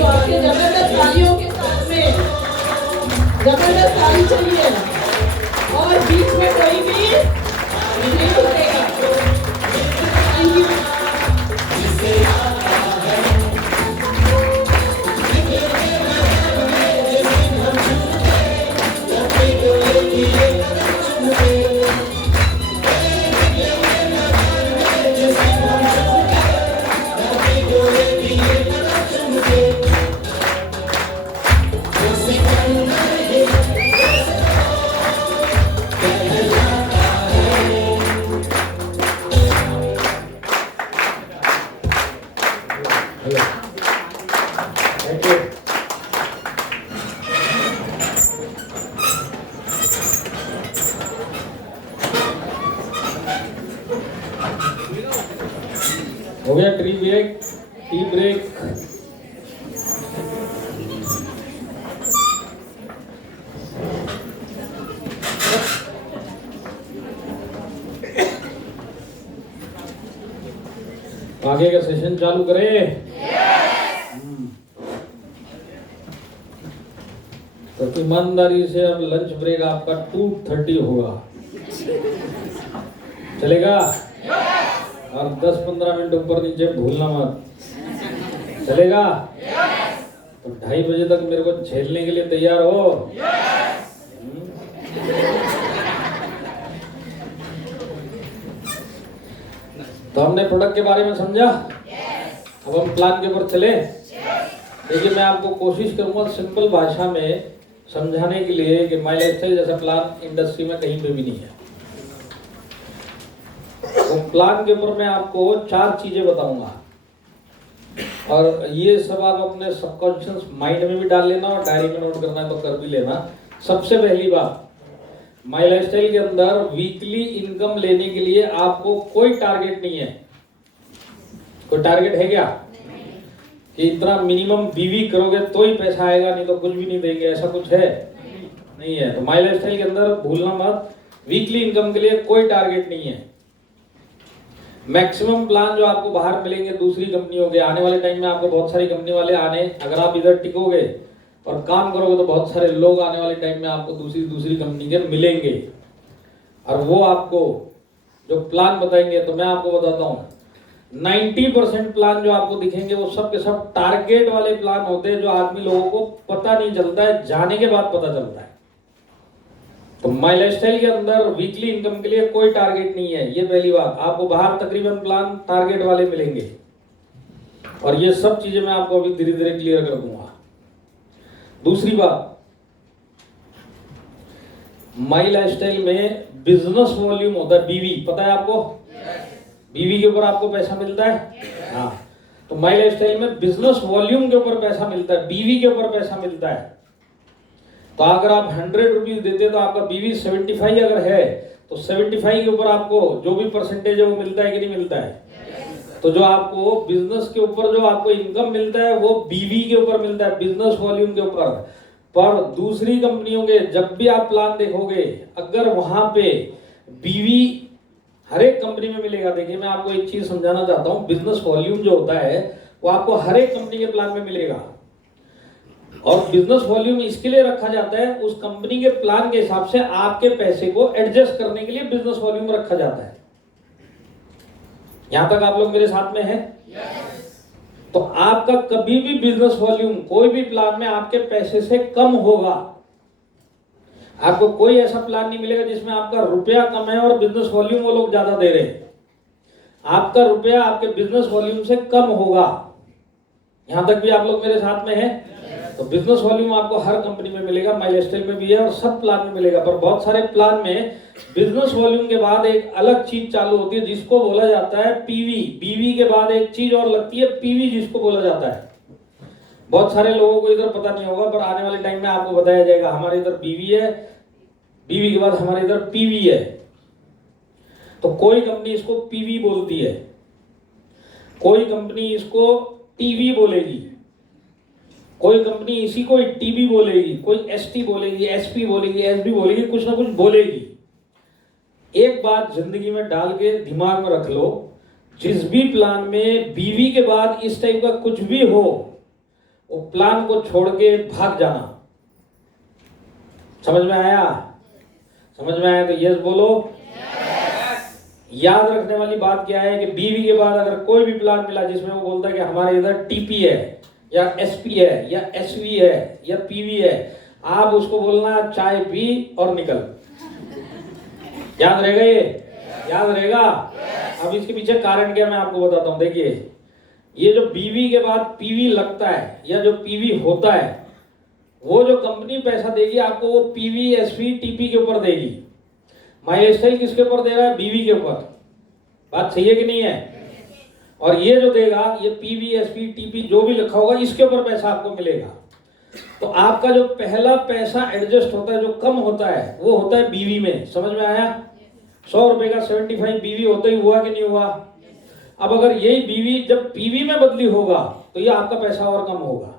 तो आपके जबरदस्त तालियों के साथ में जबरदस्त ताली चाहिए और बीच में कोई भी नहीं रुकेगा। Thank you. हो गया टी ब्रेक। आगे का सेशन चालू करें। तो ईमानदारी से अब लंच ब्रेक आपका 2:30 होगा, चलेगा? और 10-15 मिनट ऊपर नीचे भूलना मत, चलेगा? तो 2:30 बजे तक मेरे को झेलने के लिए तैयार हो? तो हमने प्रोडक्ट के बारे में समझा। अब हम प्लान के ऊपर चले। देखिए, मैं आपको कोशिश करूंगा सिंपल भाषा में समझाने के लिए कि माई लाइफस्टाइल जैसा प्लान इंडस्ट्री में कहीं पे भी नहीं है। तो प्लान के ऊपर मैं आपको 4 चीजें बताऊंगा और ये सब आप अपने सबकॉन्शियस माइंड में भी डाल लेना और डायरी में नोट करना है तो कर भी लेना। सबसे पहली बात, माई लाइफस्टाइल के अंदर वीकली इनकम लेने के लिए आपको कोई टारगेट नहीं है। कोई टारगेट है क्या कि इतना मिनिमम बीवी करोगे तो ही पैसा आएगा, नहीं तो कुछ भी नहीं देंगे, ऐसा कुछ है? नहीं है। तो माई लाइफस्टाइल के अंदर भूलना मत, वीकली इनकम के लिए कोई टारगेट नहीं है। मैक्सिमम प्लान जो आपको बाहर मिलेंगे दूसरी कंपनियों के, आने वाले टाइम में आपको बहुत सारी कंपनी वाले आने, अगर आप इधर टिकोगे और काम करोगे तो बहुत सारे लोग आने वाले टाइम में आपको दूसरी कंपनी के मिलेंगे और वो आपको जो प्लान बताएंगे। तो मैं आपको बताता हूँ 90% प्लान जो आपको दिखेंगे वो सब के सब टारगेट वाले प्लान होते हैं, जो आदमी लोगों को पता नहीं चलता है, जाने के बाद पता चलता है। तो माई लाइफस्टाइल के अंदर वीकली इनकम के लिए कोई टारगेट नहीं है, ये पहली बात। आपको बाहर तकरीबन प्लान टारगेट वाले मिलेंगे और ये सब चीजें मैं आपको अभी धीरे धीरे क्लियर कर दूंगा। दूसरी बात, माई लाइफस्टाइल में बिजनेस वॉल्यूम होता है, बीवी, पता है आपको? बीवी के ऊपर आपको पैसा मिलता है। हाँ, तो माई लाइफस्टाइल में बिजनेस वॉल्यूम के ऊपर पैसा मिलता है, बीवी के ऊपर पैसा मिलता है। तो अगर आप 100 रुपीज देते तो आपका बीवी 75 अगर है तो 75 के ऊपर आपको जो भी परसेंटेज है वो मिलता है कि नहीं मिलता है? तो जो आपको बिजनेस के ऊपर जो आपको इनकम मिलता है वो बीवी के ऊपर मिलता है, बिजनेस वॉल्यूम के ऊपर। पर दूसरी कंपनियों के जब भी आप प्लान देखोगे, अगर वहां पे बीवी हर एक कंपनी में मिलेगा। देखिए, मैं आपको एक चीज समझाना चाहता हूं, बिजनेस वॉल्यूम जो होता है वो आपको हर एक कंपनी के प्लान में मिलेगा और बिजनेस वॉल्यूम इसके लिए रखा जाता है, उस कंपनी के प्लान के हिसाब से आपके पैसे को एडजस्ट करने के लिए बिजनेस वॉल्यूम रखा जाता है। यहां तक आप लोग मेरे साथ में हैं? तो आपका कभी भी बिजनेस वॉल्यूम कोई भी प्लान में आपके पैसे से कम होगा। आपको कोई ऐसा प्लान नहीं मिलेगा जिसमें आपका रुपया कम है और बिजनेस वॉल्यूम वो लोग ज्यादा दे रहे हैं। आपका रुपया आपके बिजनेस वॉल्यूम से कम होगा। यहां तक भी आप लोग मेरे साथ में हैं? तो बिजनेस वॉल्यूम आपको हर कंपनी में मिलेगा, माई लाइफस्टाइल में भी है और सब प्लान में मिलेगा। पर बहुत सारे प्लान में बिजनेस वॉल्यूम के बाद एक अलग चीज चालू होती है जिसको बोला जाता है पीवी। बीवी के बाद एक चीज और लगती है पीवी, जिसको बोला जाता है। बहुत सारे लोगों को इधर पता नहीं होगा, पर आने वाले टाइम में आपको बताया जाएगा। हमारे इधर बीवी है, बीवी के बाद हमारे इधर पीवी है। तो कोई कंपनी इसको पीवी बोलती है, कोई कंपनी इसको टीवी बोलेगी, कोई कंपनी इसी को टीबी बोलेगी, कोई एसटी बोलेगी, एसपी बोलेगी, एसबी बोलेगी, कुछ ना कुछ बोलेगी। एक बात जिंदगी में डाल के दिमाग में रख लो, जिस भी प्लान में बीवी के बाद इस टाइप का कुछ भी हो, वो प्लान को छोड़ के भाग जाना। समझ में आया? समझ में आया तो यस बोलो। याद रखने वाली बात क्या है कि बीवी के बाद अगर कोई भी प्लान मिला जिसमें वो बोलता है कि हमारे इधर टीपी है या एसपी है या एसवी है या पीवी है, आप उसको बोलना चाय पी और निकल। याद रहेगा? ये याद रहेगा? अब इसके पीछे कारण क्या मैं आपको बताता हूं। देखिए, ये जो बीवी के बाद पीवी लगता है या जो पीवी होता है, वो जो कंपनी पैसा देगी आपको वो पीवी एसवी टीपी के ऊपर देगी। माई लाइफ स्टाइल किसके ऊपर दे रहा है? बीवी के ऊपर। बात सही है कि नहीं है? और ये जो देगा, ये पीवी एसपी टीपी जो भी लिखा होगा, इसके ऊपर पैसा आपको मिलेगा। तो आपका जो पहला पैसा एडजस्ट होता है, जो कम होता है, वो होता है बीवी में। समझ में आया? 100 रुपए का 75 बीवी होते ही हुआ कि नहीं हुआ? अब अगर यही बीवी जब पीवी में बदली होगा तो ये आपका पैसा और कम होगा।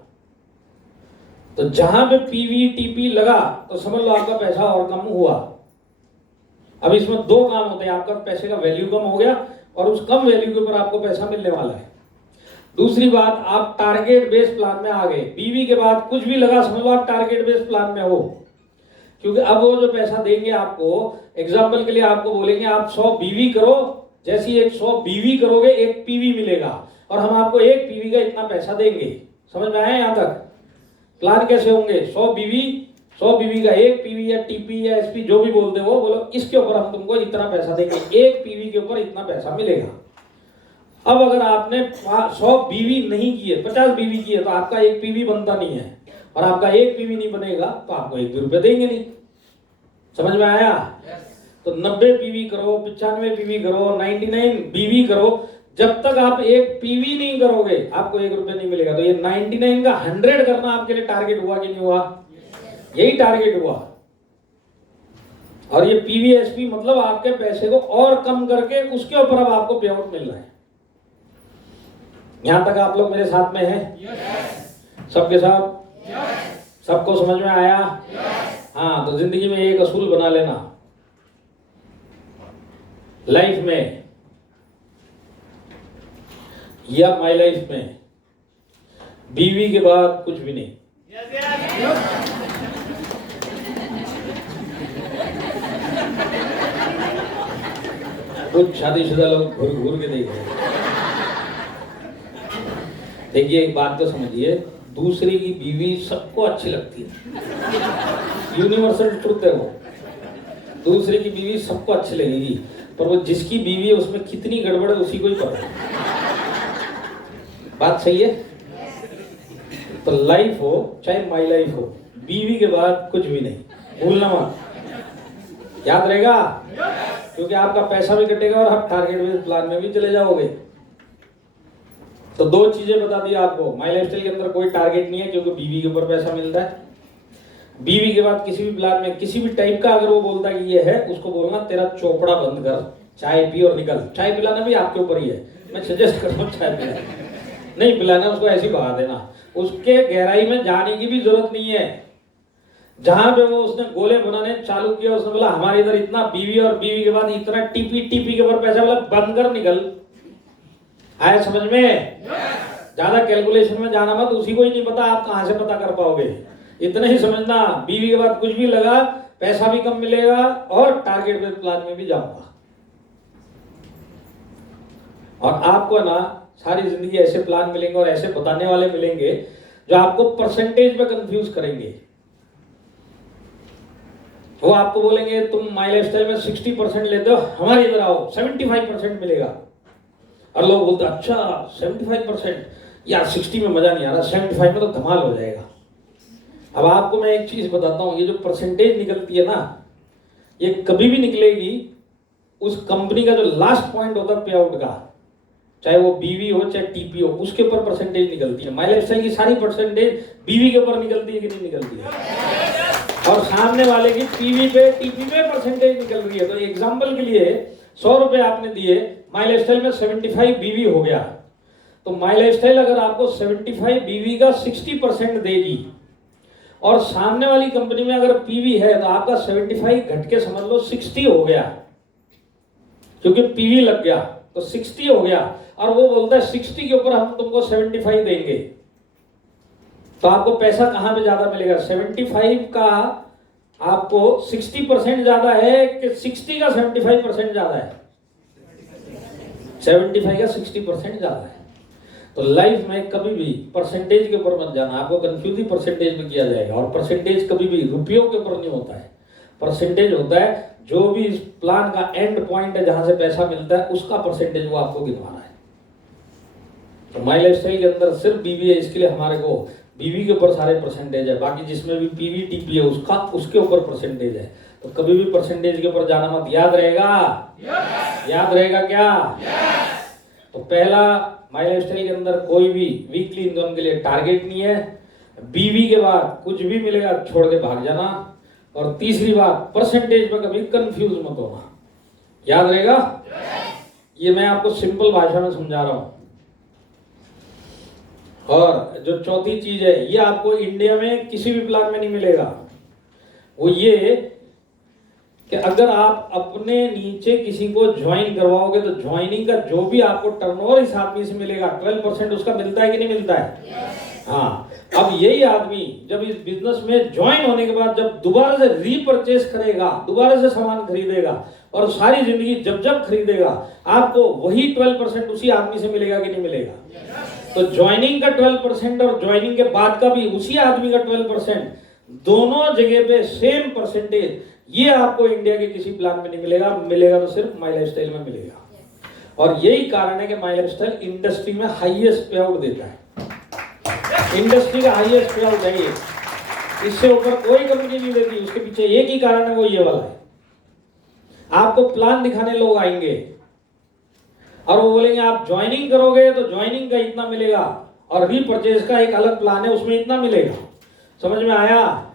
तो जहां पे पीवी टीपी लगा तो समझ लो आपका पैसा और कम हुआ। अब इसमें दो काम होते हैं, आपका पैसे का वैल्यू कम हो गया और उस कम वैल्यू के ऊपर आपको पैसा मिलने वाला है। दूसरी बात, आप टारगेट बेस्ड प्लान में आ गए। बीवी के बाद कुछ भी लगा समझ लो आप टारगेट बेस्ड प्लान में हो, क्योंकि अब वो जो पैसा देंगे आपको, एग्जाम्पल के लिए आपको बोलेंगे आप 100 बीवी करो, जैसी एक 100 बीवी करोगे एक पीवी मिलेगा और हम आपको एक पीवी का इतना पैसा देंगे। समझ में आया? यहां तक प्लान कैसे होंगे? 100 बीवी का एक पीवी या टीपी या एसपी जो भी बोलते हो, बोलो इसके ऊपर हम तुमको इतना पैसा देंगे, एक पीवी के ऊपर इतना पैसा मिलेगा। अब अगर आपने 100 बीवी नहीं किए, 50 बीवी किए, तो आपका एक पीवी बनता नहीं है, और आपका एक पीवी नहीं बनेगा तो आपको 1 भी रुपये देंगे नहीं। समझ में आया? तो 90 पीवी करो, 95 पीवी करो, 99 बीवी करो, जब तक आप एक पीवी नहीं करोगे आपको 1 रुपये नहीं मिलेगा। तो ये 99 का 100 करना आपके लिए टारगेट हुआ कि नहीं हुआ? यही टारगेट हुआ। और ये पीवी एसपी मतलब आपके पैसे को और कम करके उसके ऊपर अब आपको पे आउट मिल रहा है। यहां तक आप लोग मेरे साथ में हैं? सबके साथ? सबको समझ में आया? हाँ, तो जिंदगी में एक असूल बना लेना, लाइफ में या माई लाइफ में बीवी के बाद कुछ भी नहीं। कुछ शादीशुदा लोग घूर घूर के देख रहे हैं। देखिए, एक बात तो समझिए, दूसरे की बीवी सबको अच्छी लगती है, यूनिवर्सल ट्रुथ है वो। दूसरे की बीवी सबको अच्छी लगेगी, पर वो जिसकी बीवी है उसमें कितनी गड़बड़ है उसी को ही पता है। बात सही है? तो लाइफ हो चाहे माई लाइफ हो, बीवी के बाद कुछ भी नहीं, भूलना मत। याद रहेगा? क्योंकि आपका पैसा भी कटेगा और आप टारगेट बेस्ड प्लान में भी चले जाओगे। तो 2 चीजें बता दी आपको। माई लाइफस्टाइल के अंदर कोई टारगेट नहीं है क्योंकि बीवी के ऊपर पैसा मिलता है। बीवी के बाद किसी भी प्लान में किसी भी टाइप का अगर वो बोलता है कि ये है, उसको बोलना तेरा चोपड़ा बंद कर, चाय पी और निकल। चाय पिलाना भी आपके ऊपर ही है, मैं सजेस्ट करता हूँ चाय पिलाना नहीं पिलाना, उसको ऐसे ही बहा देना। उसके गहराई में जाने की भी जरूरत नहीं है। जहां पे वो उसने गोले बनाने चालू किया, उसने बोला हमारे इधर इतना बीवी और बीवी के बाद इतना टीपी, टीपी के ऊपर पैसा, बोला बंद कर निकल। आया समझ में? ज्यादा कैलकुलेशन में जाना मत, उसी को ही नहीं पता आप कहां से पता कर पाओगे। इतना ही समझना, बीवी के बाद कुछ भी लगा, पैसा भी कम मिलेगा और टारगेट बेस्ड प्लान में भी जाऊंगा। और आपको ना सारी जिंदगी ऐसे प्लान मिलेंगे और ऐसे बताने वाले मिलेंगे जो आपको परसेंटेज में कंफ्यूज करेंगे। वो आपको बोलेंगे तुम माई लाइफस्टाइल में 60% लेते हो, हमारे इधर आओ 75% मिलेगा। और लोग बोलते अच्छा 75%, यार 60 में मजा नहीं आ रहा, 75 में तो धमाल हो जाएगा। अब आपको मैं एक चीज बताता हूं, ये जो परसेंटेज निकलती है ना, ये कभी भी निकलेगी उस कंपनी का जो लास्ट पॉइंट होता है पे आउट का, चाहे वो बीवी हो चाहे टीपी हो, उसके ऊपर परसेंटेज निकलती है। माई लाइफस्टाइल की सारी परसेंटेज बीवी के ऊपर निकलती है कि नहीं निकलती है? और सामने वाले की पीवी पे टीपी पे परसेंटेज निकल रही है। तो एग्जांपल के लिए 100 रुपए आपने दिए, माई लाइफस्टाइल में 75 बीवी हो गया, तो माई लाइफस्टाइल अगर आपको 75 बीवी का 60% देगी और सामने वाली कंपनी में अगर पीवी है तो आपका 75 घट के समझ लो 60 हो गया, क्योंकि पीवी लग गया तो 60 हो गया। और वो बोलता है 60 के ऊपर हम तुमको 75 देंगे। तो आपको पैसा कहां पे ज्यादा मिलेगा? 75 का आपको 60% ज्यादा है कि 60 का 75% ज्यादा है? 75 का 60% ज्यादा है। तो लाइफ में कभी भी परसेंटेज के ऊपर मत जाना, आपको कंफ्यूज ही परसेंटेज में किया जाएगा। और परसेंटेज कभी भी रुपयों के ऊपर नहीं होता है, परसेंटेज होता है जो भी इस प्लान का एंड पॉइंट है, जहां से पैसा मिलता है, उसका परसेंटेज वो आपको गिनवाना है। तो माई लाइफस्टाइल के अंदर सिर्फ बीवी है, इसके लिए हमारे को बीवी के ऊपर सारे परसेंटेज है, बाकी जिसमें भी पीवी टीपी है उसका उसके ऊपर परसेंटेज है। तो कभी भी परसेंटेज के ऊपर जाना मत। याद रहेगा? याद रहेगा क्या? तो पहला, माई लाइफस्टाइल के अंदर कोई भी वीकली इनकम के लिए टारगेट नहीं है। बीवी के बाद कुछ भी मिलेगा छोड़ के भाग जाना। और तीसरी बात, परसेंटेज में कभी कंफ्यूज मत होना। याद रहेगा? ये मैं आपको सिंपल भाषा में समझा रहा हूं। और जो चौथी चीज है, ये आपको इंडिया में किसी भी प्लान में नहीं मिलेगा। वो ये कि अगर आप अपने नीचे किसी को ज्वाइन करवाओगे तो ज्वाइनिंग का जो भी आपको टर्नओवर इस आदमी से मिलेगा 12% उसका मिलता है कि नहीं मिलता है? हाँ। अब यही आदमी जब इस बिजनेस में ज्वाइन होने के बाद जब दोबारा से रीपरचेस करेगा, दोबारा से सामान खरीदेगा और सारी जिंदगी जब जब खरीदेगा, आपको वही 12% उसी आदमी से मिलेगा कि नहीं मिलेगा? तो ज्वाइनिंग का 12% और ज्वाइनिंग के बाद का भी उसी आदमी का 12%, दोनों जगह पे सेम परसेंटेज, ये आपको इंडिया के किसी प्लान में नहीं मिलेगा। मिलेगा तो सिर्फ माई लाइफस्टाइल में मिलेगा। और यही कारण है कि माई लाइफस्टाइल इंडस्ट्री में हाईएस्ट पे आउट देता है। इंडस्ट्री का हाईएस्ट पे आउट है ये, इससे ऊपर कोई कंपनी नहीं देती। उसके पीछे एक ही कारण है, वो ये वाला है। आपको प्लान दिखाने लोग आएंगे और वो बोलेंगे आप ज्वाइनिंग करोगे तो ज्वाइनिंग का इतना मिलेगा और रीपरचेज का एक अलग प्लान है, उसमें इतना मिलेगा। समझ में आया?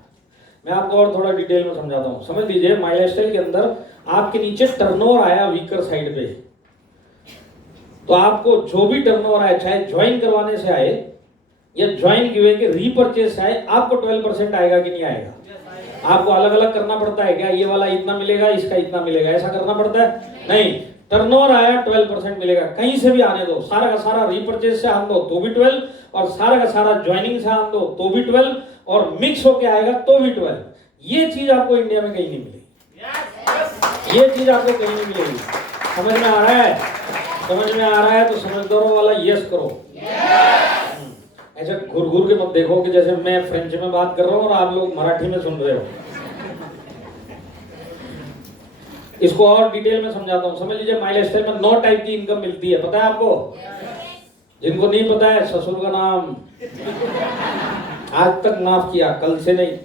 मैं आपको और थोड़ा डिटेल में समझाता हूं। समझ लीजिए, माई लाइफस्टाइल के अंदर आपके नीचे टर्नओवर आया वीकर साइड पे, तो आपको जो भी टर्नओवर आए, चाहे ज्वाइन करवाने से आए या ज्वाइन किए के रीपरचेज से आए, आपको 12% आएगा कि नहीं आएगा? आपको अलग अलग करना पड़ता है क्या? ये वाला इतना मिलेगा, इसका इतना मिलेगा, ऐसा करना पड़ता है? नहीं। टर्नओवर आया 12% मिलेगा, कहीं से भी आने दो। सारा का सारा रीपरचेज से आन दो तो भी 12, और सारा का सारा ज्वाइनिंग से आन दो तो भी 12, और मिक्स होके आएगा तो भी 12। ये चीज आपको इंडिया में कहीं नहीं मिलेगी। ये चीज आपको कहीं नहीं मिलेगी। समझ में आ रहा है? समझ में आ रहा है तो समझदारों वाला यस करो। ऐसे घुर घुर के मत देखो कि जैसे मैं फ्रेंच में बात कर रहा हूं और आप लोग मराठी में सुन रहे हो। इसको और डिटेल में समझाता हूं। समझ लीजिए, माई लाइफस्टाइल में 9 टाइप की इनकम मिलती है। पता है आपको? जिनको नहीं पता है, ससुर का नाम आज तक माफ किया, कल से नहीं।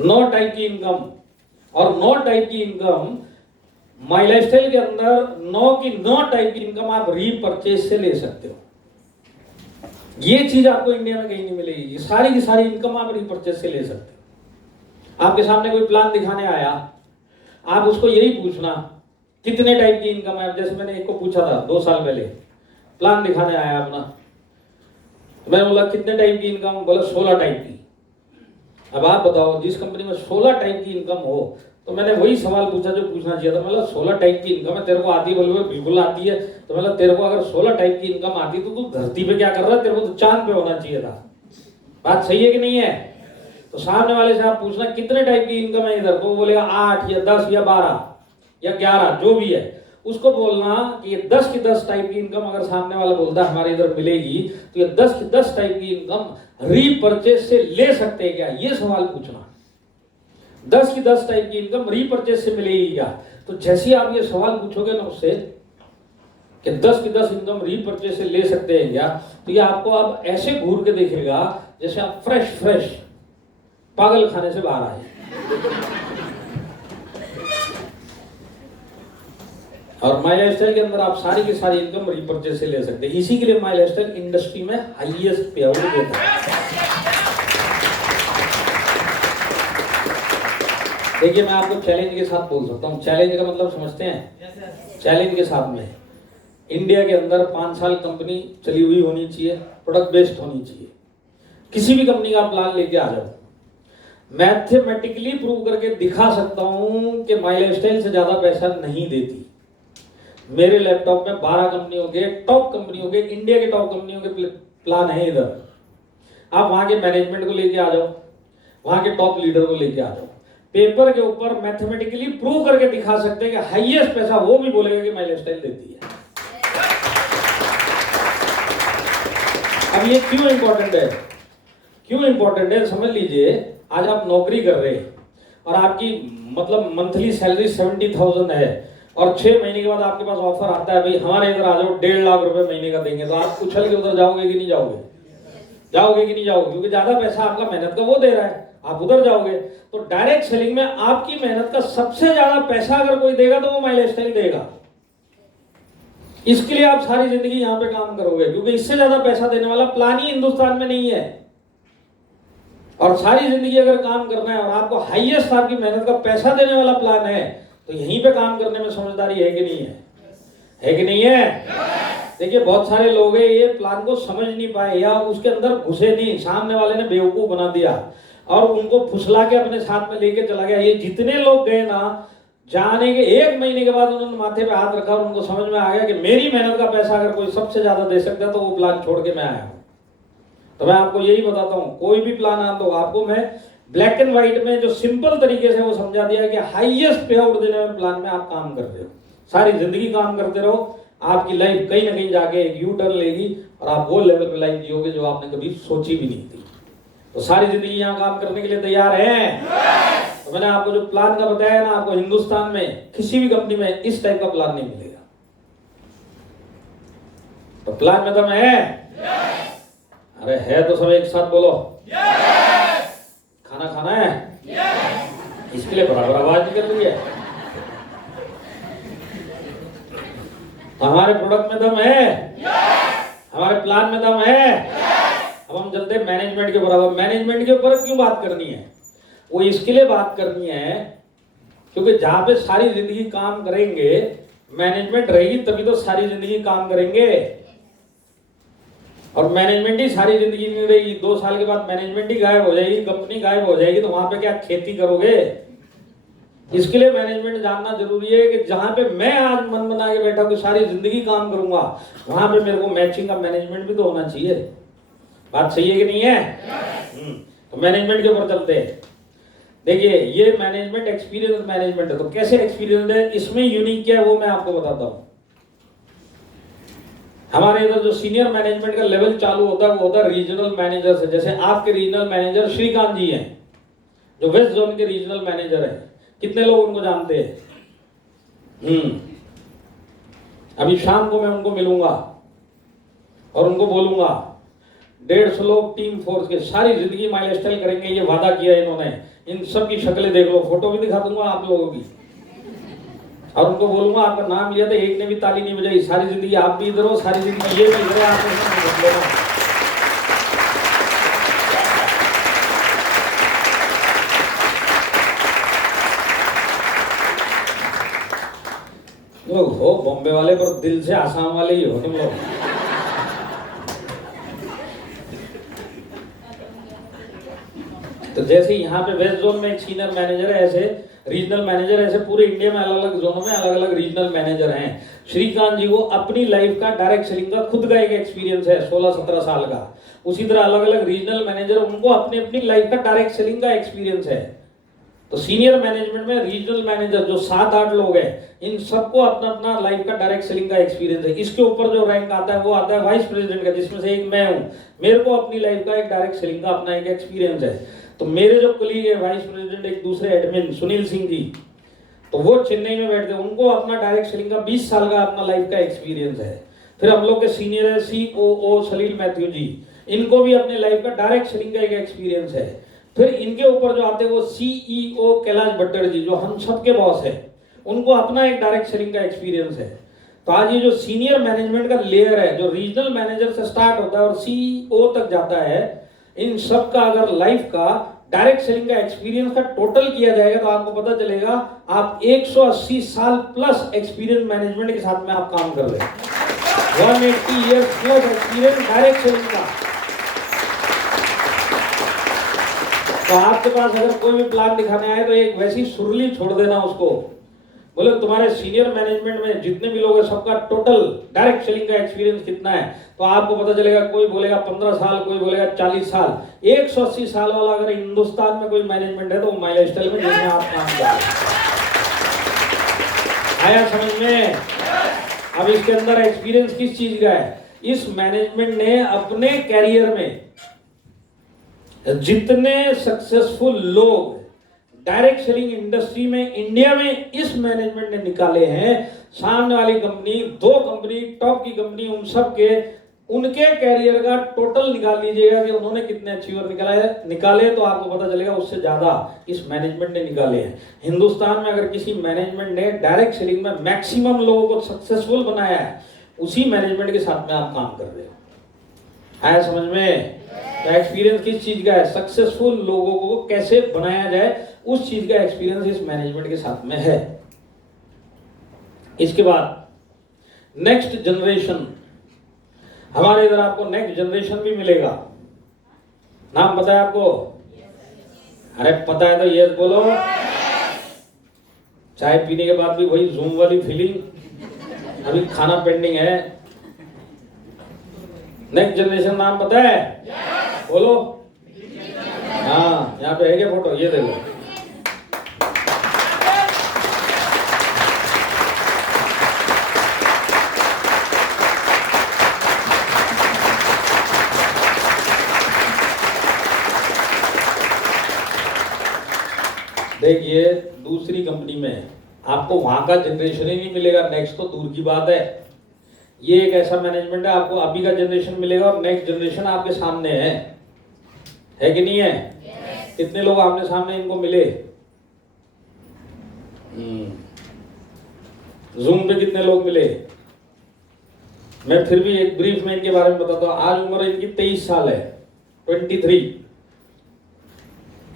9 टाइप की इनकम, और 9 टाइप की इनकम माई लाइफस्टाइल के अंदर 9 की 9 टाइप की इनकम आप रीपरचेज से ले सकते हो। ये चीज आपको इंडिया में कहीं नहीं मिलेगी। ये सारी की सारी इनकम आप रीपरचेज से ले सकते हो। आपके सामने कोई प्लान दिखाने आया, आप उसको यही पूछना कितने टाइप की इनकम है। जैसे मैंने एक को पूछा था 2 साल पहले, प्लान दिखाने आया अपना, तो मैंने बोला कितने टाइप की इनकम? बोला 16 टाइप की। अब आप बताओ, जिस कंपनी में 16 टाइप की इनकम हो, तो मैंने वही सवाल पूछा जो पूछना चाहिए था। मतलब 16 टाइप की इनकम है, तेरे को आती है? बोले बिल्कुल आती है। तो मतलब तेरे को अगर 16 टाइप की इनकम आती तो तू धरती पे क्या कर रहा है? तेरे को तो चांद पे होना चाहिए था। बात सही है कि नहीं है? तो सामने वाले से आप पूछना कितने टाइप की इनकम है इधर, तो वो बोलेगा 8 या 10 या 12 या 11 जो भी है। उसको बोलना कि ये 10 की 10 टाइप की इनकम अगर सामने वाला बोलता है हमारे इधर मिलेगी, तो ये 10 की 10 टाइप की इनकम रीपरचेज से ले सकते हैं क्या? ये सवाल पूछना। 10 की 10 टाइप की इनकम रीपरचेज से मिलेगी क्या? तो जैसे ही आप ये सवाल पूछोगे ना उससे कि 10 की 10 इनकम रीपरचेज से ले सकते हैं क्या, तो ये आपको अब ऐसे घूर के देखेगा जैसे आप फ्रेश पागल खाने से बाहर आए। और माई लाइफस्टाइल के अंदर आप सारी की सारी इनकम रीपरचेज से ले सकते हैं। इसी के लिए माई लाइफस्टाइल इंडस्ट्री में हाईएस्ट पे आउट देता है। देखिए, मैं आपको चैलेंज के साथ बोल सकता हूँ। चैलेंज का मतलब समझते हैं? चैलेंज के साथ में इंडिया के अंदर 5 साल कंपनी चली हुई होनी चाहिए, प्रोडक्ट बेस्ड होनी चाहिए। किसी भी कंपनी का प्लान लेके आ जाओ, मैथमेटिकली प्रूव करके दिखा सकता हूं कि माई लाइफस्टाइल से ज्यादा पैसा नहीं देती। मेरे लैपटॉप में 12 कंपनियों के, टॉप कंपनियों के, इंडिया के टॉप कंपनियों के प्लान है इधर। आप वहां के मैनेजमेंट को लेके आ जाओ, वहां के टॉप लीडर को लेके आ जाओ, पेपर के ऊपर मैथमेटिकली प्रूव करके दिखा सकते हैं कि हाईएस्ट पैसा वो भी बोलेगा कि माई लाइफस्टाइल देती है। अब ये क्यों इंपॉर्टेंट है, क्यों इंपॉर्टेंट है समझ लीजिए। आज आप नौकरी कर रहे हैं और आपकी मतलब मंथली सैलरी 70,000 है और 6 महीने के बाद आपके पास ऑफर आता है, भाई हमारे इधर आ जाओ 1.5 लाख रुपए महीने का देंगे, तो आप उछल के उधर जाओगे कि नहीं जाओगे? जाओगे कि नहीं जाओगे? क्योंकि ज्यादा पैसा आपका मेहनत का वो दे रहा है, आप उधर जाओगे। तो डायरेक्ट सेलिंग में आपकी मेहनत का सबसे ज्यादा पैसा अगर कोई देगा तो वो माई लाइफस्टाइल देगा। इसके लिए आप सारी जिंदगी यहां पे काम करोगे, क्योंकि इससे ज्यादा पैसा देने वाला प्लान ही हिंदुस्तान में नहीं है। और सारी जिंदगी अगर काम करना है और आपको हाईएस्ट आपकी मेहनत का पैसा देने वाला प्लान है, तो यहीं पे काम करने में समझदारी है कि नहीं है? है कि नहीं है? देखिए बहुत सारे लोग हैं ये प्लान को समझ नहीं पाए या उसके अंदर घुसे नहीं, सामने वाले ने बेवकूफ बना दिया और उनको फुसला के अपने साथ में लेके चला गया। ये जितने लोग गए ना, जाने के 1 महीने के बाद उन्होंने माथे पे हाथ रखा और उनको समझ में आ गया कि मेरी मेहनत का पैसा अगर कोई सबसे ज्यादा दे सकता है तो वो प्लान छोड़ के मैं आया हूं। तो मैं आपको यही बताता हूं, कोई भी प्लान आ दो आपको मैं ब्लैक एंड व्हाइट में जो सिंपल तरीके से वो समझा दिया कि हाईएस्ट पे आउट देने वाले प्लान में आप काम कर रहे हो, सारी जिंदगी काम करते रहो, आपकी लाइफ कहीं ना कहीं जाके एक यू टर्न लेगी और आप वो लेवल पे लाइफ जियोगे जो आपने कभी सोची भी नहीं थी। तो सारी जिंदगी यहाँ काम करने के लिए तैयार हैं? तो मैंने आपको जो प्लान का बताया ना, आपको हिंदुस्तान में किसी भी कंपनी में इस टाइप का प्लान नहीं मिलेगा। तो प्लान में दम है? अरे है तो सब एक साथ बोलो। खाना खाना है? इसके लिए बराबर आवाज निकल रही है। हमारे प्रोडक्ट में दम है, हमारे प्लान में दम है। अब हम चलते हैं मैनेजमेंट के बराबर। मैनेजमेंट के ऊपर क्यों बात करनी है? वो इसके लिए बात करनी है क्योंकि जहां पे सारी जिंदगी काम करेंगे, मैनेजमेंट रहेगी तभी तो सारी जिंदगी काम करेंगे। और मैनेजमेंट ही सारी जिंदगी नहीं रहेगी, 2 साल के बाद मैनेजमेंट ही गायब हो जाएगी, कंपनी गायब हो जाएगी, तो वहां पे क्या खेती करोगे? इसके लिए मैनेजमेंट जानना जरूरी है कि जहां पे मैं आज मन बना के बैठा हूं सारी जिंदगी काम करूंगा, वहां पे मेरे को मैचिंग का मैनेजमेंट भी तो होना चाहिए। बात सही है कि नहीं है? तो मैनेजमेंट के ऊपर चलते हैं। देखिए ये मैनेजमेंट एक्सपीरियंस मैनेजमेंट है। तो कैसे एक्सपीरियंस है, इसमें यूनिक क्या है वो मैं आपको बताता हूं। हमारे इधर जो सीनियर मैनेजमेंट का लेवल चालू होता है वो होता है रीजनल मैनेजर से। जैसे आपके रीजनल मैनेजर श्रीकांत जी हैं, जो वेस्ट जोन के रीजनल मैनेजर है। कितने लोग उनको जानते हैं? अभी शाम को मैं उनको मिलूंगा और उनको बोलूंगा 150 लोग टीम फोर्स के सारी जिंदगी माई लाइफस्टाइल करेंगे, ये वादा किया इन्होंने। इन सब की शक्लें देख लो, फोटो भी दिखा दूंगा आप लोगों की, और उनको बोलूंगा आपका नाम लिया था, एक ने भी ताली नहीं बजाई, सारी जिंदगी आप भी इधर हो, सारी जिंदगी ये भी इधर है, आपने लोग हो बॉम्बे वाले पर दिल से आसाम वाले ही हो तुम लोग। तो जैसे यहाँ पे वेस्ट जोन में एक सीनियर मैनेजर है, ऐसे रीजनल मैनेजर, ऐसे पूरे इंडिया में अलग अलग जोनों में अलग अलग रीजनल मैनेजर हैं। श्रीकांत जी को अपनी लाइफ का डायरेक्ट सेलिंग का खुद का एक एक्सपीरियंस है 16-17 साल का। उसी तरह अलग अलग रीजनल मैनेजर, उनको अपनी अपनी लाइफ का डायरेक्ट सेलिंग का एक्सपीरियंस है। तो सीनियर मैनेजमेंट में रीजनल मैनेजर जो 7-8 लोग हैं, इन सबको अपना अपना लाइफ का डायरेक्ट सेलिंग का एक्सपीरियंस है। इसके ऊपर जो रैंक आता है वो आता है वाइस प्रेसिडेंट का, जिसमें से एक मैं हूं। मेरे को अपनी लाइफ का एक डायरेक्ट सेलिंग का अपना एक एक्सपीरियंस है। तो मेरे जो कलीग है वाइस प्रेसिडेंट, एक दूसरे एडमिन सुनील सिंह जी, तो वो चेन्नई में बैठते हैं, उनको अपना डायरेक्ट सेलिंग का 20 साल का अपना लाइफ का एक्सपीरियंस है। फिर हम लोग के सीनियर है COO सलील मैथ्यू जी, इनको भी अपने लाइफ का डायरेक्ट सेलिंग का एक एक्सपीरियंस है। फिर इनके ऊपर जो आते हैं वो CEO कैलाश भट्टर जी, जो हम सबके बॉस है, उनको अपना एक डायरेक्ट सेलिंग का एक्सपीरियंस है। तो आज ये जो सीनियर मैनेजमेंट का लेयर है, जो रीजनल मैनेजर से स्टार्ट होता है और CEO तक जाता है, इन सब का अगर लाइफ का डायरेक्ट सेलिंग का एक्सपीरियंस का टोटल किया जाएगा तो आपको पता चलेगा आप 180 साल प्लस एक्सपीरियंस मैनेजमेंट के साथ में आप काम कर रहे हैं। 180 years plus experience direct selling का। तो आपके पास अगर कोई भी प्लान दिखाने आए तो एक वैसी सुरली छोड़ देना उसको बोले तुम्हारे सीनियर मैनेजमेंट में जितने भी लोग हैं सबका टोटल डायरेक्ट सेलिंग का एक्सपीरियंस कितना है, तो आपको पता चलेगा कोई बोलेगा 15 साल, कोई बोलेगा 40 साल। 180 साल वाला अगर हिंदुस्तान में कोई मैनेजमेंट है तो वो माई लाइफस्टाइल में जिसमें आप काम कर रहे हैं। आया समझ में? अब इसके अंदर एक्सपीरियंस किस चीज का है? इस मैनेजमेंट ने अपने कैरियर में जितने सक्सेसफुल लोग डायरेक्ट सेलिंग इंडस्ट्री में इंडिया में इस मैनेजमेंट ने निकाले हैं, सामने वाली कंपनी, 2 कंपनी टॉप की कंपनी, उन सब के उनके कैरियर का टोटल निकाल लीजिएगा कि उन्होंने कितने अचीवर निकाले तो आपको पता चलेगा उससे ज्यादा इस मैनेजमेंट ने निकाले हैं। हिंदुस्तान में अगर किसी मैनेजमेंट ने डायरेक्ट सेलिंग में मैक्सिमम लोगों को सक्सेसफुल बनाया है, उसी मैनेजमेंट के साथ में आप काम कर रहे हो। आया समझ में? एक्सपीरियंस किस चीज का है? सक्सेसफुल लोगों को कैसे बनाया जाए, उस चीज का एक्सपीरियंस इस मैनेजमेंट के साथ में है। इसके बाद नेक्स्ट जनरेशन, हमारे इधर आपको नेक्स्ट जनरेशन भी मिलेगा। नाम पता है आपको? अरे पता है तो यस बोलो। चाय पीने के बाद भी वही जूम वाली फीलिंग, अभी खाना पेंडिंग है। नेक्स्ट जनरेशन नाम पता है? बोलो। हाँ, यहाँ पे है क्या फोटो? ये देखो। देखिए दूसरी कंपनी में आपको वहां का जनरेशन ही नहीं मिलेगा, नेक्स्ट तो दूर की बात है। ये एक ऐसा मैनेजमेंट है, आपको अभी का जनरेशन मिलेगा और नेक्स्ट जनरेशन आपके सामने है कि नहीं है? yes. कितने लोग आमने सामने इनको मिले? जूम पे कितने लोग मिले? मैं फिर भी एक ब्रीफ में इनके बारे में बताता हूँ। आज उम्र इनकी 23 साल है, 23,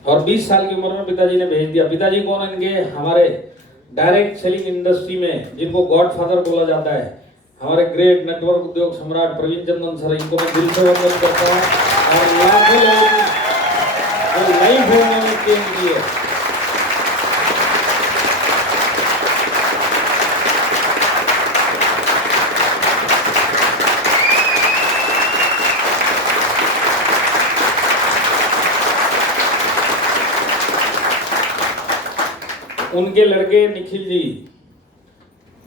और 20 साल की उम्र में पिताजी ने भेज दिया। पिताजी कौन? इनके हमारे डायरेक्ट सेलिंग इंडस्ट्री में जिनको गॉडफादर बोला जाता है, हमारे ग्रेट नेटवर्क उद्योग सम्राट प्रवीण चंदन सर, इनको मैं दिल से वंदन करता हूँ। और लाखों लोगों की लाइफ उन्होंने चेंज की है। उनके लड़के निखिल जी,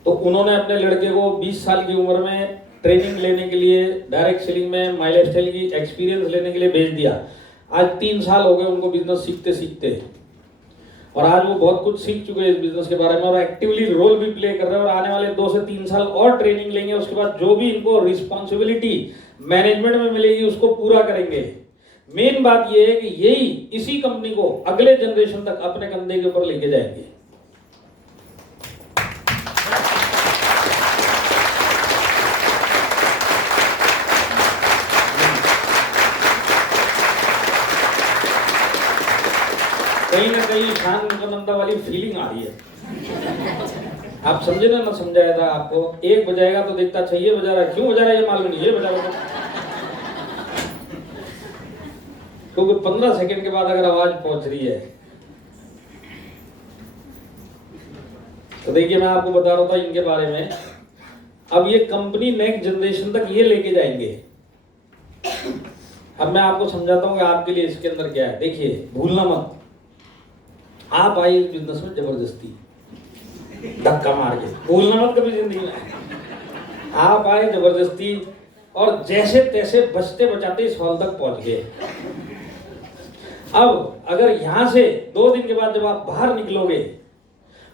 तो उन्होंने अपने लड़के को 20 साल की उम्र में ट्रेनिंग लेने के लिए डायरेक्ट सेलिंग में माई लाइफस्टाइल की एक्सपीरियंस लेने के लिए भेज दिया। आज 3 साल हो गए उनको बिजनेस सीखते सीखते, और आज वो बहुत कुछ सीख चुके हैं इस बिजनेस के बारे में और एक्टिवली रोल भी प्ले कर रहे हैं। और आने वाले 2 से 3 साल और ट्रेनिंग लेंगे, उसके बाद जो भी इनको रिस्पॉन्सिबिलिटी मैनेजमेंट में मिलेगी उसको पूरा करेंगे। मेन बात ये है कि यही इसी कंपनी को अगले जनरेशन तक अपने कंधे के ऊपर लेके जाएंगे। कहीं ना कहीं शान मुकदमता वाली फीलिंग आ रही है। आप समझे ना समझाया था आपको, 1 बजाएगा तो देखता अच्छा ये बजा रहा है, क्यों बजा रहा है ये मालूम नहीं, ये बजा रहा है। क्योंकि 15 सेकंड के बाद अगर आवाज पहुंच रही है तो देखिए मैं आपको बता रहा था इनके बारे में। अब ये कंपनी नेक्स्ट जनरेशन तक ये लेके जाएंगे। अब मैं आपको समझाता हूँ कि आपके लिए इसके अंदर क्या है। देखिए भूलना मत, आप आए इस बिजनेस में जबरदस्ती धक्का मार के, भूलना मत कभी जिंदगी में। आप आए जबरदस्ती और जैसे तैसे बचते बचाते इस हॉल तक पहुंच गए। अब अगर यहां से 2 दिन के बाद जब आप बाहर निकलोगे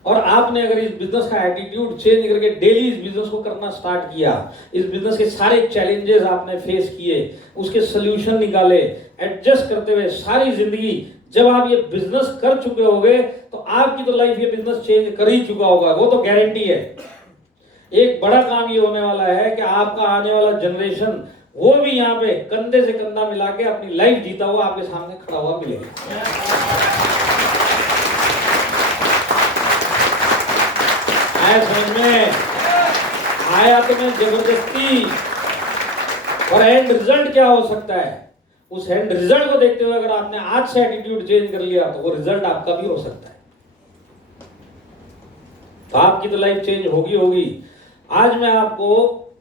और आपने अगर इस बिजनेस का एटीट्यूड चेंज करके डेली इस बिजनेस को करना स्टार्ट किया, इस बिजनेस के सारे चैलेंजेस आपने फेस किए, उसके सोल्यूशन निकाले, एडजस्ट करते हुए सारी जिंदगी जब आप ये बिजनेस कर चुके होगे तो आपकी तो लाइफ ये बिजनेस चेंज कर ही चुका होगा, वो तो गारंटी है। एक बड़ा काम ये होने वाला है कि आपका आने वाला जनरेशन वो भी यहाँ पे कंधे से कंधा मिला के अपनी लाइफ जीता हुआ आपके सामने खड़ा हुआ मिलेगा। आया समझ में? आया तुम्हें जबरदस्ती। और एंड रिजल्ट क्या हो सकता है, उस एंड रिजल्ट को देखते हुए अगर आपने आज से एटीट्यूड चेंज कर लिया तो वो रिजल्ट आपका भी हो सकता है। तो आपकी तो लाइफ चेंज होगी होगी। आज मैं आपको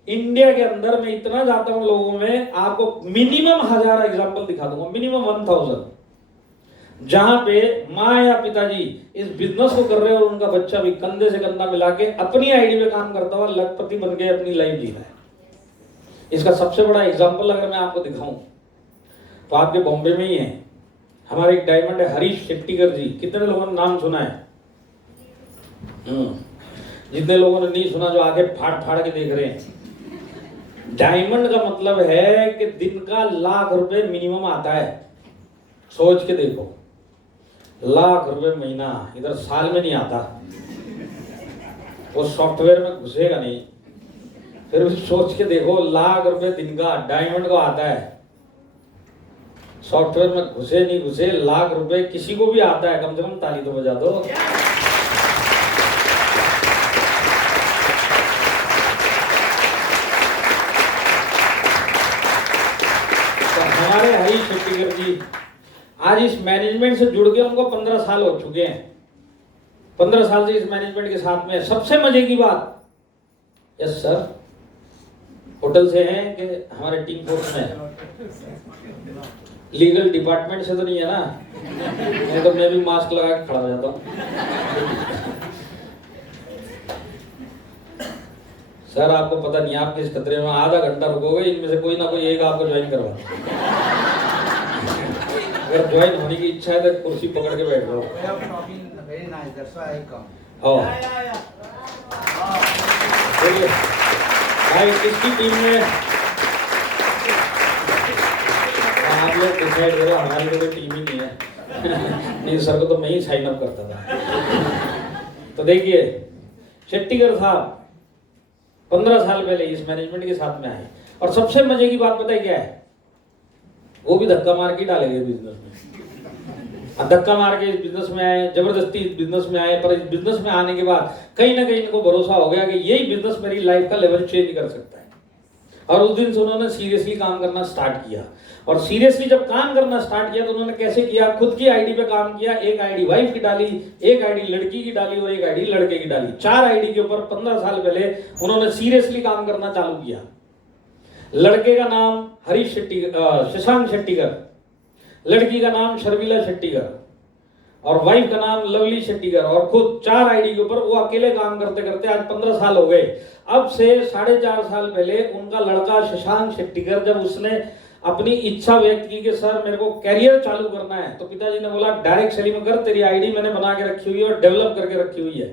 इंडिया के अंदर में इतना जाता हूं लोगों में, आपको मिनिमम 1000 एग्जाम्पल दिखा दूंगा, मिनिमम 1000, जहां पे माँ या पिताजी इस बिजनेस को कर रहे हैं और उनका बच्चा भी कंधे से कंधा मिला के अपनी आईडी पे काम करता हुआ लखपति बन के अपनी लाइफ जी रहा है। इसका सबसे बड़ा एग्जाम्पल अगर मैं आपको दिखाऊं तो आपके बॉम्बे में ही है, हमारे एक डायमंड है हरीश शेट्टीकर जी। कितने लोगों ने नाम सुना है? जितने लोगों ने नहीं सुना, जो आगे फाड़ फाड़ के देख रहे हैं। डायमंड का मतलब है कि दिन का लाख रुपए मिनिमम आता है। सोच के देखो, लाख रुपए महीना, इधर साल में नहीं आता, वो सॉफ्टवेयर में घुसेगा नहीं। फिर भी सोच के देखो, लाख रुपए दिन का डायमंड को आता है, सॉफ्टवेयर में घुसे नहीं घुसे लाख रुपए किसी को भी आता है। कम से कम ताली तो बजा दो। तो हमारे हरीश शेट्टीकर जी आज इस मैनेजमेंट से जुड़ के उनको 15 साल हो चुके हैं। 15 साल से इस मैनेजमेंट के साथ में। सबसे मजे की बात, यस सर, होटल से हैं कि हमारे टीम फोर्स में, लीगल डिपार्टमेंट से तो नहीं है ना? नहीं तो मैं भी मास्क लगा के खड़ा हो जाता हूँ। सर आपको पता नहीं आप किस खतरे में, आधा घंटा रुकोगे, इनमें से कोई ना कोई एक आपको ज्वाइन करवा। अगर ज्वाइन होने की इच्छा है तो कुर्सी पकड़ के बैठ जाओ। भाई किसकी टीम में आप लोग डिसाइड करो, हमारी तो कोई टीम ही नहीं है। नहीं सर को तो मैं ही साइन अप करता था। तो देखिए शेट्टीकर साहब 15 साल पहले इस मैनेजमेंट के साथ में आए, और सबसे मजे की बात पता है क्या है? वो भी धक्का मार के डाले गए बिजनेस में। धक्का मार के इस बिजनेस में आए, जबरदस्ती इस बिजनेस में आए, पर इस बिजनेस में आने के बाद कहीं ना कहीं इनको भरोसा हो गया कि यही बिजनेस मेरी लाइफ का लेवल चेंज कर सकता है। और उस दिन से उन्होंने सीरियसली काम करना स्टार्ट किया। और सीरियसली जब काम करना स्टार्ट किया तो उन्होंने कैसे किया? खुद की आईडी पे काम किया। एक आईडी वाइफ की डाली, एक आईडी लड़की की डाली और एक आईडी लड़के की डाली। 4 आईडी के ऊपर 15 साल पहले उन्होंने सीरियसली काम करना चालू किया। लड़के का नाम हरीश शेट्टीकर, शशांक शेट्टीकर, लड़की का नाम शर्मिला शेट्टीकर, और वाइफ का नाम लवली शेट्टीकर, और खुद 4 आईडी के ऊपर वो अकेले काम करते करते आज 15 साल हो गए। अब से 4.5 साल पहले उनका लड़का शशांक शेट्टीकर जब उसने अपनी इच्छा व्यक्त की कि सर मेरे को कैरियर चालू करना है, तो पिताजी ने बोला डायरेक्ट सेलिंग कर, तेरी आईडी मैंने बना के रखी हुई है और डेवलप करके रखी हुई है।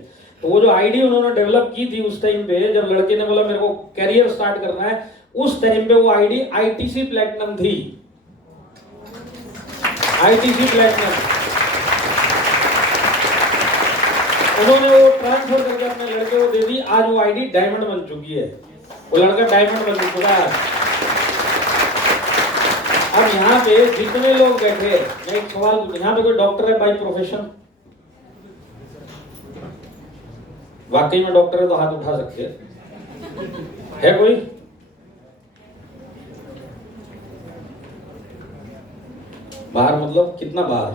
तो वो जो आईडी उन्होंने डेवलप की थी उस टाइम पे, जब लड़के ने बोला मेरे को कैरियर स्टार्ट करना है, उस टाइम पे वो आईडी आईटीसी प्लैटिनम थी। आईटीसी प्लैटिनम उन्होंने वो ट्रांसफर करके अपने लड़के को दे दी। आज वो आईडी डायमंड बन चुकी है, वो लड़का डायमंड बन चुका है। अब यहाँ पे जितने लोग बैठे, मैं एक सवाल पूछूं, यहाँ पे कोई डॉक्टर है बाय प्रोफेशन? वाकई में डॉक्टर है तो हाथ उठा सकते है कोई? बाहर मतलब कितना बाहर?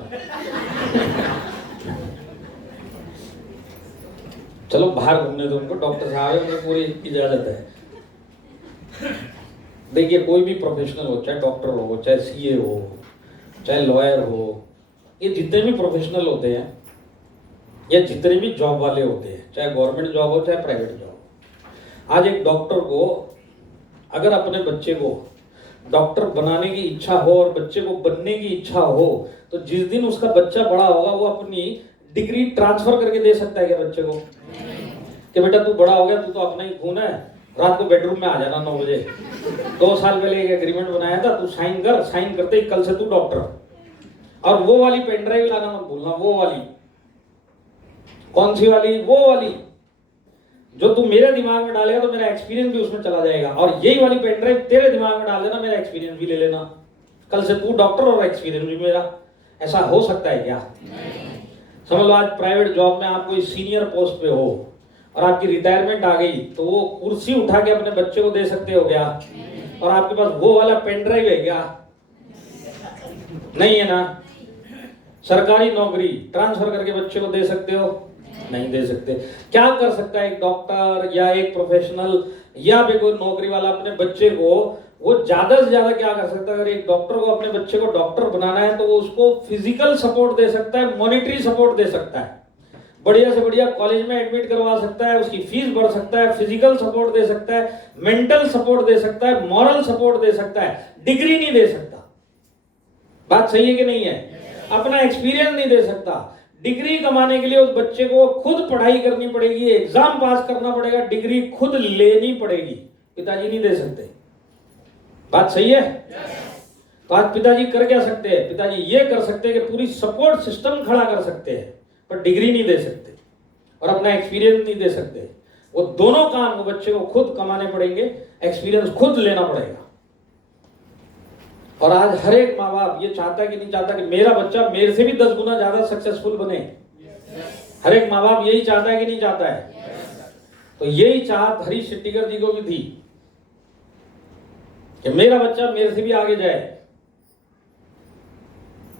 चलो बाहर घूमने दो उनको, डॉक्टर साहब उनको पूरी इजाजत है। देखिए कोई भी प्रोफेशनल हो, चाहे डॉक्टर हो, चाहे सीए हो, चाहे लॉयर हो, ये जितने भी प्रोफेशनल होते हैं या जितने भी जॉब वाले होते हैं, चाहे गवर्नमेंट जॉब हो चाहे प्राइवेट जॉब, आज एक डॉक्टर को अगर अपने बच्चे को डॉक्टर बनाने की इच्छा हो और बच्चे को बनने की इच्छा हो, तो जिस दिन उसका बच्चा बड़ा होगा वो अपनी डिग्री ट्रांसफर करके दे सकता है क्या बच्चे को? कि बेटा तू बड़ा हो गया, तू तो अपना ही खून है, रात को बेडरूम में आ जाना 9 बजे। 2 साल पहले एक एग्रीमेंट बनाया था, तू साइन कर, साइन करते ही कल से तू डॉक्टर। और वो वाली पेन ड्राइव लाना मत भूलना, वो वाली। कौन सी वाली? वो वाली जो तू मेरे दिमाग में डालेगा तो मेरा एक्सपीरियंस भी उसमें चला जाएगा, और यही वाली पेन ड्राइव तेरे दिमाग में डाल देना, मेरा एक्सपीरियंस भी ले लेना। कल से तू डॉक्टर और एक्सपीरियंस भी मेरा। ऐसा हो सकता है क्या? समझ लो आज प्राइवेट जॉब में आप कोई सीनियर पोस्ट पे हो और आपकी रिटायरमेंट आ गई, तो वो कुर्सी उठा के अपने बच्चे को दे सकते हो क्या? और आपके पास वो वाला पेन ड्राइव है क्या? नहीं है ना। सरकारी नौकरी ट्रांसफर करके बच्चे को दे सकते हो? नहीं दे सकते। क्या कर सकता है एक डॉक्टर या एक प्रोफेशनल या भी कोई नौकरी वाला अपने बच्चे को, वो ज्यादा से ज्यादा क्या कर सकता है? अगर एक डॉक्टर को अपने बच्चे को डॉक्टर बनाना है तो वो उसको फिजिकल सपोर्ट दे सकता है, मॉनिटरी सपोर्ट दे सकता है, बढ़िया से बढ़िया कॉलेज में एडमिट करवा सकता है, उसकी फीस भर सकता है, फिजिकल सपोर्ट दे सकता है, मेंटल सपोर्ट दे सकता है, मॉरल सपोर्ट दे सकता है, डिग्री नहीं दे सकता। बात सही है कि नहीं है? अपना एक्सपीरियंस नहीं दे सकता। डिग्री कमाने के लिए उस बच्चे को खुद पढ़ाई करनी पड़ेगी, एग्जाम पास करना पड़ेगा, डिग्री खुद लेनी पड़ेगी, पिताजी नहीं दे सकते। बात सही है? तो आज पिताजी कर क्या सकते हैं? पिताजी ये कर सकते हैं कि पूरी सपोर्ट सिस्टम खड़ा कर सकते हैं, पर डिग्री नहीं दे सकते और अपना एक्सपीरियंस नहीं दे सकते। वो दोनों काम वो बच्चे को खुद कमाने पड़ेंगे, एक्सपीरियंस खुद लेना पड़ेगा। और आज हर एक माँ बाप ये चाहता है कि नहीं चाहता कि मेरा बच्चा मेरे से भी 10 गुना ज्यादा सक्सेसफुल बने? हर एक माँ बाप यही चाहता है कि नहीं चाहता है? तो यही चाहत हरीश शेट्टीकर जी को भी थी कि मेरा बच्चा मेरे से भी आगे जाए।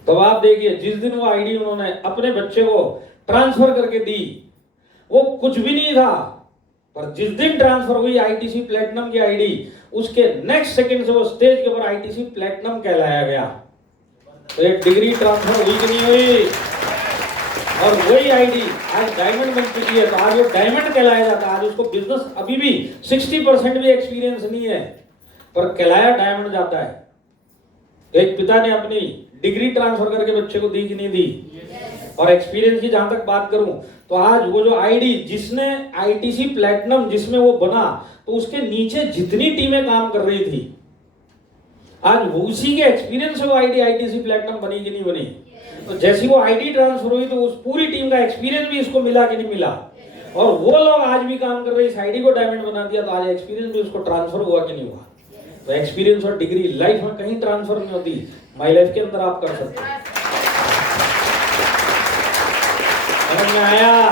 तो आप देखिए, जिस दिन वो आईडी उन्होंने अपने बच्चे को ट्रांसफर करके दी, वो कुछ भी नहीं था, पर जिस दिन ट्रांसफर हुई आईटीसी प्लेटिनम की आईडी, उसके नेक्स्ट सेकंड से वो स्टेज के ऊपर आईटीसी प्लेटिनम कहलाया गया। तो ये डिग्री ट्रांसफर हुई कि नहीं हुई? और वही आईडी आज डायमंड बन चुकी है, तो आज वो डायमंड कहलाया जाता है। आज उसको बिजनेस अभी भी 60% भी एक्सपीरियंस नहीं है, पर कहलाया डायमंड जाता है। तो एक पिता ने अपनी डिग्री ट्रांसफर करके बच्चे को दी कि नहीं दी? और एक्सपीरियंस की जहां तक बात करूं तो आज वो जो आईडी जिसने आईटीसी प्लेटिनम जिसमें वो बना, तो उसके नीचे जितनी टीमें काम कर रही थी, आज वो उसी के एक्सपीरियंस से वो आईडी आईटीसी प्लेटिनम बनी कि नहीं बनी? तो जैसी वो आईडी ट्रांसफर हुई तो उस पूरी टीम का एक्सपीरियंस भी इसको मिला कि नहीं मिला? और वो लोग आज भी काम कर रहे, इस आईडी को डायमंड बना दिया, तो आज एक्सपीरियंस भी उसको ट्रांसफर हुआ कि नहीं हुआ? तो एक्सपीरियंस और डिग्री लाइफ में कहीं ट्रांसफर नहीं होती, माय लाइफ के अंदर आप कर सकते हैं। समझ में आया?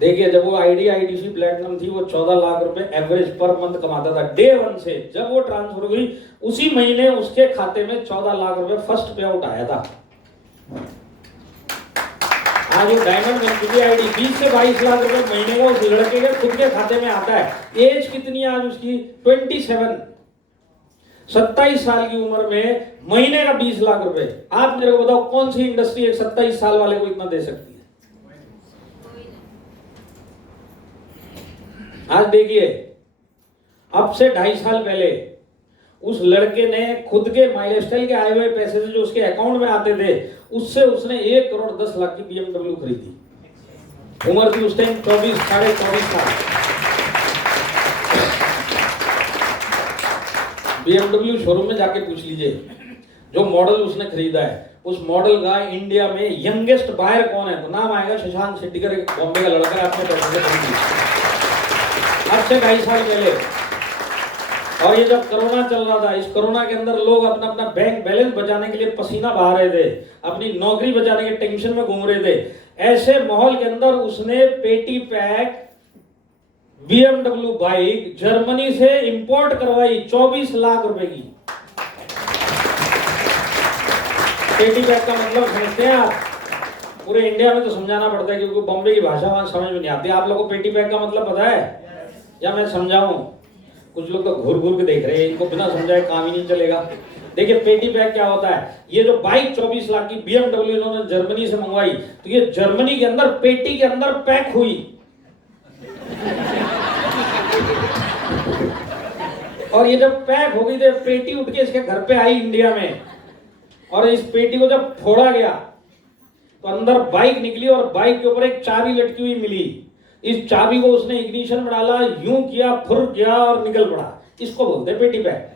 देखिए, जब वो आईडी आईटीसी प्लेटिनम थी, वो 14 लाख रुपए एवरेज पर मंथ कमाता था डे 1 से। जब वो ट्रांसफर हुई उसी महीने उसके खाते में 14 लाख रुपए फर्स्ट पे आउट आया था। आज वो डायमंड बन चुकी आईडी, 20 से 22 लाख रुपए महीने का उस लड़के के खुद के खाते में आता है। एज कितनी है आज उसकी? 27। 27 साल की उम्र में महीने का 20 लाख रुपए। आप मेरे को बताओ, कौन सी इंडस्ट्री एक 27 साल वाले को इतना दे सकती है? आज देखिए, अब से 2.5 साल पहले उस लड़के ने खुद के माई लाइफस्टाइल के आए हुए पैसे से जो उसके अकाउंट में आते थे, उससे उसने 1 करोड़ 10 लाख की BMW खरीदी। उम्र थी उस टाइम 24 साढ़े 24 साल। BMW शोरूम में जाके पूछ लीजिए, जो मॉडल उसने खरीदा है उस मॉडल का इंडिया में यंगेस्ट बायर कौन है, तो नाम आएगा शशांक शेट्टीकर, एक बॉम्बे का लड़का है, अपने पैसे से खरीदी आज से 2.5 साल पहले। और ये जब कोरोना चल रहा था, इस कोरोना के अंदर लोग अपना अपना बैंक बैलेंस बचाने के लिए पसीना बहा रहे थे, अपनी नौकरी बचाने के टेंशन में घूम रहे थे। ऐसे माहौल के अंदर उसने पेटी पैक BMW बाइक जर्मनी से इंपोर्ट करवाई 24 लाख रुपए की। पेटी पैक का मतलब समझते हैं आप? पूरे इंडिया में तो समझाना पड़ता है क्योंकि बॉम्बे की भाषा वहां समझ में नहीं आती। आप लोगों को पेटी पैक का मतलब पता है या मैं समझाऊं? कुछ लोग तो घूर घूर के देख रहे हैं, इनको बिना समझाए काम ही नहीं चलेगा। देखिए, पेटी पैक क्या होता है? ये जो बाइक 24 लाख की BMW इन्होंने जर्मनी से मंगवाई, तो ये जर्मनी के अंदर पेटी के अंदर पैक हुई। और ये जब पैक हो गई तो पेटी उठ के इसके घर पे आई इंडिया में, और इस पेटी को जब फोड़ा गया तो अंदर बाइक निकली और बाइक के ऊपर एक चाबी लटकी हुई मिली। इस चाबी को उसने इग्निशन में डाला, यूं किया, फुर गया और निकल पड़ा। इसको बोलते हैं पेटी पैक।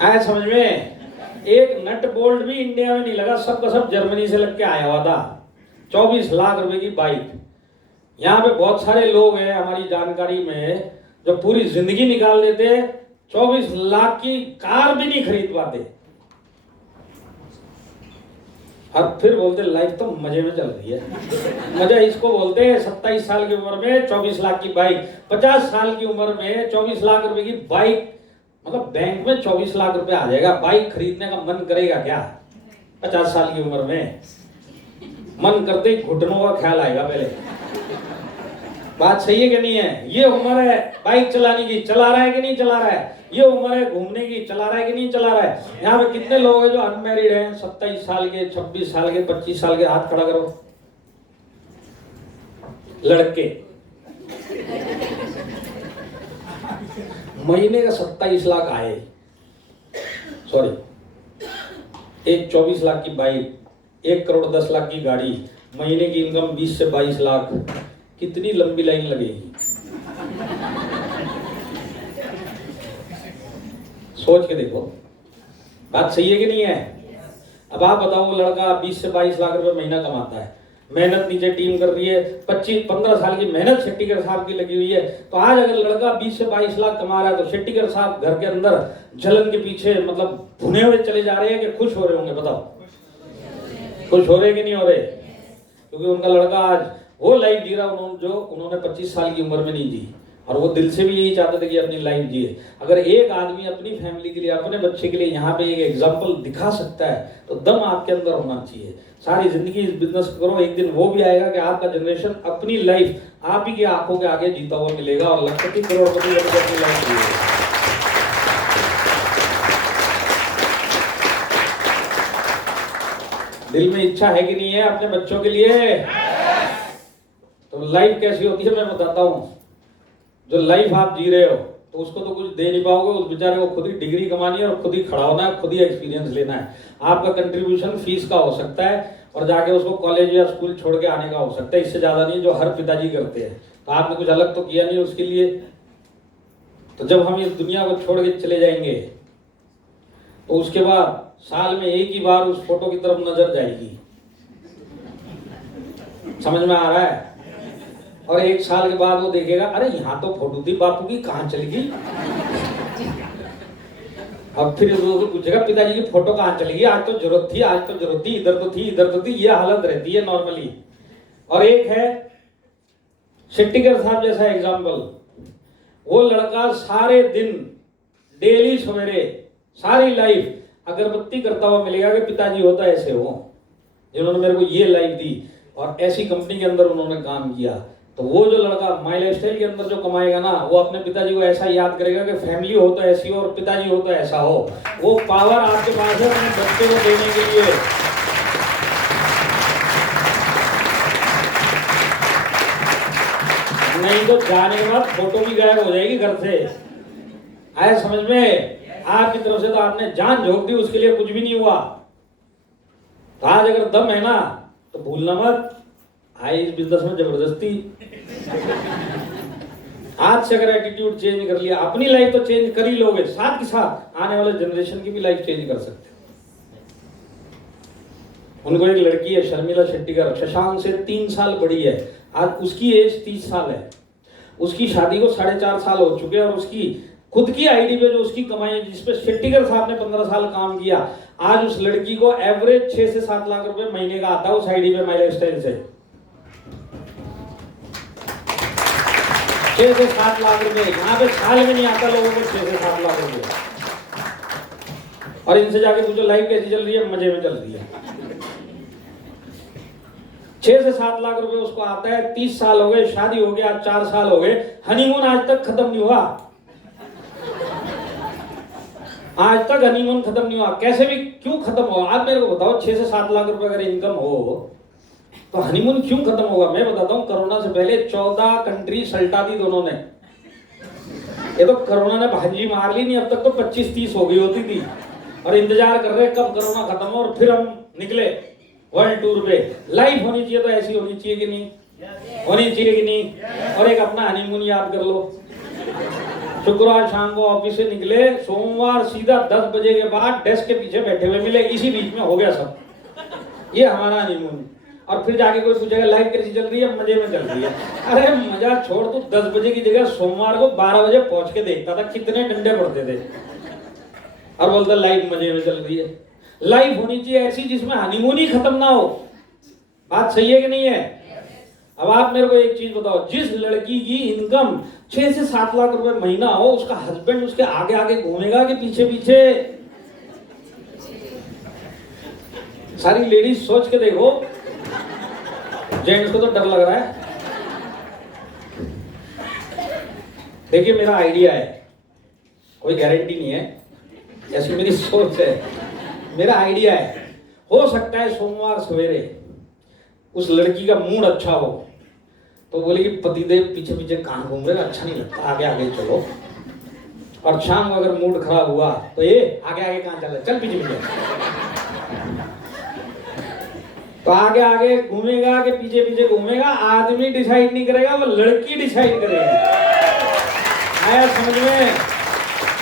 आया समझ में? एक नट बोल्ट भी इंडिया में नहीं लगा, सब का सब जर्मनी से लग के आया हुआ था। 24 लाख रुपए की बाइक। यहाँ पे बहुत सारे लोग हैं हमारी जानकारी में जो पूरी जिंदगी निकाल देते, 24 लाख की कार भी नहीं खरीद पाते, और फिर बोलते लाइफ तो मजे में चल रही है। मजा इसको बोलते हैं 27 साल की उम्र में 24 लाख की बाइक, 50 साल की उम्र में 24 लाख रुपए की बाइक। मतलब बैंक में 24 लाख रुपए आ जाएगा, बाइक खरीदने का मन करेगा क्या? 50 साल की उम्र में मन करते ही घुटनों का ख्याल आएगा पहले। बात सही है कि नहीं है? ये उम्र है बाइक चलाने की, चला रहा है कि नहीं चला रहा है? ये उम्र है घूमने की, चला रहा है कि नहीं चला रहा है? यहाँ पे कितने लोग हैं जो अनमैरिड हैं, 27 साल के, 26 साल के, 25 साल के? हाथ खड़ा करो। लड़के महीने का 27 लाख आए, सॉरी, एक 24 लाख की बाइक, 1 करोड़ 10 लाख की गाड़ी, महीने की इनकम 20 से 22 लाख, कितनी लंबी लाइन लगेगी? सोच के देखो, बात सही है कि नहीं है? अब आप बताओ, वो लड़का 20 से 22 लाख रुपए महीना कमाता है, मेहनत नीचे टीम कर रही है, 25-15 साल की मेहनत शेट्टीकर साहब की लगी हुई है। तो आज अगर लड़का 20 से 22 लाख कमा रहा है तो शेट्टीकर साहब घर के अंदर जलन के पीछे मतलब भुने हुए चले जा रहे हैं कि खुश हो रहे होंगे? बताओ, खुश हो रहे कि नहीं हो रहे? क्योंकि उनका लड़का आज वो लाइफ जी रहा जो उन्होंने 25 साल की उम्र में नहीं जी, और वो दिल से भी यही चाहते थे कि अपनी लाइफ जिए। अगर एक आदमी अपनी फैमिली के लिए, अपने बच्चे के लिए यहाँ पे एक एग्जाम्पल दिखा सकता है तो दम आपके अंदर होना चाहिए। सारी जिंदगी इस बिजनेस करो, एक दिन वो भी आएगा कि आपका जनरेशन अपनी लाइफ आप ही की आंखों के आगे जीता हुआ मिलेगा और लखपति करोड़पति लोग अपनी लाइफ जिएगा। दिल में इच्छा है कि नहीं है अपने बच्चों के लिए? तो लाइफ कैसी होती है मैं बताता हूँ। जो लाइफ आप जी रहे हो तो उसको तो कुछ दे नहीं पाओगे, उस बेचारे को खुद ही डिग्री कमानी है और खुद ही खड़ा होना है, खुद ही एक्सपीरियंस लेना है। आपका कंट्रीब्यूशन फीस का हो सकता है और जाके उसको कॉलेज या स्कूल छोड़ के आने का हो सकता है, इससे ज्यादा नहीं, जो हर पिताजी करते हैं। तो आपने कुछ अलग तो किया नहीं उसके लिए। तो जब हम इस दुनिया को छोड़ के चले जाएंगे तो उसके बाद साल में एक ही बार उस फोटो की तरफ नजर जाएगी, समझ में आ रहा है? और 1 साल के बाद वो देखेगा, अरे यहाँ तो फोटो थी बापू की, कहाँ चली गई? अब फिर वो पूछेगा, पिताजी की फोटो कहाँ चली गई? आज तो जरूरत थी, आज तो जरूरत थी, इधर तो थी, इधर तो थी। ये हालत रहती है नॉर्मली। और एक है शेट्टीकर साहब जैसा एग्जाम्पल। वो लड़का सारे दिन, डेली सवेरे, सारी लाइफ अगरबत्ती करता हुआ मिलेगा कि पिताजी होता ऐसे हो, जिन्होंने मेरे को ये लाइफ दी और ऐसी कंपनी के अंदर उन्होंने काम किया। तो वो जो लड़का माई लाइफस्टाइल के अंदर जो कमाएगा ना, वो अपने पिताजी को ऐसा याद करेगा कि फैमिली हो तो ऐसी हो और पिताजी हो तो ऐसा हो। वो पावर आपके पास है अपने बच्चे को देने के लिए। नहीं तो जाने के बाद फोटो भी गायब हो जाएगी घर से। आए समझ में? आपकी तरफ से तो आपने जान झोंक दी, उसके लिए कुछ भी नहीं हुआ। तो आज अगर दम है ना तो भूलना मत, आए इस बिजनेस में जबरदस्ती। आज से अगर एटीट्यूड चेंज कर लिया, अपनी लाइफ तो चेंज कर ही लोगे, साथ के साथ आने वाले जनरेशन की भी लाइफ चेंज कर सकते हो। उनको एक लड़की है शर्मिला शेट्टीकर, शशांक से 3 साल बड़ी है। आज उसकी एज 30 साल है। उसकी शादी को 4.5 साल हो चुके हैं और उसकी खुद की आईडी पे जो उसकी कमाई है, जिसपे शेट्टीकर साहब ने 15 साल काम किया, आज उस लड़की को एवरेज 6 से 7 लाख रुपए महीने का आता है उस आईडी पे माई लाइफस्टाइल से। 6 से 7 लाख रुपए यहाँ पे साल में नहीं आता लोगों को 6 से 7 लाख रुपए। और इनसे जाके पूछो लाइफ कैसी चल रही है? मजे में चल रही है। 6 से 7 लाख रुपए उसको आता है। 30 साल हो गए, शादी हो गया, 4 साल हो गए, हनीमून आज तक खत्म नहीं हुआ। आज तक हनीमून खत्म नहीं हुआ। कैसे भी क्यों खत्म हुआ? आप मेरे को बताओ। 6 से 7 लाख रुपए अगर इनकम हो तो हनीमून क्यों खत्म होगा? मैं बताता हूँ। कोरोना से पहले 14 कंट्री सल्टा दी दोनों ने। ये तो कोरोना ने भांजी मार ली नहीं, अब तक तो 25-30 हो गई होती थी। और इंतजार कर रहे कब कोरोना खत्म हो और फिर हम निकले वर्ल्ड टूर पे। लाइफ होनी चाहिए तो ऐसी होनी चाहिए कि नहीं? होनी चाहिए कि नहीं? और एक अपना हनीमून याद कर लो। शुक्रवार शाम को ऑफिस से निकले, सोमवार सीधा 10 बजे के बाद डेस्क के पीछे बैठे हुए मिले, इसी बीच में हो गया सब। ये हमारा हनीमून। और फिर जाके कोई पूछेगा लाइफ कैसी चल रही है? मजे में चल रही है। अरे मजा छोड़, तू 10 बजे की जगह सोमवार को 12 बजे पहुंच के देखता था कितने डंडे पड़ते थे, और बोलता लाइफ मजे में चल रही है। लाइफ होनी चाहिए ऐसी जिसमें हनीमून ही खत्म ना हो। बात सही है कि नहीं है? अब आप मेरे को एक चीज बताओ, जिस लड़की की इनकम 6 से 7 लाख रुपए महीना हो, उसका हस्बैंड उसके आगे आगे घूमेगा कि पीछे पीछे? सारी लेडीज सोच के देखो, जेंट्स को तो डर लग रहा है। देखिए मेरा आइडिया है, कोई गारंटी नहीं है, ऐसी मेरी सोच है, मेरा आइडिया है। हो सकता है सोमवार सवेरे उस लड़की का मूड अच्छा हो तो बोले कि पतिदेव पीछे पीछे कहाँ घूम रहे, अच्छा नहीं लगता, आगे आगे चलो। और शाम को अगर मूड खराब हुआ तो ये आगे आगे कहाँ चल, चल पीछे पीछे। तो आगे आगे घूमेगा कि पीछे पीछे घूमेगा, आदमी डिसाइड नहीं करेगा, वो लड़की डिसाइड करेगी। आया समझ में?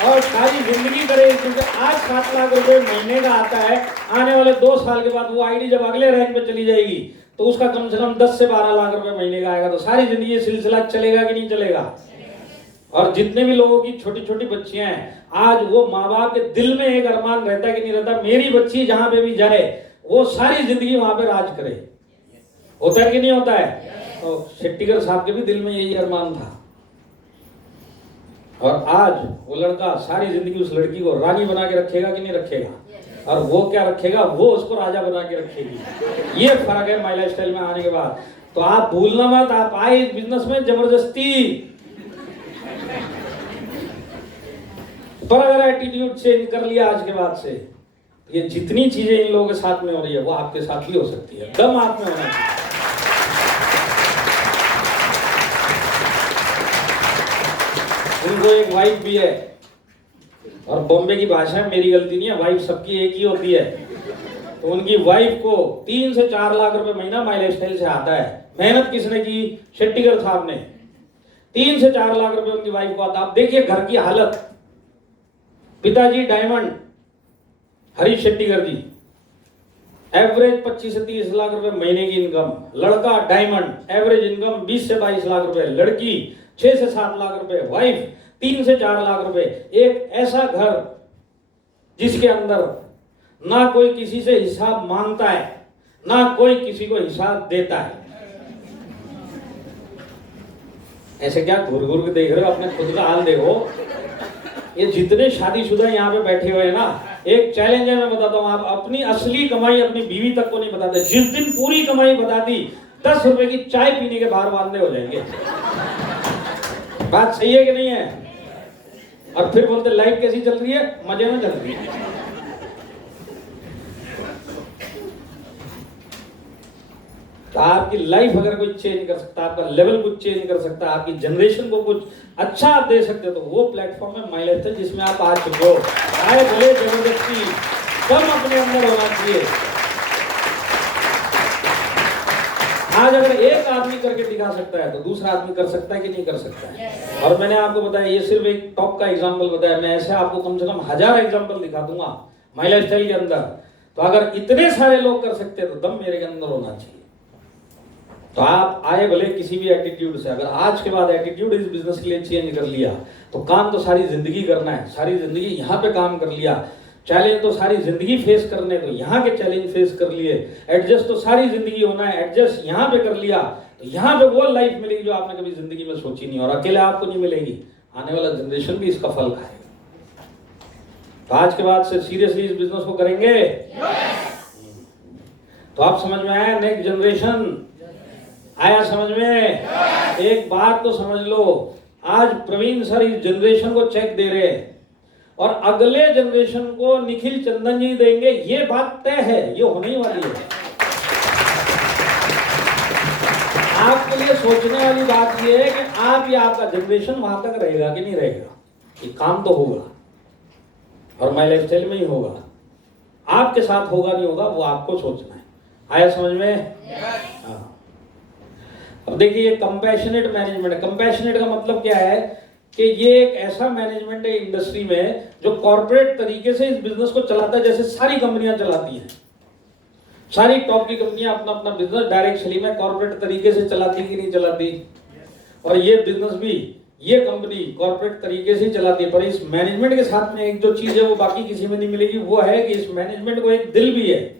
और सारी जिंदगी करे, क्योंकि आज 7 लाख रुपए महीने का आता है, आने वाले 2 साल के बाद वो आईडी जब अगले रैंक पे चली जाएगी तो उसका कम से कम 10 से 12 लाख रुपए महीने का आएगा। तो सारी जिंदगी ये सिलसिला चलेगा कि नहीं चलेगा? और जितने भी लोगों की छोटी छोटी बच्चियां हैं, आज वो माँ बाप के दिल में एक अरमान रहता है कि नहीं रहता, मेरी बच्ची जहां पे भी जाए वो सारी जिंदगी वहां पे राज करे। होता है कि नहीं होता है? तो शेट्टीकर साहब के भी दिल में यही अरमान था, और आज वो लड़का सारी जिंदगी उस लड़की को रानी बना के रखेगा कि नहीं रखेगा, और वो क्या रखेगा, वो उसको राजा बना के रखेगी। ये फर्क है माई लाइफस्टाइल में आने के बाद। तो आप भूलना मत, आप आए इस बिजनेस में जबरदस्ती, पर अगर एटीट्यूड चेंज कर लिया आज के बाद से, ये जितनी चीजें इन लोगों के साथ में हो रही है वो आपके साथ भी हो सकती है। दम आप में होना चाहिए। उनको एक वाइफ भी है, और बॉम्बे की भाषा है, मेरी गलती नहीं है, वाइफ सबकी एक ही होती है। तो उनकी वाइफ को 3 से 4 लाख रुपए महीना माई लाइफस्टाइल से आता है। मेहनत किसने की? शेट्टीकर साहब ने। 3 से 4 लाख रुपए उनकी वाइफ को आता। आप देखिए घर की हालत। पिताजी डायमंड हरीश शेट्टीकर जी, एवरेज 25 से 30 लाख रुपए महीने की इनकम। लड़का डायमंड, एवरेज इनकम 20 से 22 लाख रुपए। लड़की 6 से 7 लाख रुपए। वाइफ 3 से 4 लाख रुपए। एक ऐसा घर जिसके अंदर ना कोई किसी से हिसाब मांगता है, ना कोई किसी को हिसाब देता है। ऐसे क्या घूर घूर के देख रहे हो? अपने खुद का हाल देखो। ये जितने शादीशुदा यहाँ पे बैठे हुए हैं ना, एक चैलेंज है, मैं बताता हूँ, आप अपनी असली कमाई अपनी बीवी तक को नहीं बताते। जिस दिन पूरी कमाई बता दी, 10 रुपए की चाय पीने के बाहर वांदे हो जाएंगे। बात सही है कि नहीं है? और फिर बोलते लाइफ कैसी चल रही है? मजे में चल रही है। तो आपकी लाइफ अगर कोई चेंज कर सकता है, आपका लेवल कुछ चेंज कर सकता है, आपकी जनरेशन को कुछ अच्छा आप दे सकते हो, तो वो प्लेटफॉर्म है माई लाइफस्टाइल, जिसमें आप आ चुके हो। आए भले जबरदस्ती, सब अपने अंदर होना चाहिए। आज अगर एक आदमी करके दिखा सकता है तो दूसरा आदमी कर सकता है कि नहीं कर सकता है? और मैंने आपको बताया, ये सिर्फ एक टॉप का एग्जांपल बताया, मैं ऐसे आपको कम से कम 1000 एग्जांपल दिखा दूंगा माई लाइफस्टाइल के अंदर। तो अगर इतने सारे लोग कर सकते हैं तो दम मेरे के अंदर होना चाहिए। तो आप आए भले किसी भी एटीट्यूड से, अगर आज के बाद एटीट्यूड इस बिजनेस के लिए चेंज कर लिया तो काम तो सारी जिंदगी करना है। सारी जिंदगी यहाँ पे काम कर लिया, चैलेंज तो सारी जिंदगी फेस करने, तो यहाँ के चैलेंज फेस कर लिए। एडजस्ट तो सारी जिंदगी होना है, एडजस्ट यहाँ पे कर लिया तो यहाँ पे वो लाइफ मिलेगी जो आपने कभी जिंदगी में सोची नहीं, और अकेले आपको नहीं मिलेगी, आने वाला जनरेशन भी इसका फल खाएगा। तो आज के बाद से सीरियसली इस बिजनेस को करेंगे। तो आप समझ में आया? नेक्स्ट जनरेशन आया समझ में? एक बात तो समझ लो, आज प्रवीण सर इस जनरेशन को चेक दे रहे हैं और अगले जनरेशन को निखिल चंदन जी देंगे, ये बात तय है, ये होने ही वाली है। आपके लिए सोचने वाली बात ये है कि आप या आपका जनरेशन वहां तक रहेगा कि नहीं रहेगा। ये काम तो होगा और माई लाइफस्टाइल में ही होगा, आपके साथ होगा नहीं होगा वो आपको सोचना है। आया समझ में? हाँ। अब देखिए, ये कंपैशनेट मैनेजमेंट है। कंपैशनेट का मतलब क्या है कि ये एक ऐसा मैनेजमेंट है इंडस्ट्री में जो कॉर्पोरेट तरीके से इस बिजनेस को चलाता है, जैसे सारी कंपनियां चलाती हैं। सारी टॉप की कंपनियां अपना अपना बिजनेस डायरेक्ट सेलिंग में कॉर्पोरेट तरीके से चलाती कि नहीं चलाती, और ये बिजनेस भी ये कंपनी कॉर्पोरेट तरीके से चलाती है। पर इस मैनेजमेंट के साथ में एक जो चीज है वो बाकी किसी में नहीं मिलेगी, वो है कि इस मैनेजमेंट को एक दिल भी है।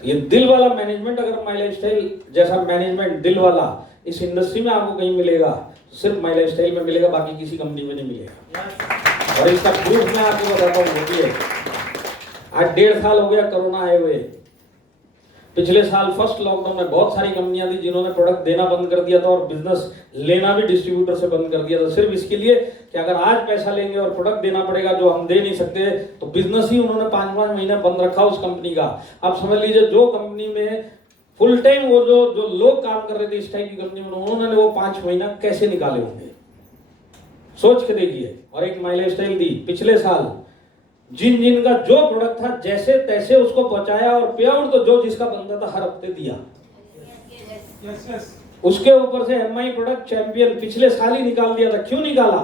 ये दिल वाला मैनेजमेंट, अगर माई लाइफस्टाइल जैसा मैनेजमेंट दिल वाला इस इंडस्ट्री में आपको कहीं मिलेगा, सिर्फ माई लाइफस्टाइल में मिलेगा, बाकी किसी कंपनी में नहीं मिलेगा। और इसका प्रूफ मैं आपको बताता हूँ, होती है आज 1.5 साल हो गया कोरोना आए हुए। पिछले साल फर्स्ट लॉकडाउन में बहुत सारी कंपनियां थी जिन्होंने प्रोडक्ट देना बंद कर दिया था और बिजनेस लेना भी डिस्ट्रीब्यूटर से बंद कर दिया था, सिर्फ इसके लिए कि अगर आज पैसा लेंगे और प्रोडक्ट देना पड़ेगा जो हम दे नहीं सकते, तो बिजनेस ही उन्होंने 5-5 महीने बंद रखा उस कंपनी का। आप समझ लीजिए जो कंपनी में फुल टाइम वो जो लोग काम कर रहे थे इस टाइप की कंपनी में, उन्होंने वो 5 महीना कैसे निकाले होंगे, सोच के देखिए। और एक माई लाइफ स्टाइल दी पिछले साल जिन का जो प्रोडक्ट था जैसे तैसे उसको पहुंचाया और पे आउट तो जो जिसका बनता था हर हफ्ते दिया। उसके ऊपर से एमआई प्रोडक्ट चैंपियन पिछले साल ही निकाल दिया था। क्यों निकाला?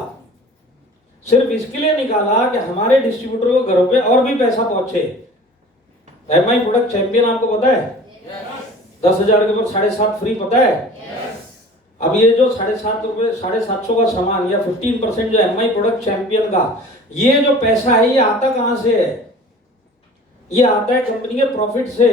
सिर्फ इसके लिए निकाला कि हमारे डिस्ट्रीब्यूटर को घरों पे और भी पैसा पहुंचे। एमआई प्रोडक्ट चैंपियन आपको पता है 10,000 के ऊपर 7.5 फ्री, पता है? अब ये जो 7.5 रुपए 750 का सामान या 15% जो एमआई प्रोडक्ट चैंपियन का, ये जो पैसा है ये आता कहां से है? ये आता है कंपनी के प्रॉफिट से।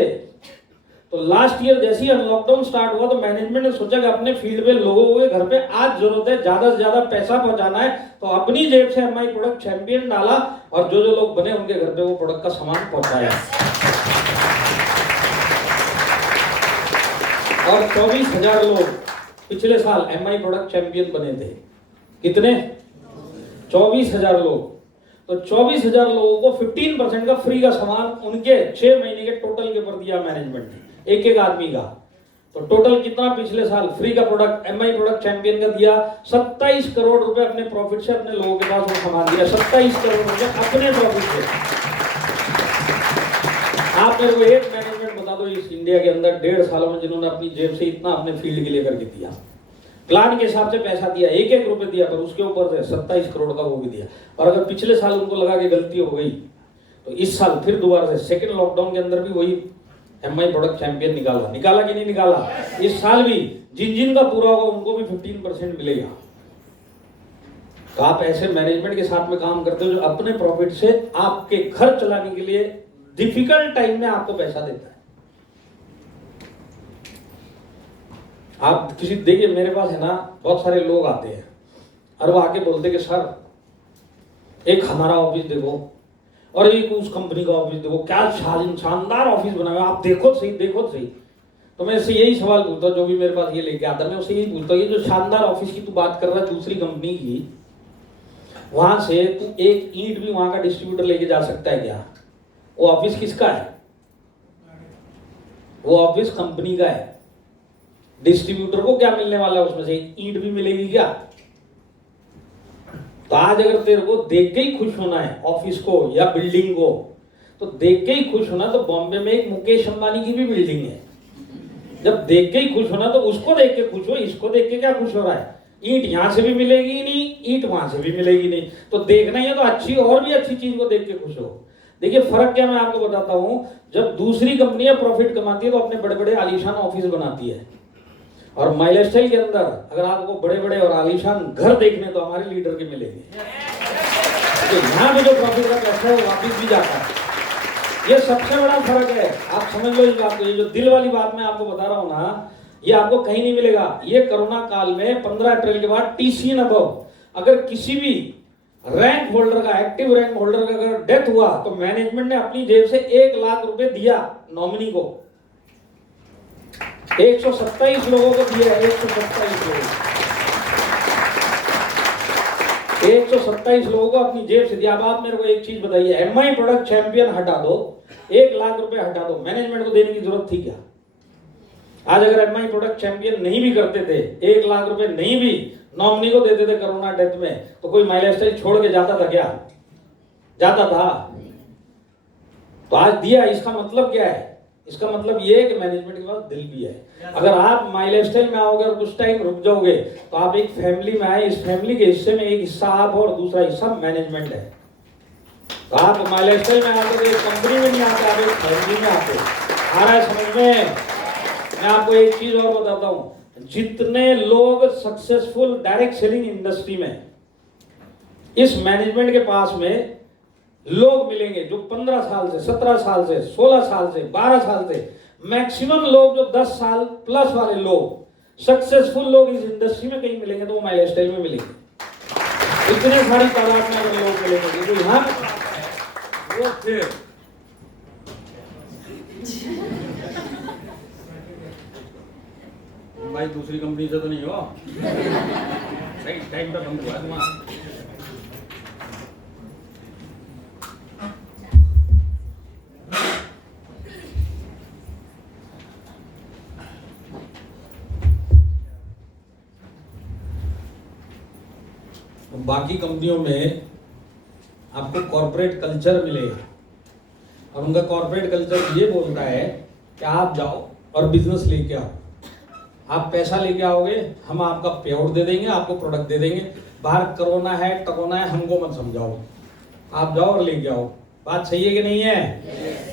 तो लास्ट ईयर जैसे ही लॉकडाउन स्टार्ट हुआ तो मैनेजमेंट ने सोचा कि अपने फील्ड में लोगों के घर पे आज जरूरत है, ज्यादा से ज्यादा पैसा पहुंचाना है, तो अपनी जेब से एमआई प्रोडक्ट चैंपियन डाला और जो लोग बने उनके घर पे वो प्रोडक्ट का सामान पहुंचाया। और 24,000 लोग पिछले साल एमआई प्रोडक्ट चैंपियन बने थे। कितने? 24,000 लोग। तो 24,000 लोगों को 15% का फ्री का सामान उनके 6 महीने के टोटल के ऊपर दिया मैनेजमेंट ने, एक आदमी का। तो टोटल कितना पिछले साल फ्री का प्रोडक्ट एमआई प्रोडक्ट चैंपियन का दिया? 27 करोड़ रुपए अपने प्रॉफिट से अपने लोगों के पास वो सामान दिया। 27 करोड़ रुपए अपने प्रॉफिट से। आप मेरे को एक मैनेजमेंट बता दो इस इंडिया के अंदर 1.5 सालों में जिन्होंने अपनी जेब से इतना अपने फील्ड के लिए करके दिया, प्लान के हिसाब से पैसा दिया, 1-1 रुपए दिया, पर उसके ऊपर से 27 करोड़ का वो भी दिया। और अगर पिछले साल उनको लगा कि गलती हो गई तो इस साल फिर दोबारा से सेकंड लॉकडाउन के अंदर भी वही एमआई प्रोडक्ट चैंपियन निकाला कि नहीं निकाला? इस साल भी जिन का पूरा होगा उनको भी 15% मिलेगा। तो आप ऐसे मैनेजमेंट के साथ में काम करते हो जो अपने प्रॉफिट से आपके घर चलाने के लिए डिफिकल्ट टाइम में आपको पैसा देता है। आप किसी देखिए मेरे पास है ना बहुत सारे लोग आते हैं और वो आके बोलते कि सर एक हमारा ऑफिस देखो और एक उस कंपनी का ऑफिस देखो, क्या शानदार ऑफिस बना हुआ, आप देखो सही। तो मैं इससे यही सवाल पूछता हूँ जो भी मेरे पास ये लेके आता है, मैं उससे यही पूछता हूँ ये जो शानदार ऑफिस की तू बात कर रहा है दूसरी कंपनी की, वहां से तू एक ईंट भी वहां का डिस्ट्रीब्यूटर लेके जा सकता है क्या? वो ऑफिस किसका है? वो ऑफिस कंपनी का है। डिस्ट्रीब्यूटर को क्या मिलने वाला है उसमें से? ईंट भी मिलेगी क्या? तो आज अगर तेरे को देख के ही खुश होना है ऑफिस को या बिल्डिंग को, तो देख के ही खुश होना, तो बॉम्बे में एक मुकेश अंबानी की भी बिल्डिंग है। जब देख के ही खुश होना तो उसको देख के खुश हो, इसको देख के क्या खुश हो रहा है? ईंट यहां से भी मिलेगी नहीं, ईंट वहां से भी मिलेगी नहीं, तो देखना ही है तो अच्छी और भी अच्छी चीज को देख के खुश हो। देखिए फर्क क्या मैं आपको बताता हूं, जब दूसरी कंपनियां प्रॉफिट कमाती है तो अपने बड़े बड़े आलीशान ऑफिस बनाती है, और माई लाइफ स्टाइल के अंदर अगर आपको बड़े बड़े और आलीशान घर देखने तो हमारे लीडर के मिलेंगे। तो यहाँ पे जो प्रॉफिट का पैसा है वो वापिस भी जाता है। ये सबसे बड़ा फर्क है, आप समझ लो इस बात को। ये जो दिल वाली बात मैं आपको बता रहा हूँ ना, ये आपको कहीं नहीं मिलेगा। ये कोरोना काल में 15 अप्रैल के बाद TCN अबव अगर किसी भी रैंक होल्डर का, एक्टिव रैंक होल्डर का अगर डेथ हुआ तो मैनेजमेंट ने अपनी जेब से 1 लाख रुपए दिया नॉमिनी को। 127 लोगों को दिया है, 127 लोगों को अपनी जेब से दिया। अब आप मेरे को एक चीज बताइए, एमआई प्रोडक्ट चैंपियन हटा दो, 1 लाख रुपए हटा दो, मैनेजमेंट को देने की जरूरत थी क्या? आज अगर एमआई प्रोडक्ट चैंपियन नहीं भी करते थे, 1 लाख रुपए नहीं भी नॉमिनी को देते थे कोरोना डेथ में, तो कोई माई लाइफ स्टाइल छोड़ के जाता था क्या? जाता था? तो आज दिया, इसका मतलब क्या है? इसका मतलब ये है कि मैनेजमेंट के पास दिल भी है। अगर आप माई लाइफ स्टाइल में आओगे और कुछ टाइम रुक जाओगे तो आप एक फैमिली में आए, इस फैमिली के हिस्से में एक हिस्सा आप और दूसरा हिस्सा मैनेजमेंट है। तो आप माई लाइफ स्टाइल में आते तो एक कंपनी में नहीं आते, आप एक फैमिली में आते। आ रहा है समझ में? मैं आपको एक चीज और बताता हूं, जितने लोग सक्सेसफुल डायरेक्ट सेलिंग इंडस्ट्री में इस मैनेजमेंट के पास में लोग मिलेंगे जो 15 साल से, 17 साल से, 16 साल से, 12 साल से, मैक्सिमम लोग जो 10 साल प्लस वाले लोग सक्सेसफुल लोग इस इंडस्ट्री में कहीं मिलेंगे तो वो माई लाइफ स्टाइल में मिलेंगे। इतने सारी तादाद में लोग मिलेंगे जो यहाँ वो थे भाई दूसरी कंपनी से तो नहीं हो? सही टाइम पे बंद हुआ है तुम्हारा। बाकी कंपनियों में आपको कॉर्पोरेट कल्चर मिलेगा और उनका कॉर्पोरेट कल्चर ये बोलता है कि आप जाओ और बिजनेस लेके आओ, आप पैसा लेके आओगे, हम आपका पे आउट दे देंगे, आपको प्रोडक्ट दे देंगे। बाहर करोना है टकोना है हमको मत समझाओ, आप जाओ और लेके आओ। बात सही है कि नहीं है?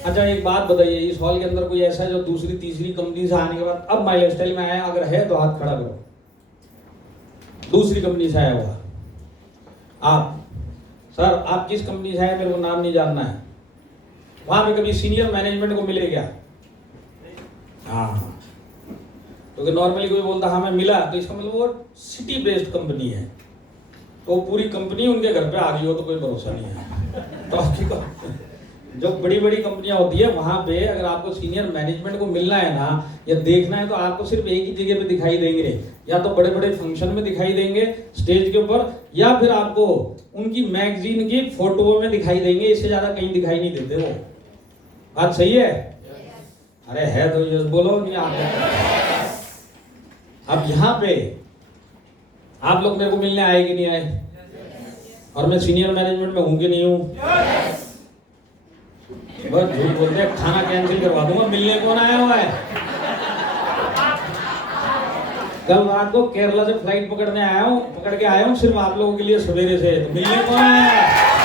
अच्छा एक बात बताइए, इस हॉल के अंदर कोई ऐसा है जो दूसरी तीसरी कंपनी से आने के बाद अब माई लाइफस्टाइल में आया? अगर है तो हाथ खड़ा करो। दूसरी कंपनी से आया हुआ आप, सर आप किस कंपनी से आए, मेरे को नाम नहीं जानना है। वहां पे कभी सीनियर मैनेजमेंट को मिले क्या? हाँ, क्योंकि नॉर्मली कोई बोलता हाँ मैं मिला तो इसका मतलब वो सिटी बेस्ड कंपनी है, तो पूरी कंपनी उनके घर पे आ गई हो तो कोई भरोसा नहीं है। तो आपकी जो बड़ी बड़ी कंपनियां होती है वहां पे अगर आपको सीनियर मैनेजमेंट को मिलना है ना या देखना है तो आपको सिर्फ एक ही जगह पे दिखाई देंगे, या तो बड़े बड़े फंक्शन में दिखाई देंगे स्टेज के ऊपर, या फिर आपको उनकी मैगजीन की फोटो में दिखाई देंगे, इससे ज्यादा कहीं दिखाई नहीं देते वो। बात सही है? अरे है तो यस बोलो, नहीं आप। अब यहाँ पे आप लोग मेरे को मिलने आए कि नहीं आए, और मैं सीनियर मैनेजमेंट में हूं कि नहीं हूं? बस झूठ बोलते हैं, खाना कैंसिल करवा दूंगा। मिलने कौन आया हुआ है? कल रात को केरला से फ्लाइट पकड़ के आया हूं सिर्फ आप लोगों के लिए सवेरे से। तो मिलने कौन आया है?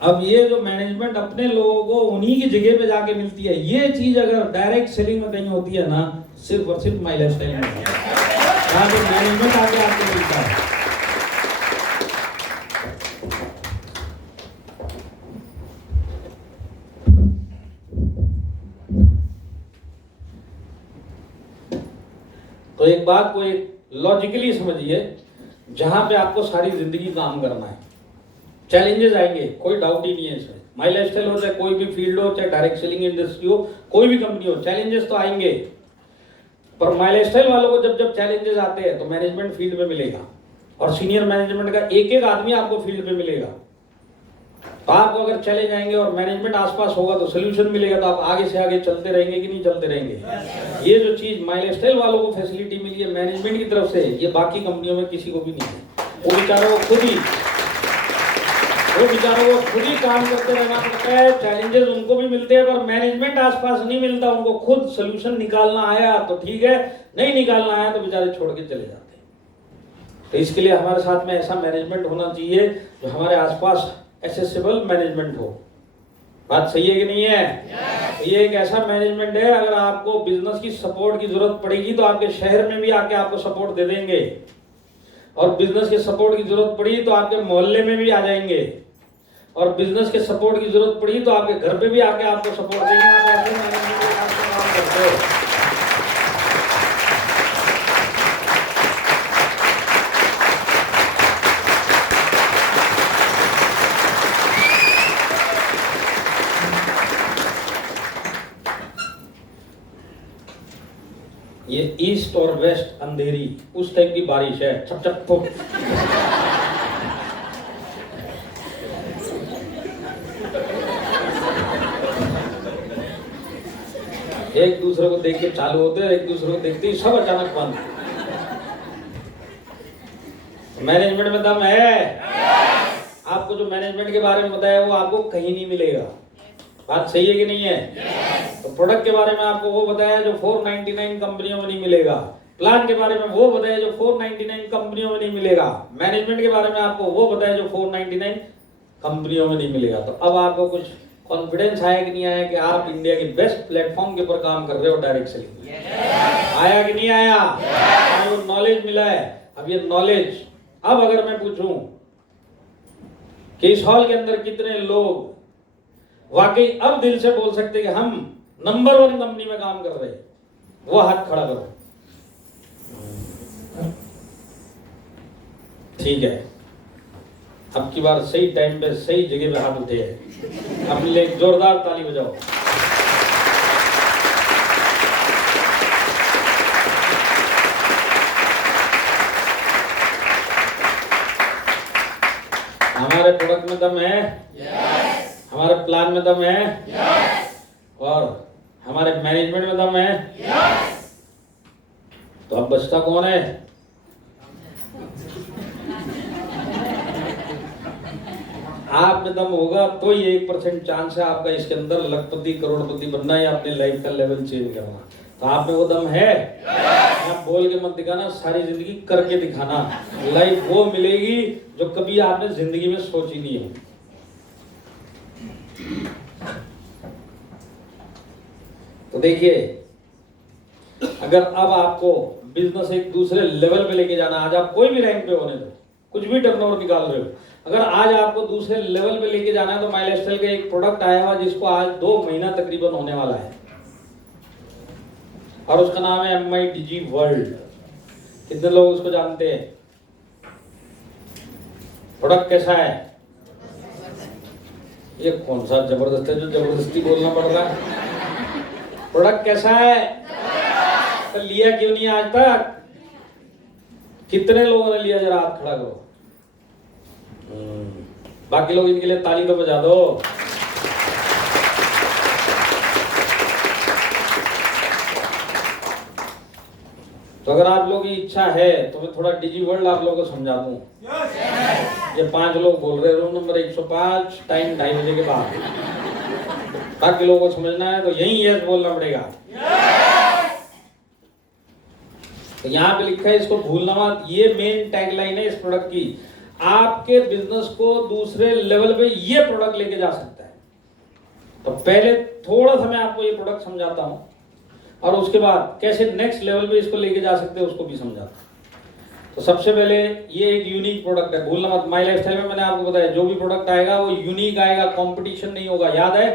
अब ये जो मैनेजमेंट अपने लोगों को उन्हीं की जगह पे जाके मिलती है, ये चीज अगर डायरेक्ट सेलिंग में कहीं होती है ना, सिर्फ और सिर्फ माई लाइफस्टाइल में यहाँ पे मैनेजमेंट आके आपको मिलता है। तो एक बात को एक लॉजिकली समझिए, जहां पे आपको सारी जिंदगी काम करना है, चैलेंजेस आएंगे, कोई डाउट ही नहीं है इसमें। माई लाइफस्टाइल हो चाहे कोई भी फील्ड हो, चाहे डायरेक्ट सेलिंग इंडस्ट्री हो, कोई भी कंपनी हो, चैलेंजेस तो आएंगे। पर माई लाइफस्टाइल वालों को जब जब चैलेंजेस आते हैं तो मैनेजमेंट फील्ड में मिलेगा, और सीनियर मैनेजमेंट का एक एक आदमी आपको फील्ड पे मिलेगा। तो आपको अगर चैलेंज आएंगे और मैनेजमेंट आसपास होगा तो सोल्यूशन मिलेगा, तो आप आगे से आगे चलते रहेंगे कि नहीं चलते रहेंगे। ये जो चीज माई लाइफस्टाइल वालों को फैसिलिटी मिली है मैनेजमेंट की तरफ से, ये बाकी कंपनियों में किसी को भी नहीं है। वो बेचारों को खुद ही काम करते रहना पड़ता है, चैलेंजेस उनको भी मिलते हैं पर मैनेजमेंट आसपास नहीं मिलता, उनको खुद सोल्यूशन निकालना आया तो ठीक है, नहीं निकालना आया तो बेचारे छोड़ के चले जाते हैं। तो इसके लिए हमारे साथ में ऐसा मैनेजमेंट होना चाहिए जो हमारे आसपास एक्सेसिबल मैनेजमेंट हो। बात सही है कि नहीं है? तो ये एक ऐसा मैनेजमेंट है, अगर आपको बिजनेस की सपोर्ट की जरूरत पड़ेगी तो आपके शहर में भी आके आपको सपोर्ट दे देंगे, और बिजनेस के सपोर्ट की जरूरत पड़ी तो आपके मोहल्ले में भी आ जाएंगे, और बिजनेस के सपोर्ट की जरूरत पड़ी तो आपके घर पे भी आके आपको सपोर्ट देंगे। आप ऐसे मैनेजमेंट के साथ काम करते हो। ये ईस्ट और वेस्ट अंधेरी उस टाइप की बारिश है, छप छप फुप। एक दूसरे को देख के चालू होते हैं, एक दूसरे को देखते ही सब अचानक बंद। मैनेजमेंट में दम है। आपको जो मैनेजमेंट के बारे में बताया वो आपको कहीं नहीं मिलेगा। बात सही है कि नहीं है? तो प्रोडक्ट के बारे में आपको वो बताया जो 499 कंपनियों में नहीं मिलेगा, प्लान के बारे में वो बताया जो 499 कंपनियों में नहीं मिलेगा, मैनेजमेंट के बारे में आपको वो बताया जो 499 कंपनियों में नहीं मिलेगा। तो अब आपको कुछ कॉन्फिडेंस आया कि नहीं आया कि आप इंडिया के बेस्ट प्लेटफॉर्म के ऊपर काम कर रहे हो डायरेक्ट सेलिंग? आया कि नहीं आया? वो नॉलेज मिला है। अब ये नॉलेज, अब अगर मैं पूछूं कि इस हॉल के अंदर कितने लोग वाकई अब दिल से बोल सकते कि हम नंबर 1 कंपनी में काम कर रहे हैं, वो हाथ खड़ा करो। ठीक है, अब की बार सही टाइम पे सही जगह पे हाथ उठे हैं। अपने लिए एक जोरदार ताली बजाओ। हमारे प्रोडक्ट में दम है, हमारे प्लान में दम है, और हमारे मैनेजमेंट में दम है। तो अब बचता कौन है? आप में दम होगा तो ही 1% चांस है आपका इसके अंदर लखपति करोड़पति बनना या अपने लाइफ का लेवल चेंज करना। तो आप में वो दम है? आप बोल के मत दिखाना, सारी जिंदगी करके दिखाना। लाइफ वो मिलेगी जो कभी आपने जिंदगी में सोची नहीं है। तो देखिए, अगर अब आपको बिजनेस एक दूसरे लेवल पे लेके जाना, आज आप कोई भी रैंक पे होने दो, कुछ भी टर्नओवर निकाल रहे हो, अगर आज आपको दूसरे लेवल पे लेके जाना है तो माई लाइफस्टाइल का एक प्रोडक्ट आया हुआ जिसको आज 2 महीना तकरीबन होने वाला है, और उसका नाम है MI Digi World। कितने लोग उसको जानते हैं? प्रोडक्ट कैसा है? ये कौन सा जबरदस्त है जो जबरदस्ती बोलना पड़ रहा है? प्रोडक्ट कैसा है? तो लिया क्यों नहीं आज तक? कितने लोगों ने लिया? जरा हाथ खड़ा करो। बाकी लोग इनके लिए ताली तो बजा दो। तो अगर आप लोगों की इच्छा है तो मैं थोड़ा डिजी वर्ल्ड आप लोगों को समझा दूं। ये 5 लोग बोल रहे, रूम नंबर 105, टाइम 2:30 बजे के बाद। बाकी लोगों को समझना है तो यही यस बोलना पड़ेगा। तो यहाँ पे लिखा है, इसको भूलना मत, ये मेन टैगलाइन है इस प्रोडक्ट की। आपके बिजनेस को दूसरे लेवल पे ये प्रोडक्ट लेके जा सकता है। तो पहले थोड़ा सा मैं आपको ये प्रोडक्ट समझाता हूँ, और उसके बाद कैसे नेक्स्ट लेवल पे इसको लेके जा सकते हैं उसको भी समझाता हूँ। तो सबसे पहले ये एक यूनिक प्रोडक्ट है, भूलना मत। माई लाइफस्टाइल में मैंने आपको बताया जो भी प्रोडक्ट आएगा वो यूनिक आएगा, कंपटीशन नहीं होगा। याद है?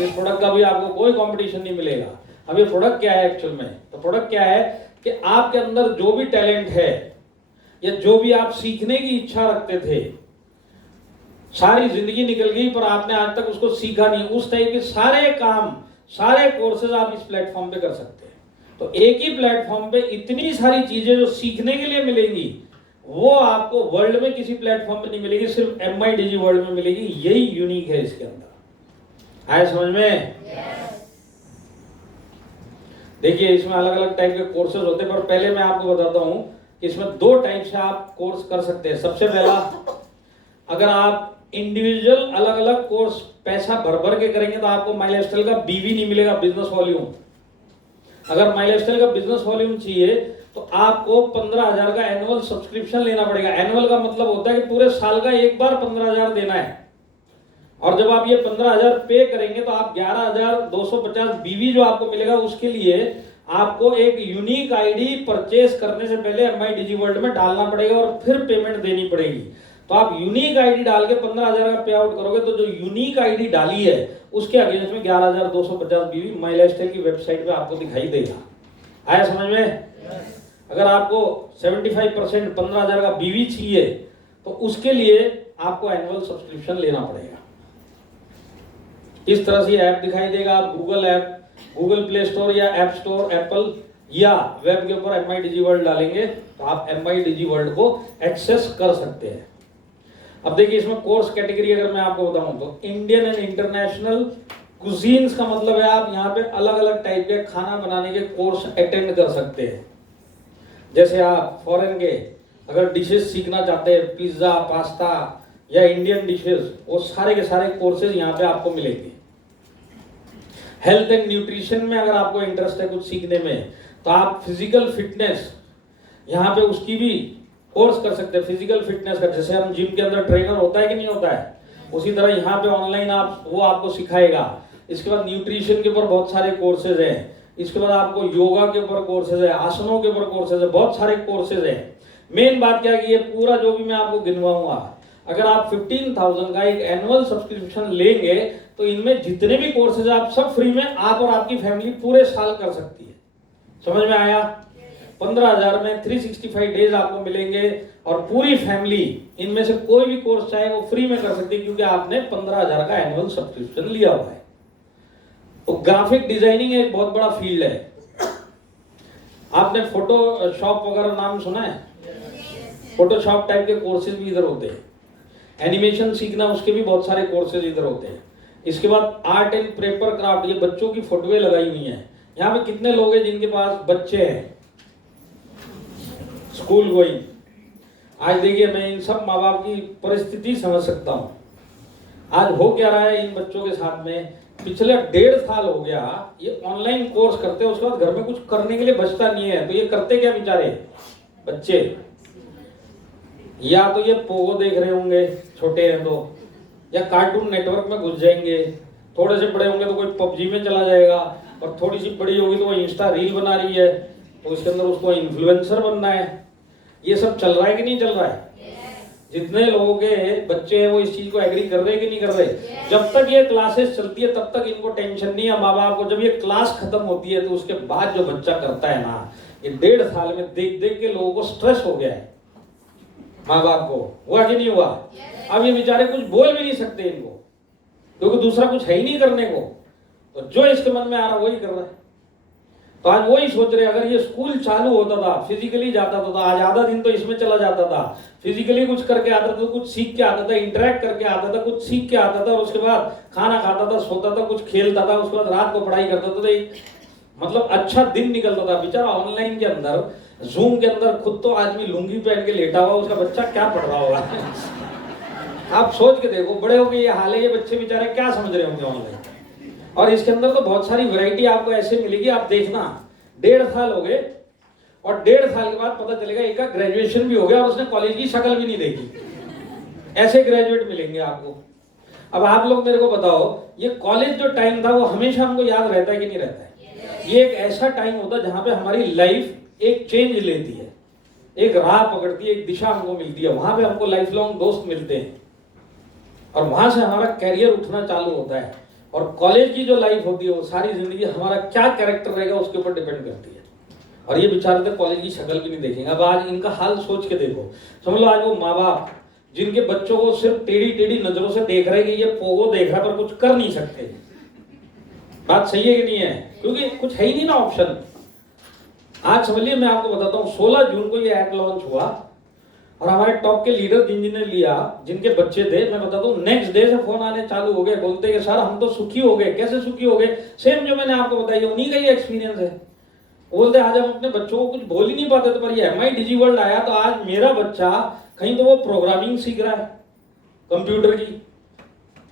इस प्रोडक्ट का भी आपको कोई कंपटीशन नहीं मिलेगा। अब ये प्रोडक्ट क्या है एक्चुअल में? तो प्रोडक्ट क्या है कि आपके अंदर जो भी टैलेंट है या जो भी आप सीखने की इच्छा रखते थे, सारी जिंदगी निकल गई पर आपने आज तक उसको सीखा नहीं, उस टाइप के सारे काम, सारे कोर्सेज आप इस प्लेटफॉर्म पे कर सकते हैं। तो एक ही प्लेटफॉर्म पे इतनी सारी चीजें जो सीखने के लिए मिलेंगी वो आपको वर्ल्ड में किसी प्लेटफॉर्म पे नहीं मिलेगी, सिर्फ MI Digi वर्ल्ड में मिलेगी। यही यूनिक है इसके अंदर। आए समझ में? देखिए, इसमें अलग अलग टाइप के कोर्सेज होते हैं, पर पहले मैं आपको बताता हूं कि इसमें 2 टाइप से आप कोर्स कर सकते हैं। सबसे पहला, अगर आप इंडिविजुअल अलग अलग कोर्स पैसा भर भर के करेंगे तो आपको माई लाइफस्टाइल का BV नहीं मिलेगा, बिजनेस वॉल्यूम। अगर माई लाइफस्टाइल का बिजनेस वॉल्यूम चाहिए तो आपको 15,000 का एनुअल सब्सक्रिप्शन लेना पड़ेगा। एनुअल का मतलब होता है कि पूरे साल का एक बार 15,000 देना है, और जब आप ये 15,000 पे करेंगे तो आप 11,250 BV जो आपको मिलेगा, उसके लिए आपको एक यूनिक आईडी परचेस करने से पहले MI Digi वर्ल्ड में डालना पड़ेगा और फिर पेमेंट देनी पड़ेगी। तो आप यूनिक आईडी डाल के 15,000 का पे आउट करोगे तो जो यूनिक आईडी डाली है उसके अगेंस्ट में 11,250 BV माई लाइफस्टाइल की वेबसाइट पे आपको दिखाई देगा। आया समझ में? अगर आपको 75% 15,000 का BV चाहिए तो उसके लिए आपको एनुअल सब्सक्रिप्शन लेना पड़ेगा। इस तरह से ऐप दिखाई देगा। आप Google app, Google play store या ऐप स्टोर, एप्पल या वेब के ऊपर MI Digi वर्ल्ड डालेंगे तो आप MI Digi वर्ल्ड को एक्सेस कर सकते हैं। अब देखिए, इसमें कोर्स कैटेगरी अगर मैं आपको बताऊं तो इंडियन एंड इंटरनेशनल कुजीन्स का मतलब है आप यहाँ पे अलग अलग टाइप के खाना बनाने के कोर्स अटेंड कर सकते हैं। जैसे आप फॉरेन के अगर डिशेस सीखना चाहते हैं, पिज्जा, पास्ता या इंडियन डिशेस, वो सारे के सारे कोर्सेज यहाँ पे आपको मिलेंगे। हेल्थ एंड न्यूट्रिशन में अगर आपको इंटरेस्ट है कुछ सीखने में तो आप फिजिकल फिटनेस यहाँ पे उसकी भी कोर्स कर सकते हैं। फिजिकल फिटनेस का, जैसे हम जिम के अंदर ट्रेनर होता है कि नहीं होता है, उसी तरह यहाँ पे ऑनलाइन आप वो आपको सिखाएगा। इसके बाद न्यूट्रिशन के ऊपर बहुत सारे कोर्सेज हैं। इसके बाद आपको योगा के ऊपर कोर्सेज है, आसनों के ऊपर कोर्सेज है, बहुत सारे कोर्सेज हैं। मेन बात क्या है कि ये पूरा जो भी मैं आपको गिनवाऊंगा, अगर आप 15,000 का एक एनुअल सब्सक्रिप्शन लेंगे तो इनमें जितने भी कोर्सेज आप सब फ्री में आप और आपकी फैमिली पूरे साल कर सकती है। समझ में आया? 15,000 में 365 डेज आपको मिलेंगे और पूरी फैमिली इनमें से कोई भी कोर्स चाहे वो फ्री में कर सकती है, क्योंकि आपने 15,000 का एनुअल सब्सक्रिप्शन लिया हुआ है। तो ग्राफिक डिजाइनिंग एक बहुत बड़ा फील्ड है। आपने फोटोशॉप वगैरह नाम सुना है? फोटोशॉप टाइप के कोर्सेज भी इधर होते हैं। एनिमेशन सीखना, उसके भी बहुत सारे कोर्सेज इधर होते हैं। इसके बाद आर्ट एंड पेपर क्राफ्ट, ये बच्चों की फोटोएं लगाई हुई हैं। यहाँ पे कितने लोग हैं जिनके पास बच्चे हैं स्कूल गोइंग? आज देखिए, मैं इन सब माँ बाप की परिस्थिति समझ सकता हूँ। आज हो क्या रहा है इन बच्चों के साथ में, पिछले 1.5 साल हो गया ये ऑनलाइन कोर्स करते हैं, उसके बाद घर में कुछ करने के लिए बचता नहीं है। तो ये करते क्या बेचारे बच्चे? या तो ये पोगो देख रहे होंगे, छोटे हैं तो, या कार्टून नेटवर्क में घुस जाएंगे। थोड़े से बड़े होंगे तो कोई पबजी में चला जाएगा, और थोड़ी सी बड़ी होगी तो वो इंस्टा रील बना रही है, तो उसके अंदर उसको इन्फ्लुएंसर बनना है। ये सब चल रहा है कि नहीं चल रहा है? जितने लोगों के बच्चे हैं वो इस चीज को एग्री कर रहे हैं कि नहीं कर रहे? जब तक ये क्लासेस चलती है तब तक इनको टेंशन नहीं है माँ बाप को। जब ये क्लास खत्म होती है तो उसके बाद जो बच्चा करता है ना, ये 1.5 साल में देख देख के लोगों को स्ट्रेस हो गया है माँ बाप को। हुआ कि नहीं हुआ? अब ये बेचारे कुछ बोल भी नहीं सकते इनको, क्योंकि दूसरा कुछ है ही नहीं करने को। तो जो इसके मन में आ रहा वही कर रहा है। तो आज वही सोच रहे, अगर ये स्कूल चालू होता था, फिजिकली जाता था, आज आधा दिन तो इसमें चला जाता था, फिजिकली कुछ करके आता था, कुछ सीख के आता था, इंटरेक्ट करके आता था, कुछ सीख के आता था, और उसके बाद खाना खाता था, सोता था, कुछ खेलता था, उसके बाद रात को पढ़ाई करता था। तो एक मतलब अच्छा दिन निकलता था। बेचारा ऑनलाइन के अंदर, जूम के अंदर खुद तो आदमी लुंगी पहन के लेटा हुआ, उसका बच्चा क्या पढ़ रहा होगा? आप सोच के देखो, बड़े होके ये हाल है, ये बच्चे बेचारे क्या समझ रहे होंगे ऑनलाइन। और इसके अंदर तो बहुत सारी वैरायटी आपको ऐसे मिलेगी, आप देखना। 1.5 साल हो गए और 1.5 साल के बाद पता चलेगा एक का ग्रेजुएशन भी हो गया और उसने कॉलेज की शक्ल भी नहीं देखी। ऐसे ग्रेजुएट मिलेंगे आपको। अब आप लोग मेरे को बताओ, ये कॉलेज जो टाइम था वो हमेशा हमको याद रहता है कि नहीं रहता है? ये एक ऐसा टाइम होता है जहां पे हमारी लाइफ एक चेंज लेती है, एक राह पकड़ती है, एक दिशा हमको मिलती है। वहां पे हमको लाइफ लॉन्ग दोस्त मिलते हैं और वहां से हमारा कैरियर उठना चालू होता है। और कॉलेज की जो लाइफ होती है वो सारी जिंदगी हमारा क्या कैरेक्टर रहेगा उसके ऊपर डिपेंड करती है। और ये बेचारे तो कॉलेज की शक्ल भी नहीं देखेंगे। अब आज इनका हाल सोच के देखो, समझ लो आज वो माँ बाप जिनके बच्चों को सिर्फ टेढ़ी टेढ़ी नजरों से देख रहे कि ये पोगो देख रहा पर कुछ कर नहीं सकते। बात सही है कि नहीं है? क्योंकि कुछ है ही नहीं ना ऑप्शन। आज समझ लिए, मैं आपको बताता हूँ, 16 जून को ये ऐप लॉन्च हुआ और हमारे टॉप के लीडर जिन्होंने लिया, जिनके बच्चे थे, मैं बताता हूँ, नेक्स्ट डे से फोन आने चालू हो गए, बोलते कि सर हम तो सुखी हो गए। कैसे सुखी हो गए? सेम जो मैंने आपको बताई उन्हीं का ही एक्सपीरियंस है। बोलते आज हम अपने बच्चों को कुछ बोल ही नहीं पाते थे, पर ये MI डिजिवर्ल्ड आया तो आज मेरा बच्चा कहीं तो वो प्रोग्रामिंग सीख रहा है कंप्यूटर की,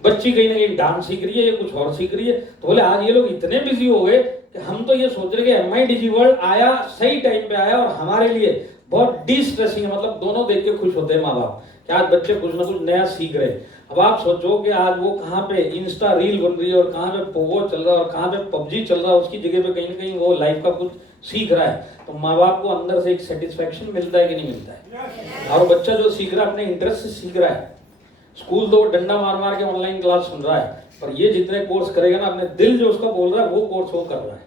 बच्ची कहीं ना कहीं डांस सीख रही है, ये कुछ और सीख रही है। तो बोले आज ये लोग इतने बिजी हो गए कि हम तो ये सोच रहे कि MI डिजिवर्ल्ड आया, सही टाइम पे आया और हमारे लिए बहुत डिस्ट्रेसिंग है। मतलब दोनों देख के खुश होते हैं माँ बाप कि आज बच्चे कुछ ना कुछ नया सीख रहे हैं। अब आप सोचो कि आज वो कहाँ पे इंस्टा रील बन रही है और कहाँ पे पोगो चल रहा है और कहाँ पे पबजी चल रहा है, उसकी जगह पे कहीं ना कहीं वो लाइफ का कुछ सीख रहा है। तो माँ बाप को अंदर से एक सेटिस्फेक्शन मिलता है कि नहीं मिलता है? और बच्चा जो सीख रहा है अपने इंटरेस्ट से सीख रहा है। स्कूल तो डंडा मार मार के ऑनलाइन क्लास सुन रहा है, पर ये जितने कोर्स करेगा ना, अपने दिल जो उसका बोल रहा है वो कोर्स वो कर रहा है।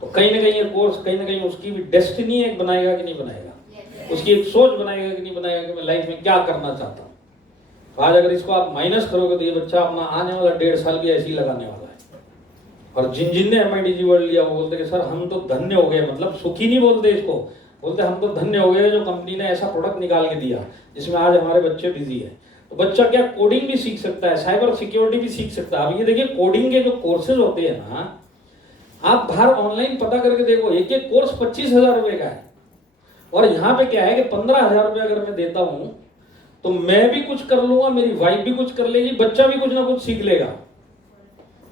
तो कहीं ना कहीं ये कोर्स कहीं ना कहीं उसकी भी डेस्टिनी एक बनाएगा कि नहीं बनाएगा, उसकी एक सोच बनाएगा कि नहीं बनाएगा कि मैं लाइफ में क्या करना चाहता हूँ। तो आज अगर इसको आप माइनस करोगे तो ये बच्चा अपना आने वाला 1.5 साल भी ऐसे ही लगाने वाला है। और जिन ने MI डिजिवर्ल्ड लिया वो बोलते कि सर हम तो धन्य हो गए, मतलब सुखी नहीं बोलते इसको, बोलते हम तो धन्य हो गए जो कंपनी ने ऐसा प्रोडक्ट निकाल के दिया जिसमें आज हमारे बच्चे बिजी है। तो बच्चा क्या कोडिंग भी सीख सकता है, साइबर सिक्योरिटी भी सीख सकता है। अब ये देखिए कोडिंग के जो कोर्सेज होते हैं ना, आप बाहर ऑनलाइन पता करके देखो, एक एक कोर्स 25,000 रुपए का है। और यहाँ पे क्या है कि 15,000 रुपए अगर मैं देता हूं तो मैं भी कुछ कर लूंगा, मेरी वाइफ भी कुछ कर लेगी, बच्चा भी कुछ ना कुछ सीख लेगा।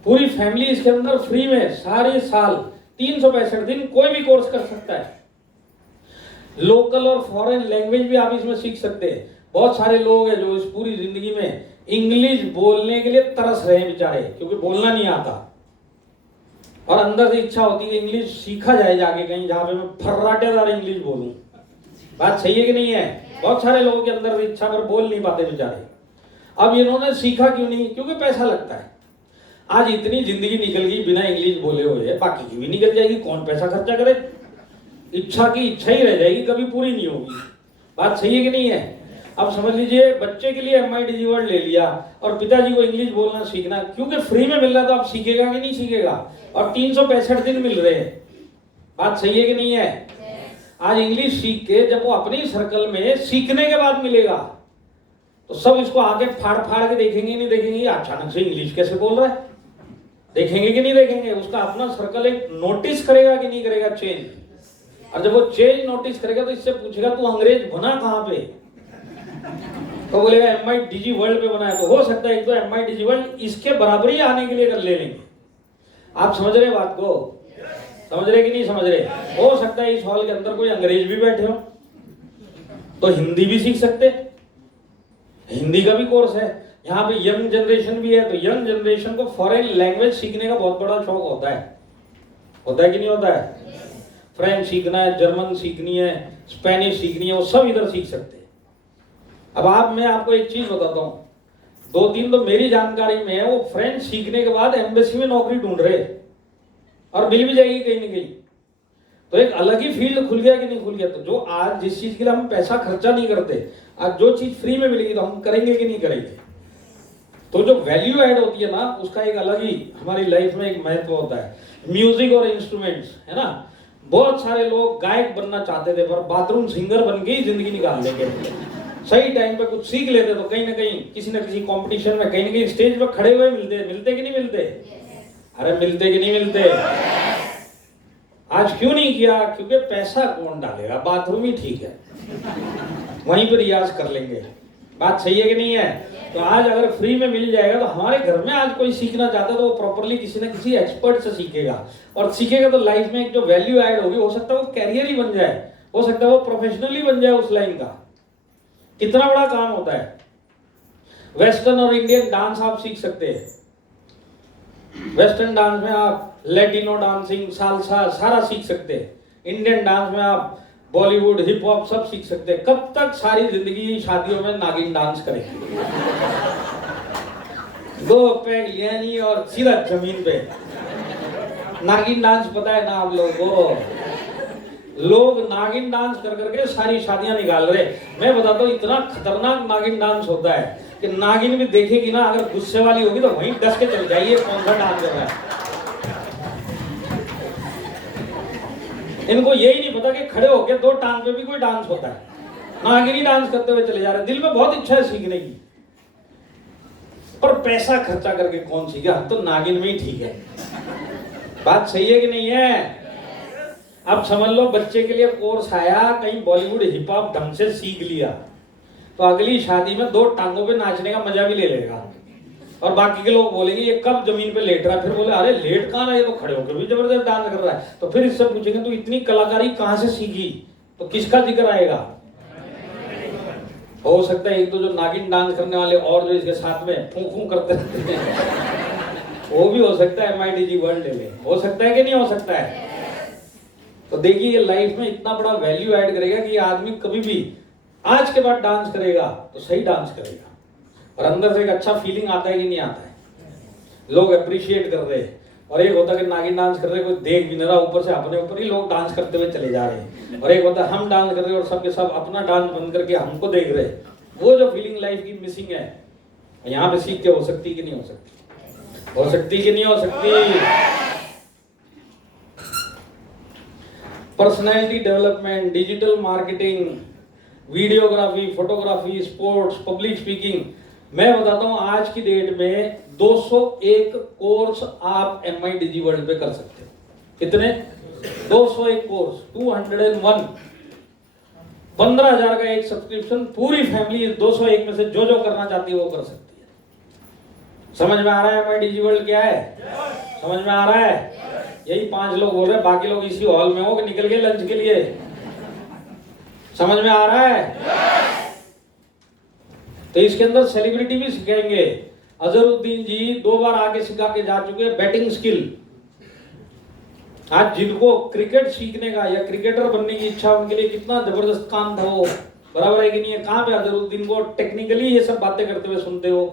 पूरी फैमिली इसके अंदर फ्री में सारे साल 365 दिन कोई भी कोर्स कर सकता है। लोकल और फॉरेन लैंग्वेज भी आप इसमें सीख सकते हैं। बहुत सारे लोग हैं जो इस पूरी जिंदगी में इंग्लिश बोलने के लिए तरस रहे हैं बेचारे, क्योंकि बोलना नहीं आता और अंदर से इच्छा होती है कि इंग्लिश सीखा जाए जाके कहीं जहां पे मैं फर्राटेदार इंग्लिश बोलूं। बात सही है कि नहीं है? बहुत सारे लोगों के अंदर से इच्छा पर बोल नहीं पाते बेचारे। अब इन्होंने सीखा क्यों नहीं? क्योंकि पैसा लगता है। आज इतनी जिंदगी निकल गई बिना इंग्लिश बोले हुए, बाकी की भी निकल जाएगी, कौन पैसा खर्चा करे? इच्छा की इच्छा ही रह जाएगी, कभी पूरी नहीं होगी। बात सही है कि नहीं है? अब समझ लीजिए बच्चे के लिए MI डिजीवर्ल्ड ले लिया और पिताजी को इंग्लिश बोलना सीखना, क्योंकि फ्री में मिल रहा तो आप सीखेगा कि नहीं सीखेगा? और 365 दिन मिल रहे हैं। बात सही है कि नहीं है? आज इंग्लिश सीख के जब वो अपनी सर्कल में सीखने के बाद मिलेगा तो सब इसको आगे फाड़ फाड़ के देखेंगे, नहीं देखेंगे अचानक से इंग्लिश कैसे बोल रहा है, देखेंगे कि नहीं देखेंगे? उसका अपना सर्कल एक नोटिस करेगा कि नहीं करेगा चेंज। और जब वो चेंज नोटिस करेगा तो इससे पूछेगा तू अंग्रेज बना कहां पे, तो बोलेगा MI डिजीवर्ल्ड पे बना है। तो हो सकता है एक तो MI डिजीवर्ल्ड इसके बराबरी आने के लिए कर ले लेंगे। आप समझ रहे बात को? समझ रहे कि नहीं समझ रहे? हो सकता है इस हॉल के अंदर कोई अंग्रेज भी बैठे हो तो हिंदी भी सीख सकते, हिंदी का भी कोर्स है। यहाँ पे यंग जनरेशन भी है तो यंग जनरेशन को फॉरेन लैंग्वेज सीखने का बहुत बड़ा शौक होता है कि नहीं होता है? फ्रेंच सीखना है, जर्मन सीखनी है, स्पेनिश सीखनी है, वो सब इधर सीख सकते हैं। अब मैं आपको एक चीज बताता हूँ, 2-3 तो मेरी जानकारी में है, वो फ्रेंच सीखने के बाद एम्बेसी में नौकरी ढूंढ रहे और मिल भी जाएगी कहीं ना कहीं। तो एक अलग ही फील्ड खुल गया कि नहीं खुल गया? तो जो आज जिस चीज के लिए हम पैसा खर्चा नहीं करते, आज जो चीज फ्री में मिलेगी तो हम करेंगे कि नहीं करेंगे? तो जो वैल्यू ऐड होती है ना, उसका एक अलग ही हमारी लाइफ में एक महत्व होता है। म्यूजिक और इंस्ट्रूमेंट्स है ना, बहुत सारे लोग गायक बनना चाहते थे पर बाथरूम सिंगर बन के ही जिंदगी निकाल लेंगे। सही टाइम पे कुछ सीख लेते तो कहीं ना कहीं किसी न किसी कंपटीशन में कहीं ना कहीं स्टेज पर खड़े हुए मिलते कि नहीं मिलते? अरे मिलते कि नहीं मिलते? आज क्यों नहीं किया? क्योंकि पैसा कौन डालेगा, बाथरूम ही ठीक है, वहीं पर रियाज कर लेंगे। बात सही है कि नहीं है? तो आज अगर फ्री में मिल जाएगा तो हमारे घर में आज कोई सीखना चाहता है तो वो प्रॉपर्ली किसी न किसी एक्सपर्ट से सीखेगा, और सीखेगा तो लाइफ में एक जो वैल्यू ऐड होगी, हो सकता है वो कैरियर ही बन जाए, हो सकता है वो प्रोफेशनली बन जाए उस लाइन का। कितना बड़ा काम होता है। वेस्टर्न और इंडियन डांस आप सीख सकते हैं। वेस्टर्न डांस में आप लैटिनो डांसिंग, साल्सा सारा सीख सकते हैं। इंडियन डांस में आप बॉलीवुड, हिप हॉप सब सीख सकते हैं। कब तक? सारी जिंदगी शादियों में नागिन डांस करेंगे, 2 पैग लियानी और सीधा जमीन पे नागिन डांस। पता है ना आप लोगों को? लोग नागिन डांस कर करके सारी शादियां निकाल रहे। मैं बताता हूँ इतना खतरनाक नागिन डांस होता है कि नागिन भी देखेगी ना, अगर गुस्से वाली होगी तो वहीं डस के चल जाइए कौन सा डांस कर रहा है। इनको यही नहीं पता कि खड़े होके 2 टांग पे भी कोई डांस होता है। नागिनी डांस करते हुए चले जा रहे हैं। दिल में बहुत इच्छा है सीखने की, पर पैसा खर्चा करके कौन सीखेगा? तो नागिन में ही ठीक है। बात सही है कि नहीं है? अब समझ लो बच्चे के लिए कोर्स आया, कहीं बॉलीवुड हिप हॉप ढंग से सीख लिया तो अगली शादी में 2 टांगों पे नाचने का मजा भी ले लेगा। और बाकी के लोग बोलेंगे ये कब जमीन पे लेट रहा है, फिर बोले अरे लेट कहाँ रहा है, ये तो खड़े होकर भी जबरदस्त डांस कर रहा है। तो फिर इससे पूछेंगे तू इतनी कलाकारी कहाँ से सीखी, तो किसका जिक्र आएगा? हो सकता है एक तो जो नागिन डांस करने वाले और जो इसके साथ में फूं फूं करते रहते हैं वो भी हो सकता है MI डिजीवर्ल्ड ले। हो सकता है कि नहीं हो सकता है? तो देखिए ये लाइफ में इतना बड़ा वैल्यू ऐड करेगा कि आदमी कभी भी आज के बाद डांस करेगा तो सही डांस करेगा, और अंदर से एक अच्छा फीलिंग आता है कि नहीं आता है? लोग अप्रिशिएट कर रहे हैं। और एक होता है कि नागिन डांस कर रहे, कोई देख भी नहीं रहा, ऊपर से अपने ऊपर ही लोग डांस करते हुए चले जा रहे हैं। और एक होता है हम डांस कर रहे हैं और सबके सब अपना डांस बंद करके हमको देख रहे हैं। वो जो फीलिंग लाइफ की मिसिंग है, यहाँ पे सीख के हो सकती कि नहीं हो सकती? हो सकती कि नहीं हो सकती? Personality development, digital marketing, videography, photography, sports, public speaking. मैं बताता हूं आज की डेट में 201 कोर्स आप MI डिजीवर्ल्ड पे कर सकते हैं। कितने? 201 कोर्स, 201। 15,000 का एक सब्सक्रिप्शन, पूरी फैमिली 201 में से जो जो करना चाहती है वो कर सकती है। समझ में आ रहा है MI डिजीवर्ल्ड क्या है? समझ में आ रहा है? यही 5 लोग बोल रहे हैं, बाकी लोग इसी हॉल में हो कि निकल गए लंच के लिए? समझ में आ रहा है? तो इसके अंदर सेलिब्रिटी भी सिखाएंगे। अजहरुद्दीन जी 2 बार आके सिखा के जा चुके हैं बैटिंग स्किल। आज जिनको क्रिकेट सीखने का या क्रिकेटर बनने की इच्छा, उनके लिए कितना जबरदस्त काम था वो। बराबर है कि नहीं है? कहाँ पे अजहरुद्दीन को टेक्निकली ये सब बातें करते हुए सुनते हो?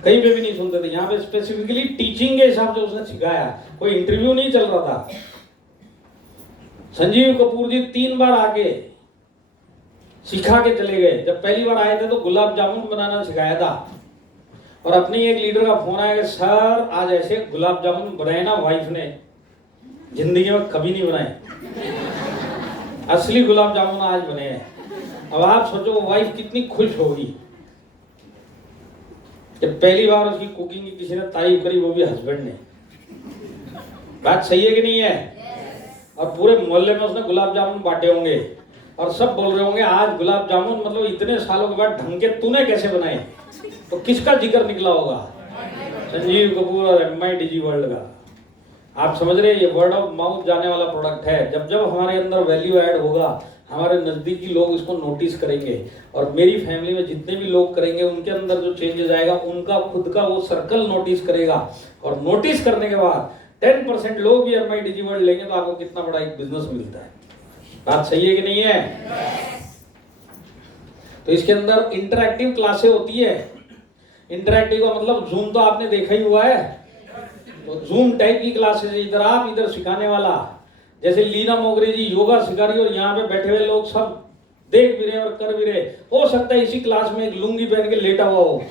कहीं पे भी नहीं सुनते थे। यहाँ पे स्पेसिफिकली टीचिंग के हिसाब से उसने सिखाया, कोई इंटरव्यू नहीं चल रहा था। संजीव कपूर जी 3 बार आके सिखा के चले गए। जब पहली बार आए थे तो गुलाब जामुन बनाना सिखाया था, और अपने एक लीडर का फोन आया कि सर आज ऐसे गुलाब जामुन बनाए ना वाइफ ने, जिंदगी में कभी नहीं बनाए, असली गुलाब जामुन आज बने हैं। अब आप सोचो वो वाइफ कितनी खुश होगी जब पहली बार उसकी कुकिंग की किसी ने तारीफ करी, वो भी हस्बैंड ने। बात सही है कि नहीं है? और पूरे मोहल्ले में उसने गुलाब जामुन बांटे होंगे और सब बोल रहे होंगे आज गुलाब जामुन मतलब इतने सालों के बाद ढंग के तूने कैसे बनाए। तो किसका जिक्र निकला होगा? संजीव कपूर और MI डिजी वर्ल्ड का। आप समझ रहे हैं, ये वर्ड ऑफ माउथ जाने वाला प्रोडक्ट है। जब जब हमारे अंदर वैल्यू ऐड होगा, हमारे नजदीकी लोग इसको नोटिस करेंगे, और मेरी फैमिली में जितने भी लोग करेंगे उनके अंदर जो चेंजेस आएगा उनका खुद का वो सर्कल नोटिस करेगा, और नोटिस करने के बाद 10% लोग भी MI डिजी वर्ल्ड लेंगे तो आपको कितना बड़ा एक बिजनेस मिलता है। बात सही है कि नहीं है? तो इसके अंदर इंटरैक्टिव क्लासें होती है। इंटरैक्टिव का मतलब जूम तो आपने देखा ही हुआ है, तो जूम टाइप की क्लासेस, इधर आप इधर सिखाने वाला। जैसे लीना मोगरे जी योगा सिखा रही और यहाँ पे बैठे हुए लोग सब देख भी रहे और कर भी रहे। हो सकता है इसी क्लास में एक लुंगी पहन के लेटा हुआ हो।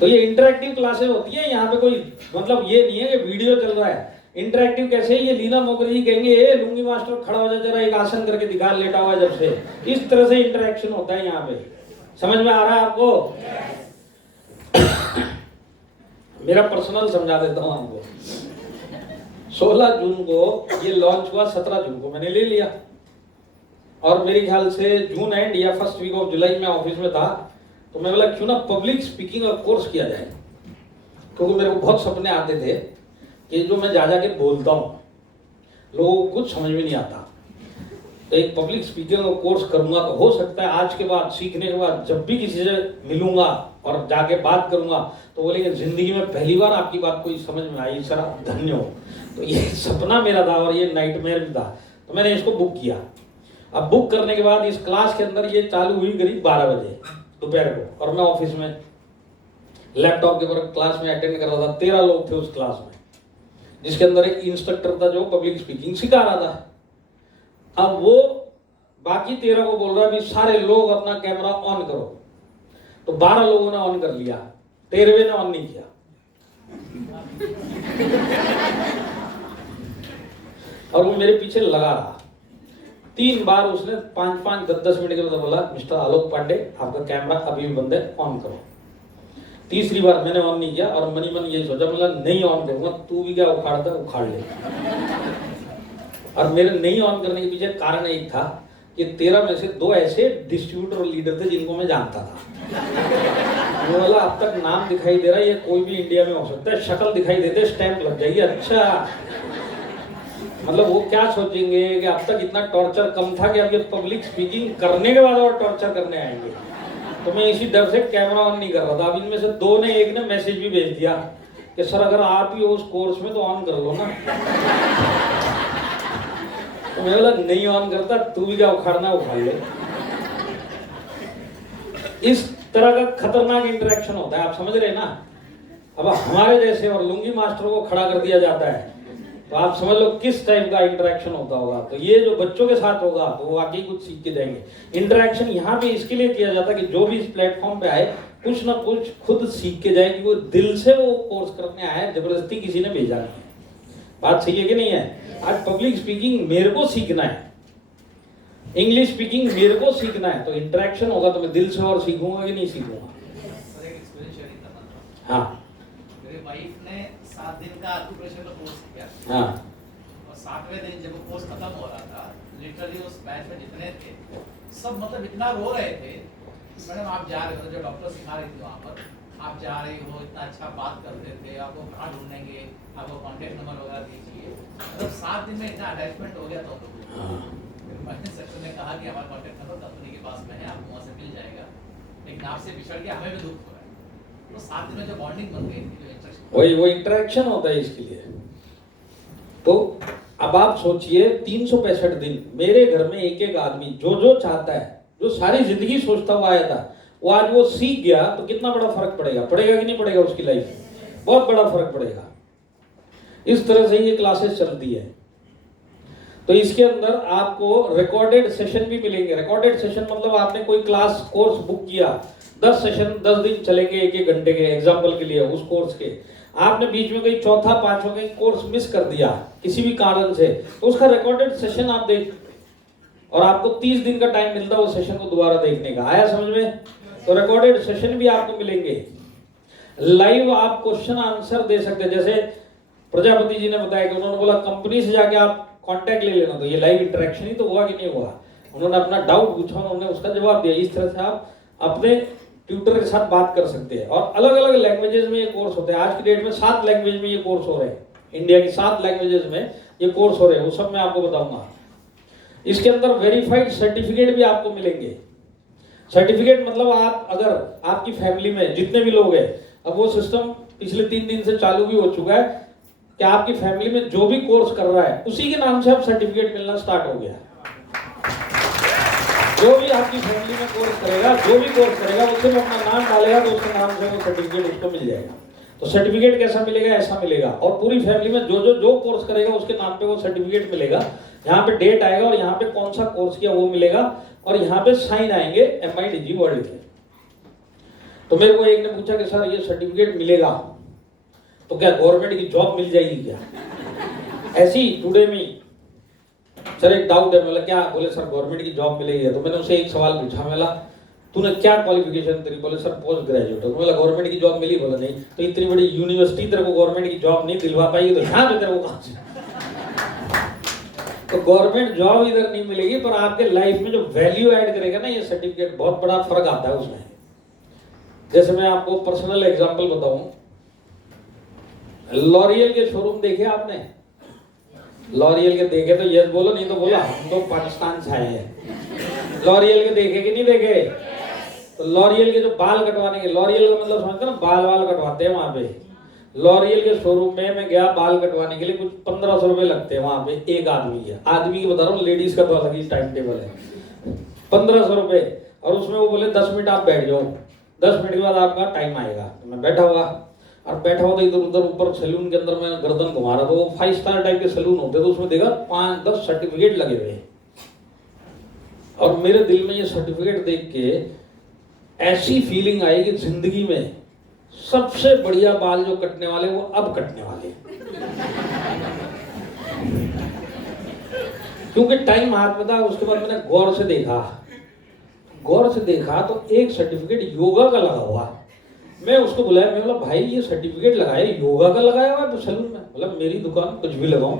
तो ये इंटरैक्टिव क्लासेस होती है। यहाँ पे कोई मतलब ये नहीं है कि वीडियो चल रहा है। इंटरैक्टिव कैसे? ये लीना मोगरे जी कहेंगे ए लुंगी मास्टर खड़ा हो जा, जरा एक आसन करके दिखा, लेटा हुआ जब से। इस तरह से इंटरैक्शन होता है यहाँ पे। समझ में आ रहा है आपको? मेरा पर्सनल समझा देता हूँ आपको। 16 जून को ये लॉन्च हुआ, 17 जून को मैंने ले लिया, और मेरे ख्याल से जून एंड या फर्स्ट वीक ऑफ जुलाई में ऑफिस में था, तो मैं बोला क्यों ना पब्लिक स्पीकिंग का कोर्स किया जाए, क्योंकि मेरे को बहुत सपने आते थे कि जो मैं जा के बोलता हूँ लोगों को कुछ समझ में नहीं आता, तो एक पब्लिक स्पीकिंग का कोर्स करूंगा तो हो सकता है आज के बाद सीखने के बाद जब भी किसी से मिलूंगा और जाके बात करूंगा तो बोलेंगे जिंदगी में पहली बार आपकी बात कोई समझ में आई, सर आप धन्य हो। तो ये सपना मेरा था और ये नाइटमेयर भी था, तो मैंने इसको बुक किया। अब बुक करने के बाद इस क्लास के अंदर ये चालू हुई करीब 12 बजे दोपहर को, और मैं ऑफिस में लैपटॉप के ऊपर क्लास में अटेंड कर रहा था। 13 लोग थे उस क्लास में, जिसके अंदर एक इंस्ट्रक्टर था जो पब्लिक स्पीकिंग सिखा रहा था। अब वो बाकी 13 को बोल रहा है भी सारे लोग अपना कैमरा ऑन करो, तो 12 लोगों ने ऑन कर लिया, 13वें ने ऑन नहीं किया। और वो मेरे पीछे लगा रहा। 3 बार उसने 5-5, 10-10 मिनट के बाद बोला मिस्टर आलोक पांडे आपका कैमरा अभी भी बंद है, ऑन करो। तीसरी बार मैंने ऑन नहीं किया और मनी मन यही सोचा, मतलब नहीं ऑन करूंगा, तू भी क्या उखाड़ता है उखाड़ ले। और मेरे नहीं ऑन करने के पीछे कारण एक था कि 13 में से 2 ऐसे डिस्ट्रीब्यूटर लीडर थे जिनको मैं जानता था। वो वाला अब तक नाम दिखाई दे रहा है, ये कोई भी इंडिया में हो सकता है, शक्ल दिखाई देते स्टैंप लग जाएगी। अच्छा, मतलब वो क्या सोचेंगे कि अब तक इतना टॉर्चर कम था कि अब ये पब्लिक स्पीकिंग करने के बाद और टॉर्चर करने आएंगे। तो मैं इसी डर से कैमरा ऑन नहीं कर रहा था। अब इनमें से 2 ने, एक ने मैसेज भी भेज दिया कि सर अगर आप ही हो उस कोर्स में तो ऑन कर लो ना। तो मैं बोला नहीं ऑन करता, तू भी क्या उखाड़ना उखाड़ ले। इस तरह का खतरनाक इंटरेक्शन होता है, आप समझ रहे हैं ना। अब हमारे जैसे और लुंगी मास्टर को खड़ा कर दिया जाता है, तो आप समझ लो किस टाइप का इंटरेक्शन होता होगा। तो ये जो बच्चों के साथ होगा तो वो आगे कुछ सीख के जाएंगे। इंटरेक्शन यहाँ पे इसके लिए किया जाता है कि जो भी इस प्लेटफॉर्म पे आए कुछ ना कुछ खुद सीख के जाए, कि वो दिल से वो कोर्स करने आया है, जबरदस्ती किसी ने भेजा नहीं। बात सही है कि नहीं है? आज पब्लिक स्पीकिंग मेरे को सीखना है, इंग्लिश स्पीकिंग मेरे को सीखना है, तो इंटरेक्शन होगा तो मैं दिल से और सीखूंगा कि नहीं सीखूंगा। हाँ, मेरे वाइफ ने 7 दिन का आर्टिकुलेशन का कोर्स किया। हाँ, और 7वें दिन जब वो कोर्स खत्म हो रहा था, लिटरली उस बैच में जितने थे सब मतलब इतना रो रहे थे, मैडम आप जा रहे हो, जो डॉक्टर सिखा रही थी वहाँ पर, आप जा रही हो, इतना अच्छा बात करते थे, आपको कहाँ ढूंढेंगे, आपको कॉन्टेक्ट नंबर वगैरह दीजिए। मतलब 7 दिन में इतना अटैचमेंट हो गया था उन लोगों को। मैंने सेक्शन में कहा कि हमारा कॉन्टेक्ट नंबर कंपनी के पास में है, आपको वहाँ से मिल जाएगा, लेकिन आपसे बिछड़ के हमें भी दुख हो रहा है। तो 7 दिन में जो बॉन्डिंग बन गई थी, वही वो इंटरेक्शन होता है इसके लिए। तो अब आप सोचिए 365 दिन मेरे घर में एक एक आदमी जो जो चाहता है, जो सारी जिंदगी सोचता हुआ आया था, वो आज वो सीख गया, तो कितना बड़ा फर्क पड़ेगा? पड़ेगा कि नहीं पड़ेगा? उसकी लाइफ में बहुत बड़ा फर्क पड़ेगा। इस तरह से ये क्लासेस चलती है। तो इसके अंदर आपको रिकॉर्डेड सेशन भी मिलेंगे। रिकॉर्डेड सेशन मतलब आपने कोई क्लास कोर्स बुक किया, 10 सेशन 10 दिन चलेंगे, 1-1 घंटे के एग्जाम्पल के लिए उस कोर्स के। आपने बीच में कोई चौथा पांचवा कहीं कोर्स मिस कर दिया किसी भी कारण से, तो उसका रिकॉर्डेड सेशन आप देख, और आपको 30 दिन का टाइम मिलता है वो सेशन को दोबारा देखने का। आया समझ में? तो रिकॉर्डेड सेशन भी आपको मिलेंगे। लाइव आप क्वेश्चन आंसर दे सकते हैं। जैसे प्रजापति जी ने बताया कि उन्होंने बोला कंपनी से जाके आप कांटेक्ट ले लेना, तो ये लाइव इंटरेक्शन ही तो हुआ कि नहीं हुआ। उन्होंने अपना डाउट पूछा, उन्होंने उसका जवाब दिया। इस तरह से आप अपने ट्यूटर के साथ बात कर सकते हैं। और अलग अलग लैंग्वेजेस में ये कोर्स होते हैं। आज की डेट में 7 लैंग्वेज में ये कोर्स हो रहे हैं। इंडिया की 7 लैंग्वेजेस में ये कोर्स हो रहे हैं, वो सब मैं आपको बताऊंगा। इसके अंदर वेरीफाइड सर्टिफिकेट भी आपको मिलेंगे। सर्टिफिकेट मतलब आप अगर आपकी फैमिली में जितने भी लोग हैं, अब वो सिस्टम पिछले 3 दिन से चालू भी हो चुका है कि आपकी फैमिली में जो भी कोर्स कर रहा है उसी के नाम से अब सर्टिफिकेट मिलना स्टार्ट हो गया। जो भी आपकी फैमिली में कोर्स करेगा, जो भी कोर्स करेगा, उससे अपना नाम डालेगा तो उसके नाम से वो सर्टिफिकेट उसको मिल जाएगा। तो सर्टिफिकेट कैसा मिलेगा? ऐसा मिलेगा। और पूरी फैमिली में जो कोर्स करेगा उसके नाम पे वो सर्टिफिकेट मिलेगा। यहाँ पे डेट आएगा और यहाँ पे कौन सा कोर्स किया वो मिलेगा, और यहाँ पे साइन आएंगे MIDG वर्ल्ड के। तो मेरे को एक ने पूछा कि सर ये सर्टिफिकेट मिलेगा तो क्या गवर्नमेंट की जॉब मिल जाएगी क्या? ऐसी टुडे में सर एक डाउट है। मतलब क्या? बोले सर गवर्नमेंट की जॉब मिलेगी। तो मैंने उसे एक सवाल पूछा, बोला तूने क्या क्वालिफिकेशन तेरी? बोले सर पोस्ट ग्रेजुएट। तो बोला गवर्नमेंट की जॉब मिली? बोला नहीं। तो इतनी बड़ी यूनिवर्सिटी तेरे को गवर्नमेंट की जॉब नहीं दिलवा पाएगी, तो यहाँ पे तेरे को कहाँ से? तो गवर्नमेंट जॉब इधर नहीं मिलेगी, पर आपके लाइफ में जो वैल्यू ऐड करेगा ना ये सर्टिफिकेट, बहुत बड़ा फर्क आता है उसमें। जैसे मैं आपको पर्सनल एग्जांपल बताऊं, लॉरियल के शोरूम देखे आपने? लॉरियल के देखे तो यस बोलो, नहीं तो बोलो हम तो पाकिस्तान से आए हैं। लॉरियल के देखे कि नहीं देखे? तो लॉरियल के जो बाल कटवाने के, लॉरियल का मतलब समझते ना, बाल कटवाते हैं वहां पे। लॉरियल के शोरूम में मैं गया बाल कटवाने के लिए, कुछ 1500 रुपए लगते हैं वहां पे एक आदमी के। आदमी की बता रहा हूँ, लेडीज का तो अलग ही टाइम टेबल है। 1500 रुपए, और उसमें वो बोले 10 मिनट आप बैठ जाओ, 10 मिनट के बाद आपका टाइम आएगा। तो मैं बैठा हुआ, और बैठा हुआ तो इधर उधर ऊपर सैलून के अंदर मैं गर्दन घुमा रहा, तो वो 5 स्टार टाइप के सैलून होते, तो उसमें देखा 5-10 सर्टिफिकेट लगे हुए। और मेरे दिल में ये सर्टिफिकेट देख के ऐसी फीलिंग आई कि जिंदगी में सबसे बढ़िया बाल जो कटने वाले वो अब कटने वाले। क्योंकि टाइम हाथ में था। उसके बाद मैंने गौर से देखा तो एक सर्टिफिकेट योगा का लगा हुआ। मैं उसको बुलाया, मैं बोला भाई ये सर्टिफिकेट लगाया योगा का लगाया हुआ है सैलून में? मतलब मेरी दुकान कुछ भी लगाऊं।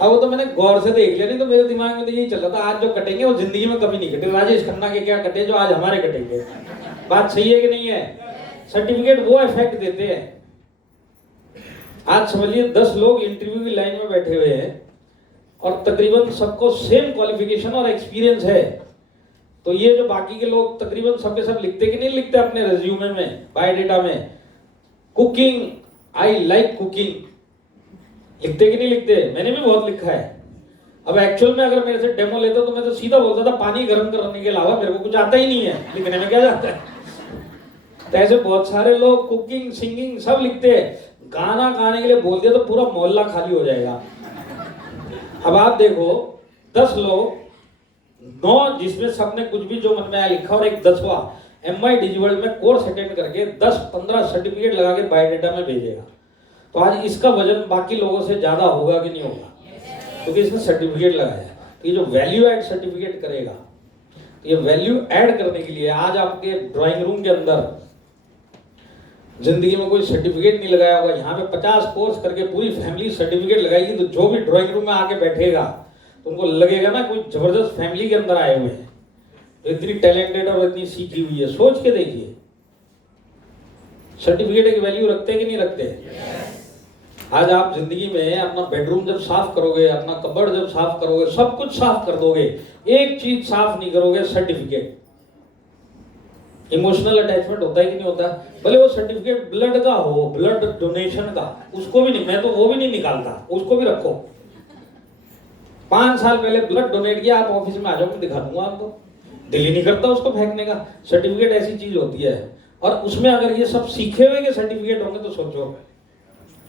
अब वो तो मैंने गौर से देख लिया, नहीं तो मेरे दिमाग में तो यही चल रहा था आज जो कटेंगे वो जिंदगी में कभी नहीं कटे। राजेश खन्ना के क्या कटे जो आज हमारे कटेंगे। बात सही है कि नहीं है? सर्टिफिकेट वो इफेक्ट देते हैं। आज समझिए 10 लोग इंटरव्यू की लाइन में बैठे हुए हैं और तकरीबन सबको सेम क्वालिफिकेशन और एक्सपीरियंस है। तो ये जो बाकी के लोग तकरीबन सब के सब लिखते कि नहीं लिखते अपने रिज्यूमे में, बायोडेटा में, कुकिंग, आई लाइक कुकिंग, लिखते कि नहीं लिखते? मैंने भी बहुत लिखा है। अब एक्चुअल में अगर मेरे से डेमो लेते तो मैं तो सीधा बोलता था पानी गर्म करने के अलावा मेरे को कुछ आता ही नहीं है, लिखने में क्या जाता है। तो ऐसे बहुत सारे लोग कुकिंग, सिंगिंग सब लिखते हैं। गाना गाने के लिए बोल दिया तो पूरा मोहल्ला खाली हो जाएगा। अब आप देखो 10 लोग, 9 जिसमें सबने कुछ भी जो मन में आया लिखा, और एक 10वां MIDG वर्ल्ड में कोर्स अटेंड करके 10-15 सर्टिफिकेट लगा के बायोडेटा में भेजेगा। तो आज इसका वजन बाकी लोगों से ज्यादा होगा कि नहीं होगा? क्योंकि इसने सर्टिफिकेट लगाया। तो ये जो वैल्यू ऐड सर्टिफिकेट करेगा, ये वैल्यू ऐड करने के लिए आज आपके ड्राइंग रूम के अंदर जिंदगी में कोई सर्टिफिकेट नहीं लगाया होगा, यहाँ पे 50 कोर्स करके पूरी फैमिली सर्टिफिकेट लगाएगी। तो जो भी ड्राइंग रूम में आके बैठेगा तो उनको लगेगा ना कोई जबरदस्त फैमिली के अंदर आए हुए हैं, इतनी टैलेंटेड और इतनी सीखी हुई है। सोच के देखिए, सर्टिफिकेट की वैल्यू रखते कि नहीं रखते? आज आप जिंदगी में अपना बेडरूम जब साफ करोगे, अपना कबर्ड जब साफ करोगे, सब कुछ साफ कर दोगे, एक चीज साफ नहीं करोगे, सर्टिफिकेट। इमोशनल अटैचमेंट होता है कि नहीं होता? भले वो सर्टिफिकेट ब्लड का हो, ब्लड डोनेशन का, उसको भी नहीं, मैं तो वो भी नहीं निकालता, उसको भी रखो। 5 साल पहले ब्लड डोनेट किया, आप ऑफिस में आ जाओ, मैं दिखा दूंगा आपको। दिल ही नहीं करता उसको फेंकने का। सर्टिफिकेट ऐसी चीज होती है, और उसमें अगर ये सब सीखे हुए के सर्टिफिकेट होंगे तो सोचो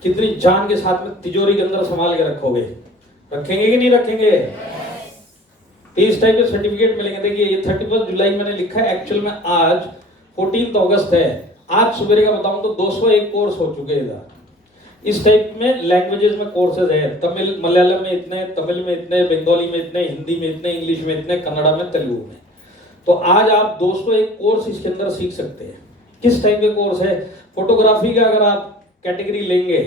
कितनी जान के साथ में तिजोरी के अंदर संभाल के रखोगे। रखेंगे कि नहीं रखेंगे? 30 टाइप के सर्टिफिकेट मिलेंगे। देखिए ये 31 जुलाई मैंने लिखा है, एक्चुअल में आज 14 अगस्त है। आज सुबह का बताऊं तो 201 कोर्स हो चुके हैं इधर। इस टाइप में लैंग्वेजेस में कोर्सेज है। तमिल मलयालम में इतने, तमिल में इतने, बंगाली में इतने, हिंदी में इतने, इंग्लिश में इतने, कन्नड़ा में, तेलुगु में। तो आज आप 201 कोर्स इसके अंदर सीख सकते हैं। किस टाइप के कोर्स है? फोटोग्राफी का अगर आप कैटेगरी लेंगे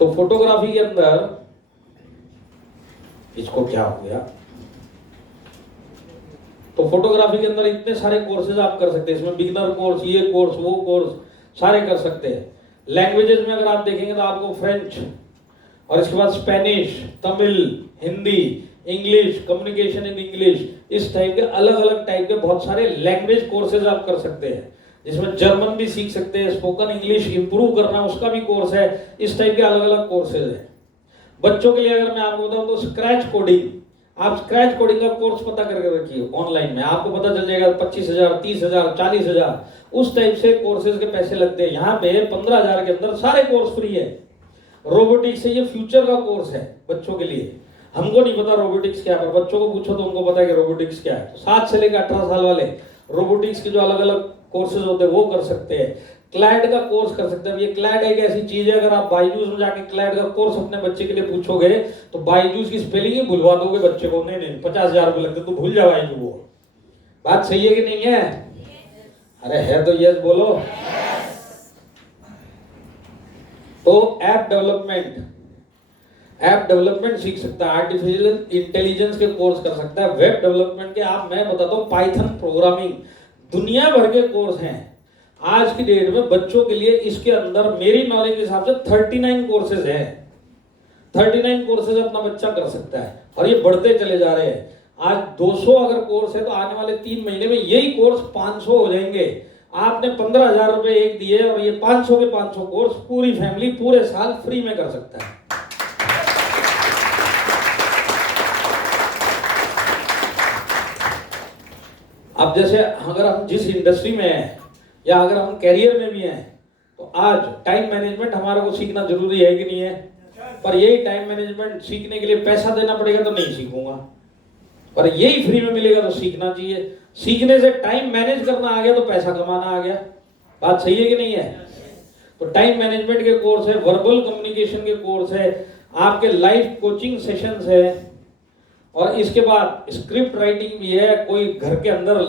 तो फोटोग्राफी के अंदर, इसको क्या हो गया, तो फोटोग्राफी के अंदर इतने सारे कोर्सेज आप कर सकते हैं। इसमें बिगिनर कोर्स, ये कोर्स, वो कोर्स सारे कर सकते हैं। लैंग्वेजेस में अगर आप देखेंगे तो आपको फ्रेंच, और इसके बाद Spanish, Tamil, Hindi, English, communication in English, इस टाइप के अलग अलग टाइप के बहुत सारे लैंग्वेज कोर्सेज आप कर सकते हैं। जिसमें जर्मन भी सीख सकते हैं, स्पोकन इंग्लिश इंप्रूव करना उसका भी कोर्स है। इस टाइप के अलग अलग कोर्सेज है। बच्चों के लिए अगर मैं आपको बताऊं तो स्क्रैच कोडिंग, आप स्क्रैच कोडिंग का कोर्स पता करके रखिए ऑनलाइन में, आपको पता चल जाएगा 25,000, 30,000, 40,000 उस टाइप से कोर्सेज के पैसे लगते हैं। यहाँ पे 15,000 के अंदर सारे कोर्स फ्री है। रोबोटिक्स से, ये फ्यूचर का कोर्स है बच्चों के लिए। हमको नहीं पता रोबोटिक्स क्या है, पर बच्चों को पूछो तो उनको पता है कि रोबोटिक्स क्या है। 7 से लेकर 18 साल वाले रोबोटिक्स के जो अलग अलग कोर्सेज होते हैं वो कर सकते हैं। क्लैड का कोर्स कर सकते हैं। ये क्लैड एक ऐसी चीज है, अगर आप बायजूस में जाके क्लैड का कोर्स अपने बच्चे के लिए पूछोगे तो बायजूस की स्पेलिंग ही भुलवा दोगे बच्चे को। नहीं 50,000 रुपए लगते, तो भूल जा बायजू वो। बात सही है कि नहीं है? अरे है तो यस बोलो। तो ऐप डेवलपमेंट सीख सकता है, आर्टिफिशियल इंटेलिजेंस के कोर्स कर सकता है, वेब डेवलपमेंट के, आप मैं बताता हूँ पाइथन प्रोग्रामिंग, दुनिया भर के कोर्स हैं आज की डेट में बच्चों के लिए। इसके अंदर मेरी नॉलेज के हिसाब से 39 कोर्सेज हैं। 39 कोर्सेज अपना बच्चा कर सकता है, और ये बढ़ते चले जा रहे हैं। आज 200 अगर कोर्स है तो आने वाले 3 महीने में यही कोर्स 500 हो जाएंगे। आपने 15,000 रुपए एक दिए और ये 500 के 500 कोर्स पूरी फैमिली पूरे साल फ्री में कर सकता है। अब जैसे अगर हम जिस इंडस्ट्री में हैं या अगर हम कैरियर में भी हैं तो आज टाइम मैनेजमेंट हमारे को सीखना जरूरी है कि नहीं है? पर यही टाइम मैनेजमेंट सीखने के लिए पैसा देना पड़ेगा तो नहीं सीखूंगा, पर यही फ्री में मिलेगा तो सीखना चाहिए। सीखने से टाइम मैनेज करना आ गया तो पैसा कमाना आ गया। बात सही है कि नहीं है? तो टाइम मैनेजमेंट के कोर्स है, वर्बल कम्युनिकेशन के कोर्स है, आपके लाइफ कोचिंग सेशंस है, और इसके बाद स्क्रिप्ट राइटिंग भी है। कोई घर के अंदर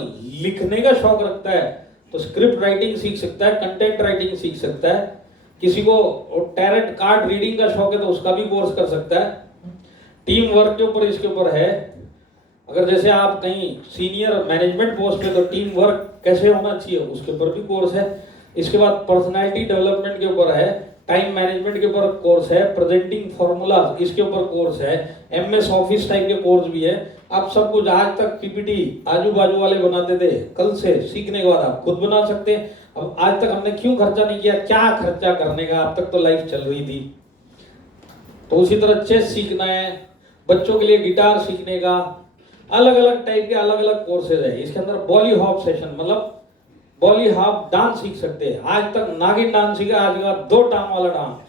लिखने का शौक रखता है तो स्क्रिप्ट राइटिंग सीख सकता है, कंटेंट राइटिंग सीख सकता है। किसी को टैरेट कार्ड रीडिंग का शौक है तो उसका भी कोर्स कर सकता है। टीम वर्क के ऊपर इसके ऊपर है। अगर जैसे आप कहीं सीनियर मैनेजमेंट पोस्ट पे तो टीम वर्क कैसे होना चाहिए उसके ऊपर भी कोर्स है। इसके बाद पर्सनालिटी डेवलपमेंट के ऊपर है, टाइम मैनेजमेंट के ऊपर कोर्स है, प्रेजेंटिंग फॉर्मूलाज इसके ऊपर कोर्स है, एमएस ऑफिस टाइप के कोर्स भी है। आप सब कुछ आज तक पीपीटी आजू बाजू वाले बनाते थे, कल से सीखने के बाद आप खुद बना सकते हैं। अब आज तक हमने क्यों खर्चा नहीं किया? क्या खर्चा करने का, अब तक तो लाइफ चल रही थी। तो उसी तरह चेस सीखना है, बच्चों के लिए गिटार सीखने का, अलग अलग टाइप के अलग अलग कोर्सेज है। इसके अंदर बॉली हॉप सेशन मतलब बॉली हॉप डांस सीख सकते हैं। आज तक नागिन डांस सीखा, आज के बाद 2 टांग वाला डांस,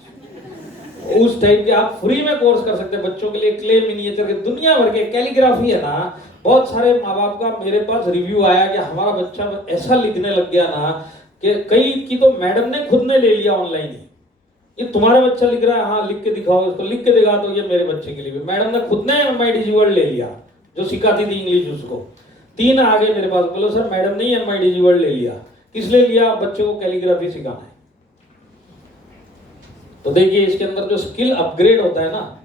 उस टाइप के आप फ्री में कोर्स कर सकते हैं। बच्चों के लिए क्ले मिनिएचर के, दुनिया भर के, कैलीग्राफी है ना। बहुत सारे माँ बाप का मेरे पास रिव्यू आया कि हमारा बच्चा ऐसा लिखने लग गया ना कि कई की तो मैडम ने खुद ने ले लिया ऑनलाइन ही, ये तुम्हारा बच्चा लिख रहा है, हाँ लिख के दिखाओ, इसको लिख के दिखा तो ये मेरे बच्चे के लिए भी। मैडम ने खुद ने MIDG वर्ड ले लिया, जो सिखाती थी इंग्लिश उसको। 3 आ गए मेरे पास, बोलो सर मैडम ने MIDG वर्ड ले लिया। किस लिए लिया? बच्चे को कैलीग्राफी सिखाना है। तो देखिए इसके अंदर जो स्किल अपग्रेड होता है ना,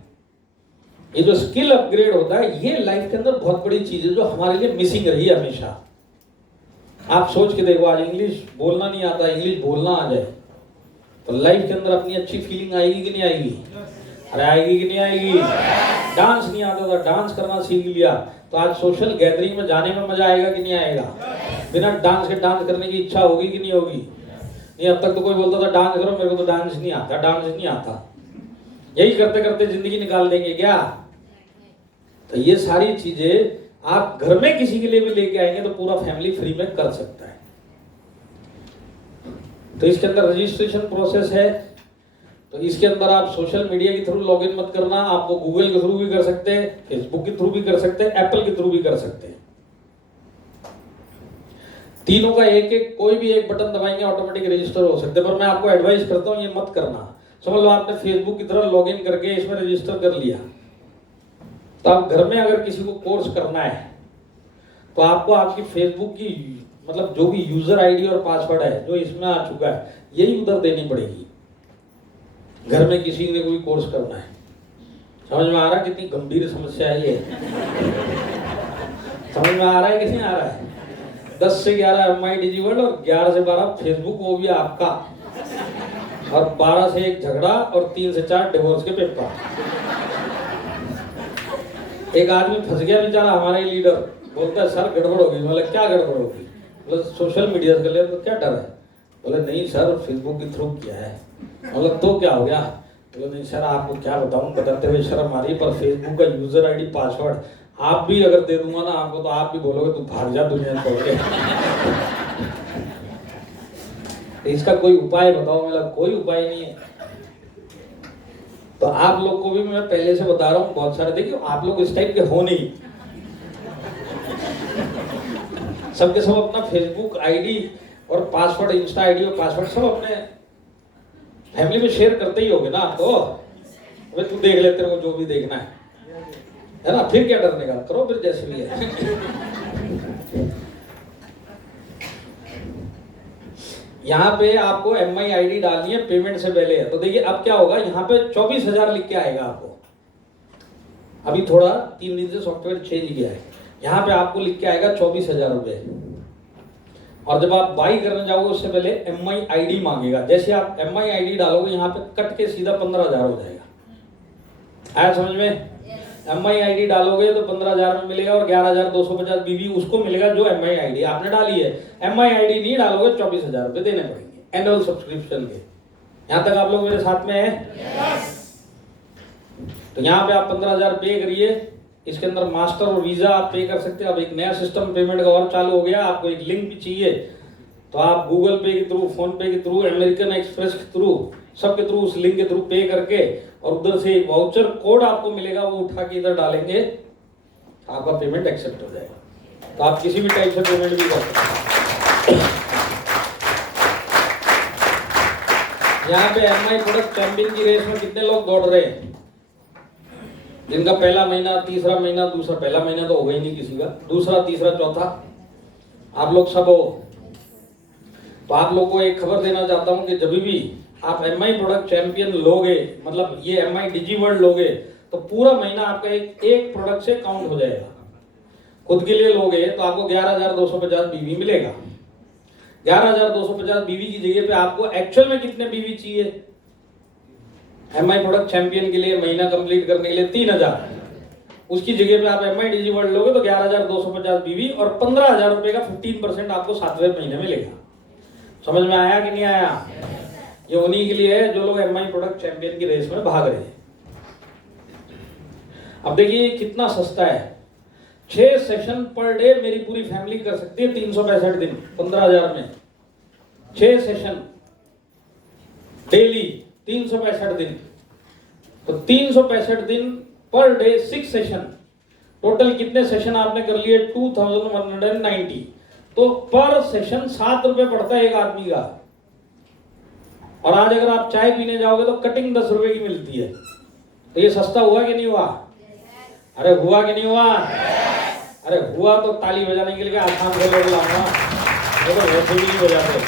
ये जो स्किल अपग्रेड होता है ये लाइफ के अंदर बहुत बड़ी चीज है जो हमारे लिए मिसिंग रही है हमेशा। आप सोच के देखो, आज इंग्लिश बोलना नहीं आता, इंग्लिश बोलना आ जाए तो लाइफ के अंदर अपनी अच्छी फीलिंग आएगी कि नहीं आएगी? अरे आएगी कि नहीं आएगी? डांस नहीं आता था, डांस करना सीख लिया तो आज सोशल गैदरिंग में जाने में मजा आएगा कि नहीं आएगा? बिना डांस के डांस करने की इच्छा होगी कि नहीं होगी? नहीं, अब तक तो कोई बोलता था डांस करो, मेरे को तो डांस नहीं आता, डांस नहीं आता। यही करते करते जिंदगी निकाल देंगे क्या? तो ये सारी चीजें आप घर में किसी के लिए भी लेके आएंगे तो पूरा फैमिली फ्री में कर सकता है। तो इसके अंदर रजिस्ट्रेशन प्रोसेस है। तो इसके अंदर आप सोशल मीडिया के थ्रू लॉगिन मत करना, आपको गूगल के थ्रू भी कर सकते हैं, फेसबुक के थ्रू भी कर सकते हैं, एप्पल के थ्रू भी कर सकते हैं। तीनों का एक एक कोई भी एक बटन दबाएंगे ऑटोमेटिक रजिस्टर हो सकते हैं। पर मैं आपको एडवाइस करता हूँ ये मत करना। समझ लो आपने फेसबुक की तरह लॉगिन करके इसमें रजिस्टर कर लिया, तो आप घर में अगर किसी को कोर्स करना है तो आपको आपकी फेसबुक की मतलब जो भी यूजर आईडी और पासवर्ड है जो इसमें आ चुका है यही उधर देनी पड़ेगी। घर में किसी ने कोई कोर्स करना है, समझ में आ रहा है कितनी गंभीर समस्या है ये? समझ में आ रहा है कि नहीं आ रहा है? 10 से 11 MI डिजिवर्ल्ड और 11 से 12 फेसबुक, वो भी आपका, और 12 से 1 झगड़ा और 3 से 4 डिवोर्स के पेपर। एक आदमी फंस गया बेचारा, हमारा ही लीडर, बोलता है सर गड़बड़ होगी। बोले क्या गड़बड़ होगी? बोले सोशल मीडिया से कर लिया तो क्या डर है? बोले नहीं सर फेसबुक के थ्रू किया है। बोले तो क्या हो गया? बोले नहीं सर आपको क्या बताऊं, बताते हुए शर्म आ रही है, पर फेसबुक का यूजर आईडी पासवर्ड आप भी अगर दे दूंगा ना आपको तो आप भी बोलोगे तू भाग जा दुनिया छोड़ के। इसका कोई उपाय बताओ? मेरा कोई उपाय नहीं है। तो आप लोग को भी मैं पहले से बता रहा हूँ, बहुत सारे देखिए आप लोग इस टाइप के हो नहीं, सबके सब अपना फेसबुक आईडी और पासवर्ड, इंस्टा आईडी और पासवर्ड सब अपने फैमिली में शेयर करते ही होगे ना आप तो। अबे तू देख ले, तेरे को जो भी देखना है ना, फिर क्या डरने का, करो फिर जैसे भी है। यहाँ पे आपको MI आईडी डालनी है पेमेंट से पहले। तो देखिए अब क्या होगा, यहाँ पे 24,000 लिख के आएगा आपको। अभी थोड़ा 3 दिन से सॉफ्टवेयर चेंज किया है, यहाँ पे आपको लिख के आएगा 24,000 रुपए। और जब आप बाई करने जाओगे उससे पहले MI आईडी मांगेगा। जैसे आप MI आईडी डालोगे यहाँ पे कट के सीधा 15,000 हो जाएगा। आया समझ में? MI आईडी डालोगे तो 15,000 में मिलेगा और 11,250 BB उसको मिलेगा जो MI आईडी आपने डाली है। MI आईडी नहीं डालोगे 24,000 रुपए देने पड़ेंगे एनुअल सब्सक्रिप्शन के। यहाँ तक आप लोग मेरे साथ में हैं? तो यहाँ पे आप 15,000 पे करिए। इसके अंदर मास्टर और वीजा आप पे कर सकते हैं। अब एक नया सिस्टम पेमेंट का और चालू हो गया। आपको एक लिंक भी चाहिए तो आप गूगल पे के थ्रू, फोन पे के थ्रू, अमेरिकन एक्सप्रेस के थ्रू, सबके थ्रू उस लिंक के थ्रू पे करके और उधर से एक वाउचर कोड आपको मिलेगा, वो उठा के इधर डालेंगे, आपका पेमेंट एक्सेप्ट हो जाएगा। तो आप किसी भी टाइप से पेमेंट भी कर सकते हैं। यहाँ पे MI प्रोडक्ट चैंपियन की रेस में कितने लोग दौड़ रहे हैं? जिनका पहला महीना, तीसरा महीना, दूसरा, पहला महीना तो होगा ही नहीं किसी का, दूसरा, तीसरा, चौथा, आप लोग सब हो। तो आप लोग को एक खबर देना चाहता हूं कि जब भी आप MI प्रोडक्ट चैंपियन लोगे, मतलब ये MI डिजिवर्ल्ड लोगे, तो पूरा महीना आपका एक प्रोडक्ट से काउंट हो जाएगा। खुद के लिए लोगे तो आपको 11,250 BB मिलेगा। 11,250 BB की जगह पे आपको एक्चुअल में कितने BB चाहिए? MI प्रोडक्ट चैंपियन के लिए महीना कंप्लीट करने के लिए 3,000। उसकी जगह पे आप MI डिजिवर्ल्ड लोगे तो 11,250 BB और 15,000 रुपए का 15% आपको 7वें महीने मिलेगा। समझ में आया कि नहीं आया? ये उन्हीं के लिए है जो लोग MI प्रोडक्ट चैंपियन की रेस में भाग रहे हैं। अब देखिए कितना सस्ता है। 6 सेशन पर डे मेरी पूरी फैमिली कर सकती है 365 दिन 15,000 में। 6 सेशन डेली 365 दिन, तो 365 दिन पर डे 6 सेशन, टोटल कितने सेशन आपने कर लिए? 2190। तो पर सेशन 7 रुपए पड़ता है एक आदमी का। और आज अगर आप चाय पीने जाओगे तो कटिंग 10 रुपए की मिलती है। तो ये सस्ता हुआ कि नहीं हुआ? अरे हुआ कि नहीं हुआ? अरे हुआ तो ताली बजाने के लिए आसान से लोग लाऊंगा, वो तो वैसे भी नहीं बजाते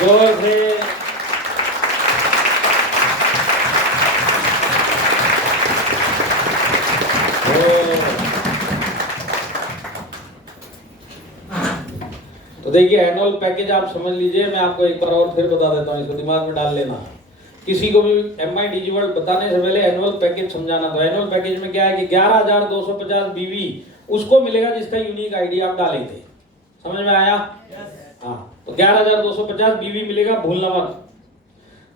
जोर से। तो देखिए एनुअल पैकेज आप समझ लीजिए। मैं आपको एक बार और फिर बता देता हूँ, इसको दिमाग में डाल लेना। किसी को भी MI डिजिवर्ल्ड बताने से पहले एनुअल पैकेज समझाना। तो एनुअल पैकेज में क्या है कि 11,250 BB उसको मिलेगा जिसका यूनिक आईडी आप डाले थे। समझ में आया? हाँ, तो 11,250 BB मिलेगा, भूलना मत।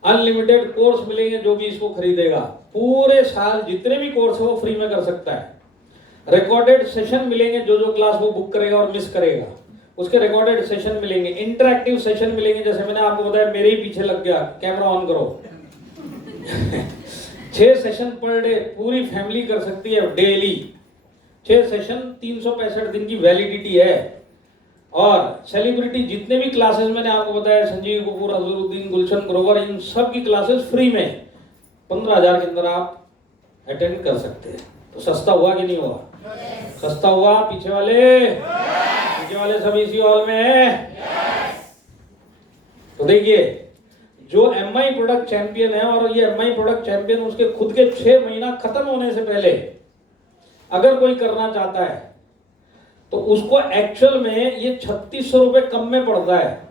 अनलिमिटेड कोर्स मिलेंगे जो भी इसको खरीदेगा, पूरे साल जितने भी कोर्स है वो फ्री में कर सकता है। रिकॉर्डेड सेशन मिलेंगे, जो जो क्लास वो बुक करेगा और मिस करेगा उसके रिकॉर्डेड सेशन मिलेंगे। इंटरैक्टिव सेशन मिलेंगे, जैसे मैंने आपको बताया मेरे ही पीछे लग गया, कैमरा ऑन करो, 6 सेशन पर डे पूरी फैमिली कर सकती है डेली। 6 सेशन 365 दिन की वैलिडिटी है। और सेलिब्रिटी जितने भी क्लासेस मैंने आपको बताया, संजीव कपूर, अजहरुद्दीन, गुलशन ग्रोवर, इन सब की क्लासेस फ्री में 15,000 के अंदर आप अटेंड कर सकते हैं। तो सस्ता हुआ कि नहीं हुआ? सस्ता हुआ। पीछे वाले सब इसी हॉल में है। तो देखिए, जो एमआई प्रोडक्ट चैंपियन है, और ये एमआई प्रोडक्ट चैंपियन उसके खुद के 6 महीना खत्म होने से पहले अगर कोई करना चाहता है तो उसको एक्चुअल में ये 3600 रुपए कम में पड़ता है।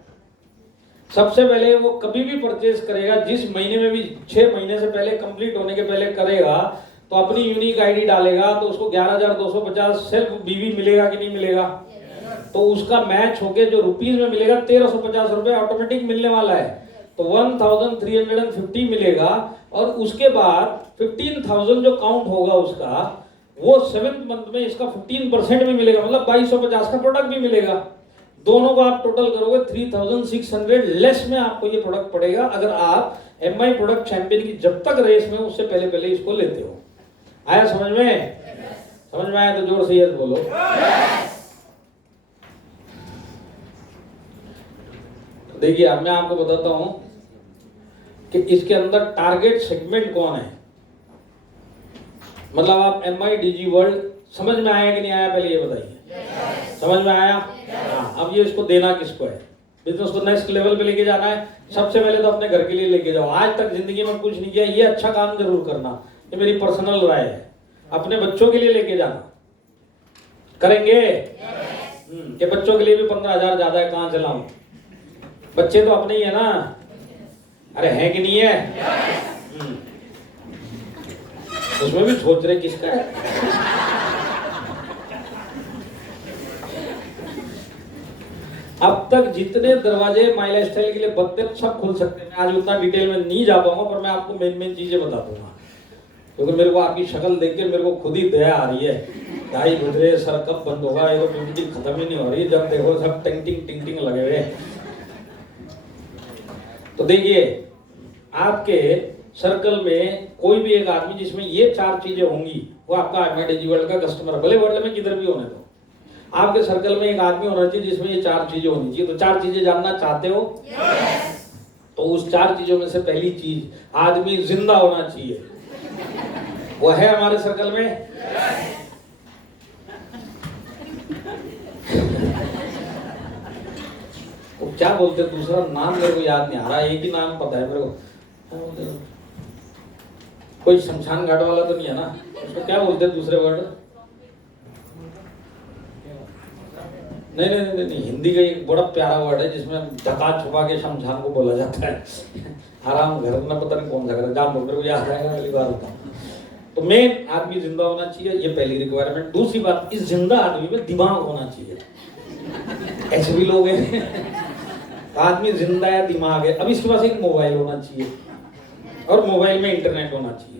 सबसे पहले वो कभी भी परचेज करेगा, जिस महीने में भी 6 महीने से पहले कंप्लीट होने के पहले करेगा, तो अपनी यूनिक आईडी डालेगा तो उसको 11,250 सेल्फ बीवी मिलेगा कि नहीं मिलेगा? तो उसका मैच होके जो रुपीज में मिलेगा 1,350 रुपए ऑटोमेटिक मिलने वाला है। तो 1,350 मिलेगा। और उसके बाद 15,000 जो काउंट होगा उसका, वो 7th मंथ में इसका 15% भी मिलेगा, मतलब 2,250 का प्रोडक्ट भी मिलेगा। दोनों को आप टोटल करोगे 3,600 लेस में आपको ये प्रोडक्ट पड़ेगा, अगर आप एमआई प्रोडक्ट चैंपियन की जब तक रेस में उससे पहले इसको लेते हो। आया समझ में? समझ में आया तो जोर से यस बोलो। तो देखिए, अब मैं आपको बताता हूं कि इसके अंदर टारगेट सेगमेंट कौन है। मतलब आप एमआई डीजी वर्ल्ड समझ में आया कि नहीं आया, पहले ये बताइए। समझ में आया? हाँ। अब ये इसको देना किसको है? बिजनेस को नेक्स्ट लेवल पे लेके जाना है। सबसे पहले तो अपने घर के लिए लेके जाओ। आज तक जिंदगी में कुछ नहीं किया, ये अच्छा काम जरूर करना, ये मेरी पर्सनल राय है। अपने बच्चों के लिए लेके जाना। करेंगे? कि बच्चों के लिए भी 15,000 ज्यादा है, कहां से लाऊं? बच्चे तो अपने ही है ना। अरे है कि नहीं है? उसमें भी सोच रहे किसका है। अब तक जितने दरवाजे माई लाइफस्टाइल के लिए बनते हैं सब खुल सकते हैं। मैं आज उतना डिटेल में नहीं जा पाऊंगा, पर मैं आपको मेन चीजें बता दूंगा, क्योंकि मेरे को आपकी शक्ल देख के मेरे को खुद ही दया आ रही है। ढाई गुजरे सर कब बंद होगा, ये तो मीटिंग खत्म ही नहीं हो रही। जब देखो सब टिंग लगे हुए। तो देखिए, आपके सर्कल में कोई भी एक आदमी जिसमें ये 4 चीजें होंगी, वो आपका एमआई डीजी वर्ल्ड का कस्टमर है। भले वर्ल्ड में किधर भी होने दो, आपके सर्कल में एक आदमी होना चाहिए जिसमें ये 4 चीजें होनी चाहिए। तो 4 चीजें जानना चाहते हो? तो उस 4 चीजों में से पहली चीज, आदमी जिंदा होना चाहिए। वो है हमारे सर्कल में? तो क्या बोलते, दूसरा नाम मेरे को याद नहीं आ रहा, एक ही नाम पता है मेरे को। कोई शमशान घाट वाला तो नहीं है ना? उसको क्या बोलते हैं दूसरे वर्ड? नहीं, हिंदी का एक बड़ा प्यारा वर्ड है जिसमें ढका छुपा के शमशान को बोला जाता है। आराम घर में पता नहीं कौन सा घर, जान मेरे को याद आएगा अगली बार होता। तो मेन आदमी जिंदा होना चाहिए, ये पहली रिक्वायरमेंट। दूसरी बात, इस जिंदा आदमी में दिमाग होना चाहिए। ऐसे भी लोग हैं आदमी जिंदा है, दिमाग है। अब इसके पास एक मोबाइल होना चाहिए, और मोबाइल में इंटरनेट होना चाहिए।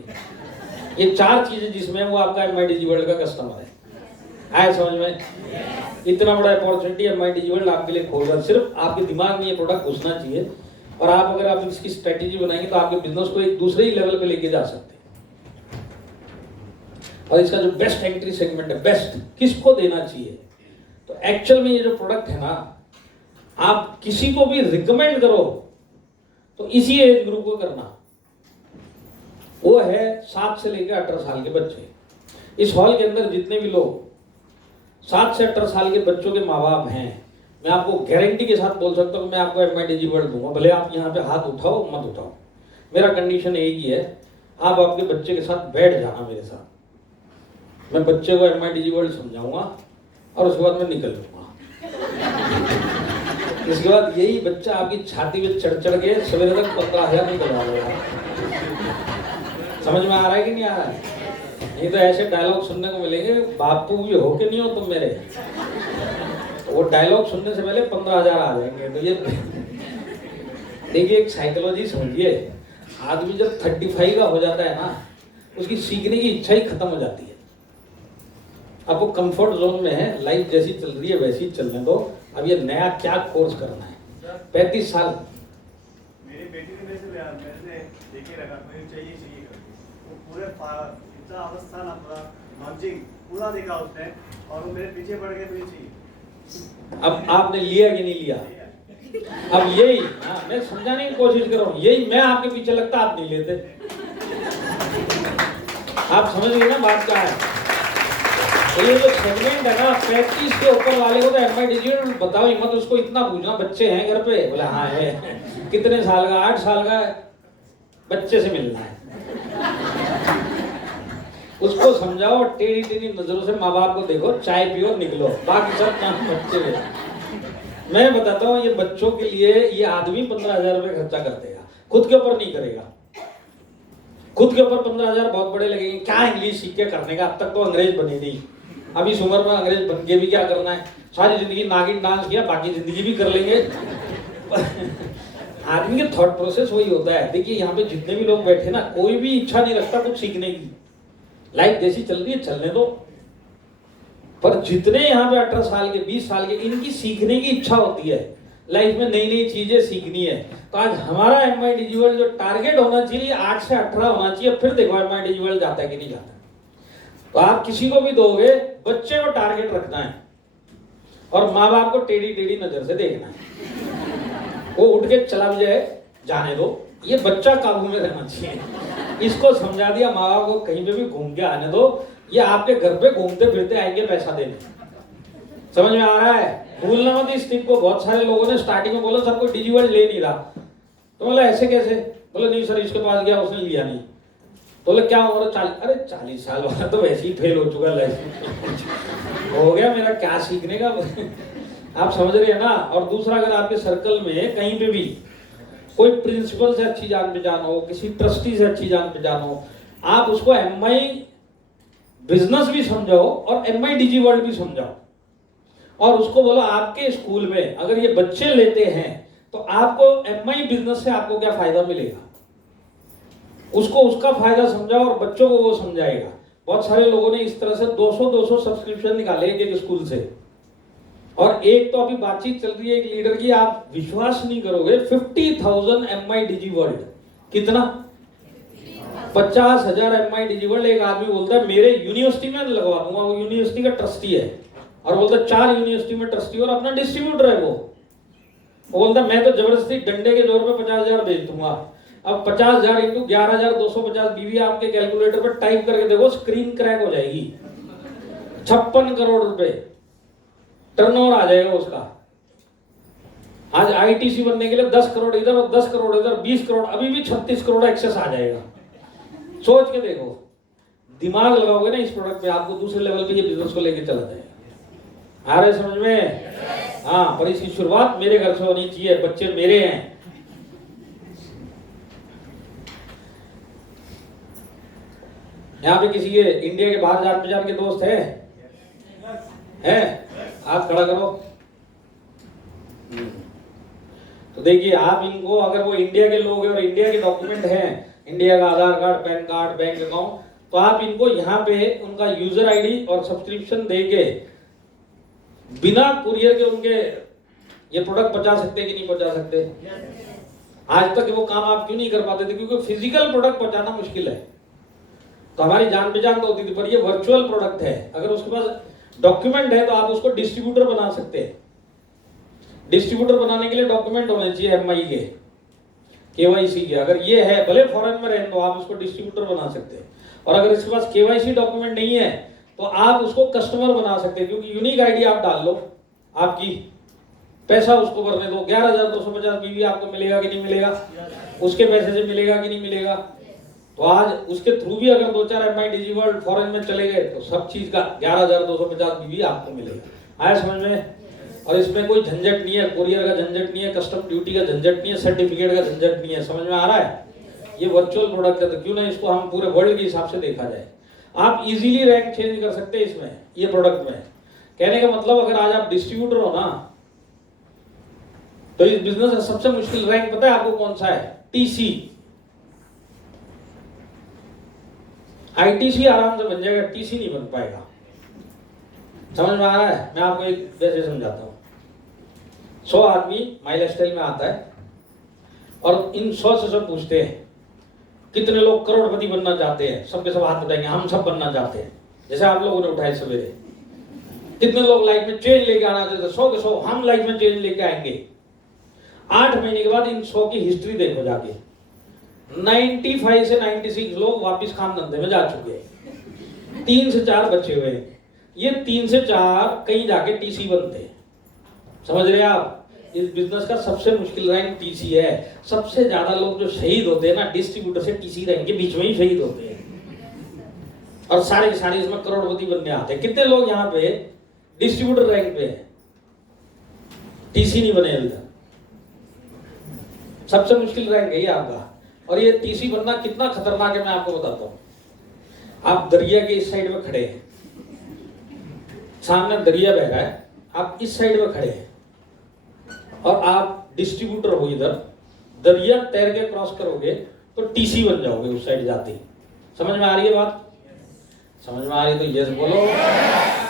ये 4 चीजें जिसमें वो आपका एमआई डीजी वर्ल्ड का कस्टमर है। आया समझ में? इतना बड़ा अपॉर्चुनिटी एमआई डीजी वर्ल्ड आपके लिए खोल रहा है। सिर्फ आपके दिमाग में ये प्रोडक्ट घुसना चाहिए, और आप अगर आप इसकी स्ट्रेटेजी बनाएंगे तो आपके बिजनेस को एक दूसरे ही लेवल पे लेके जा सकते हैं। और इसका जो बेस्ट एंट्री सेगमेंट है, बेस्ट किसको देना चाहिए? तो एक्चुअल में ये जो प्रोडक्ट है ना, आप किसी को भी रिकमेंड करो तो इसी एज ग्रुप को करना। वो है 7 से लेकर 18 साल के बच्चे। इस हॉल के अंदर जितने भी लोग 7 से 18 साल के बच्चों के माँ बाप हैं, मैं आपको गारंटी के साथ बोल सकता हूँ, मैं आपको एमआई डीजी वर्ल्ड दूंगा। भले आप यहाँ पे हाथ उठाओ मत उठाओ, मेरा कंडीशन एक ही है, आप आपके बच्चे के साथ बैठ जाना मेरे साथ। मैं बच्चे को एमआई डीजी वर्ल्ड समझाऊंगा और उसके बाद मैं निकल लूंगा। इसके बाद यही बच्चा आपकी छाती में चढ़ के सवेरे तक 15,000 नहीं करवा देगा। समझ में आ रहा है कि नहीं आ रहा है? नहीं तो ऐसे डायलॉग सुनने को मिलेंगे, बापू भी हो के नहीं हो तुम मेरे। वो डायलॉग सुनने से पहले 15,000 आ जाएंगे। तो ये देखिए, एक साइकोलॉजी समझिए, आदमी जब 35 का हो जाता है ना, उसकी सीखने की इच्छा ही खत्म हो जाती है। अब वो कंफर्ट जोन में है, लाइफ जैसी चल रही है वैसी चलने दो। अब ये नया क्या कोर्स करना है? 35 साल मेरे बेटी ने मेरे से लेके रखा, मुझे चाहिए चाहिए करके, वो पूरे इतना अवस्था ना पूरा लॉन्चिंग पूरा देखा उसने, और वो मेरे पीछे पड़ गए, मुझे चाहिए। अब आपने लिया कि नहीं लिया? अब यही मैं समझाने की कोशिश कर रहा हूँ, यही मैं आपके पीछे लगता आप नहीं लेते। आप समझ गए ना बात क्या है? तो ये जो सेगमेंट है ना 35 के ऊपर वाले को तो एमआई डिजिटल बताओ ही मत, उसको इतना पूछना बच्चे हैं घर पे, बोला हाँ है, कितने साल का, 8 साल का, बच्चे से मिलना है। उसको समझाओ, टेढ़ी टेढ़ी नजरों से माँ बाप को देखो, चाय पियो निकलो, बाकी सब काम बच्चे में। मैं बताता हूँ ये बच्चों के लिए ये आदमी 15,000 रुपए खर्चा कर देगा, खुद के ऊपर नहीं करेगा। खुद के ऊपर 15,000 बहुत बड़े लगेंगे, क्या इंग्लिश सीख के करने का, अब तक तो अंग्रेज बने नहीं, अब इस उम्र में अंग्रेज बन के भी क्या करना है, सारी जिंदगी नागिन डांस किया, बाकी जिंदगी भी कर लेंगे। आदमी के थॉट प्रोसेस वही होता है। देखिए यहाँ पे जितने भी लोग बैठे ना, कोई भी इच्छा नहीं रखता कुछ सीखने की, लाइफ जैसी चल रही है चलने दो। पर जितने यहाँ पे 18 साल के 20 साल के, इनकी सीखने की इच्छा होती है, लाइफ में नई नई चीजें सीखनी है। तो आज हमारा एमआई डिजिटल जो टारगेट होना चाहिए 8 से 18 होना चाहिए। फिर देखो एमआई डिजिटल जाता है कि नहीं जाता। तो आप किसी को भी दोगे, बच्चे को टारगेट रखना है और माँ बाप को टेढ़ी टेढ़ी नजर से देखना है। वो उठ के चला भी जाए, जाने दो, ये बच्चा काबू में रहना चाहिए। इसको समझा दिया माँ बाप को, कहीं पे भी घूम के आने दो, ये आपके घर पे घूमते फिरते आएंगे पैसा देने। समझ में आ रहा है? भूलना मत इस टिप को। बहुत सारे लोगों ने स्टार्टिंग में बोला सर कोई डिजिटल ले नहीं रहा, तो बोला ऐसे कैसे? बोले नहीं सर इसके पास गया उसने लिया नहीं। तो बोले क्या उम्र? 40 साल वाला तो वैसे ही फेल हो चुका लाइफ हो गया मेरा, क्या सीखने का। आप समझ रहे हैं ना? और दूसरा, अगर आपके सर्कल में कहीं पे भी कोई प्रिंसिपल से अच्छी जान पहचान हो, किसी ट्रस्टी से अच्छी जान पहचान हो, आप उसको एमआई बिजनेस भी समझाओ और एमआई डिजी वर्ल्ड भी समझाओ, और उसको बोलो आपके स्कूल में अगर ये बच्चे लेते हैं तो आपको एमआई बिजनेस से आपको क्या फायदा मिलेगा, उसको उसका फायदा समझाओ और बच्चों को वो समझाएगा। बहुत सारे लोगों ने इस तरह से 200 सब्सक्रिप्शन निकाले एक स्कूल से। और एक तो अभी बातचीत चल रही है एक लीडर की, आप विश्वास नहीं करोगे, 50,000 एमआई डिजी वर्ल्ड। कितना? 50,000 एमआई डिजी वर्ल्ड। एक आदमी बोलता है मेरे यूनिवर्सिटी में लगवा दूंगा, वो यूनिवर्सिटी का ट्रस्टी है, और बोलता है 4 यूनिवर्सिटी में ट्रस्टी और अपना डिस्ट्रीब्यूटर है। वो बोलता है मैं तो जबरदस्ती डंडे के जोर पे 50,000 बेच दूंगा। अब 50,000 इंटू 11,250 बीवी आपके कैलकुलेटर पर टाइप करके देखो, स्क्रीन क्रैक हो जाएगी। 56 करोड़ रुपए टर्नओवर आ जाएगा उसका। आज आईटीसी बनने के लिए 10 करोड़ इधर और 10 करोड़ इधर, 20 करोड़, अभी भी 36 करोड़ एक्सेस आ जाएगा। सोच के देखो, दिमाग लगाओगे ना इस प्रोडक्ट पे, आपको दूसरे लेवल पे ये बिजनेस को लेके चला जाएगा। आ रहे समझ में? हाँ, पर इसकी शुरुआत मेरे घर से होनी चाहिए, बच्चे मेरे हैं। यहाँ पे किसी के इंडिया के बाहर जान पहचान के दोस्त हैं? आप खड़ा करो। तो देखिए, आप इनको, अगर वो इंडिया के लोग हैं और इंडिया के डॉक्यूमेंट हैं, इंडिया का Aadhaar card, PAN card, bank account, तो आप इनको यहाँ पे उनका यूजर आईडी और सब्सक्रिप्शन देके बिना कुरियर के उनके ये प्रोडक्ट पहुंचा सकते कि नहीं पहुंचा सकते? आज तक वो काम आप क्यों नहीं कर पाते थे? क्योंकि फिजिकल प्रोडक्ट पहुंचाना मुश्किल है। तो हमारी जान पहचान तो होती थी, पर ये वर्चुअल प्रोडक्ट है। अगर उसके पास डॉक्यूमेंट है तो आप उसको डिस्ट्रीब्यूटर बना सकते हैं। डिस्ट्रीब्यूटर बनाने के लिए डॉक्यूमेंट होने चाहिए एमआई के, केवाईसी के। अगर ये है, भले फॉरेन में रहे, तो आप उसको डिस्ट्रीब्यूटर बना सकते हैं। और अगर इसके पास केवाईसी डॉक्यूमेंट नहीं है तो आप उसको कस्टमर बना सकते हैं, क्योंकि यूनिक आईडी आप डाल लो आपकी, पैसा उसको भरने दो। 11,250 बीवी आपको मिलेगा कि नहीं मिलेगा? उसके पैसे से मिलेगा कि नहीं मिलेगा? तो आज उसके थ्रू भी अगर 2-4 एमआई डिजी वर्ल्ड फॉरेन में चले गए तो सब चीज का 11,250 बीवी आपको मिलेगा। आया समझ में? और इसमें कोई झंझट नहीं है, कुरियर का झंझट नहीं है, कस्टम ड्यूटी का झंझट नहीं है, सर्टिफिकेट का झंझट नहीं है। समझ में आ रहा है? ये वर्चुअल प्रोडक्ट है, तो क्यों ना इसको हम पूरे वर्ल्ड के हिसाब से देखा जाए। आप इजीली रैंक चेंज कर सकते हैं इसमें, ये प्रोडक्ट में। कहने का मतलब, अगर आज आप डिस्ट्रीब्यूटर हो ना, तो इस बिजनेस का सबसे मुश्किल रैंक पता है आपको कौन सा है? टीसी। आईटीसी आराम से बन जाएगा, टीसी नहीं बन पाएगा। समझ में आ रहा है? मैं आपको एक वैसे समझाता हूं। 100 आदमी माई लाइफस्टाइल में आता है, और इन 100 से सब पूछते हैं कितने लोग करोड़पति बनना चाहते हैं, सबके सब हाथ बताएंगे हम सब बनना चाहते हैं, जैसे आप लोगों ने उठाए सवेरे। कितने लोग लाइफ में चेंज लेके आना चाहते हैं, 100 के 100 हम लाइफ में चेंज लेके आएंगे। 8 महीने के बाद इन 100 की हिस्ट्री देखो जाके, 95 से 96 लोग वापिस काम धंधे में जा चुके हैं, 3 से 4 बचे हुए हैं। ये 3 से 4 कहीं जाके टीसी बनते हैं, समझ रहे हैं आप। इस बिजनेस का सबसे मुश्किल रैंक टीसी है। सबसे ज्यादा लोग जो शहीद होते हैं ना, डिस्ट्रीब्यूटर से टीसी रैंक के बीच में ही शहीद होते हैं, और सारे के सारे इसमें करोड़पति बनने आते हैं। कितने लोग यहाँ पे डिस्ट्रीब्यूटर रैंक पे हैं, टीसी नहीं बने अभी तक। सबसे मुश्किल रैंक है ये आपका। और ये टीसी बनना कितना खतरनाक है मैं आपको बताता हूँ। आप दरिया के इस साइड में खड़े हैं, सामने दरिया बह रहा है, आप इस साइड में खड़े हैं और आप डिस्ट्रीब्यूटर हो इधर, दरिया तैर के क्रॉस करोगे तो टीसी बन जाओगे उस साइड जाते ही। समझ में आ रही है बात? समझ में आ रही है तो यस बोलो।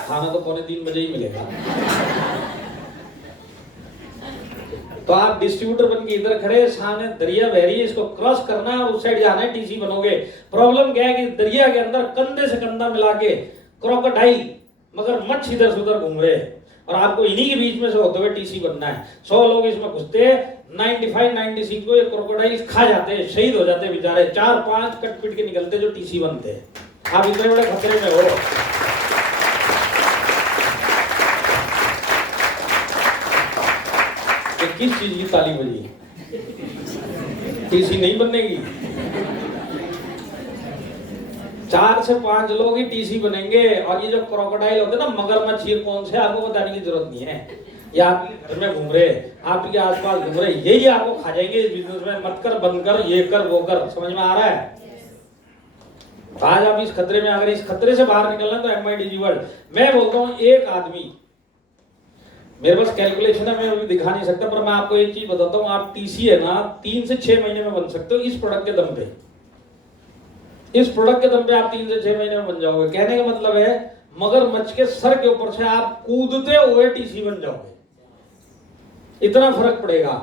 खाना तो 2:45 बजे ही मिलेगा। तो आप डिस्ट्रीब्यूटर बन के इधर खड़े, सामने दरिया बह रही है, इसको क्रॉस करना है और उस साइड जाना है, टीसी बनोगे। प्रॉब्लम क्या है कि दरिया के अंदर कंधे से कंधा मिला के क्रोकोडाइल मगरमच्छ इधर से उधर घूम रहे हैं और आपको इन्हीं के बीच में से होते हुए टीसी बनना है। 100 लोग इसमें घुसते हैं, 95-96 को ये क्रोकोडाइल खा जाते हैं, शहीद हो जाते हैं बेचारे। 4-5 कट पिट के निकलते जो टीसी बनते हैं। आप इतने बड़े खतरे में हो। किस चीज की ताली बजी? टीसी नहीं बनने की। 4 से 5 लोग ही टीसी बनेंगे। और ये जो क्रोकोडाइल होते हैं ना, मगरमच्छ, ये कौन से आपको बताने की जरूरत नहीं है। ये आपके घर में घूम रहे, आपके आसपास घूम रहे, यही आपको खा जाएंगे इस बिजनेस में। मत कर, बंद कर, ये कर, वो कर। समझ में आ रहा है? आज आप इस खतरे में, अगर इस खतरे से बाहर निकलना तो MIDG वर्ल्ड। मैं बोलता हूँ एक आदमी, मेरे पास कैलकुलेशन है, मैं अभी दिखा नहीं सकता, पर मैं आपको एक चीज बताता हूँ। आप टीसी है ना 3 से 6 महीने में बन सकते हो इस प्रोडक्ट के दम पे। इस प्रोडक्ट के दम पे आप 3 से 6 महीने में बन जाओगे। कहने का मतलब है मगरमच्छ के सर के ऊपर से आप कूदते हुए टीसी बन जाओगे, इतना फर्क पड़ेगा।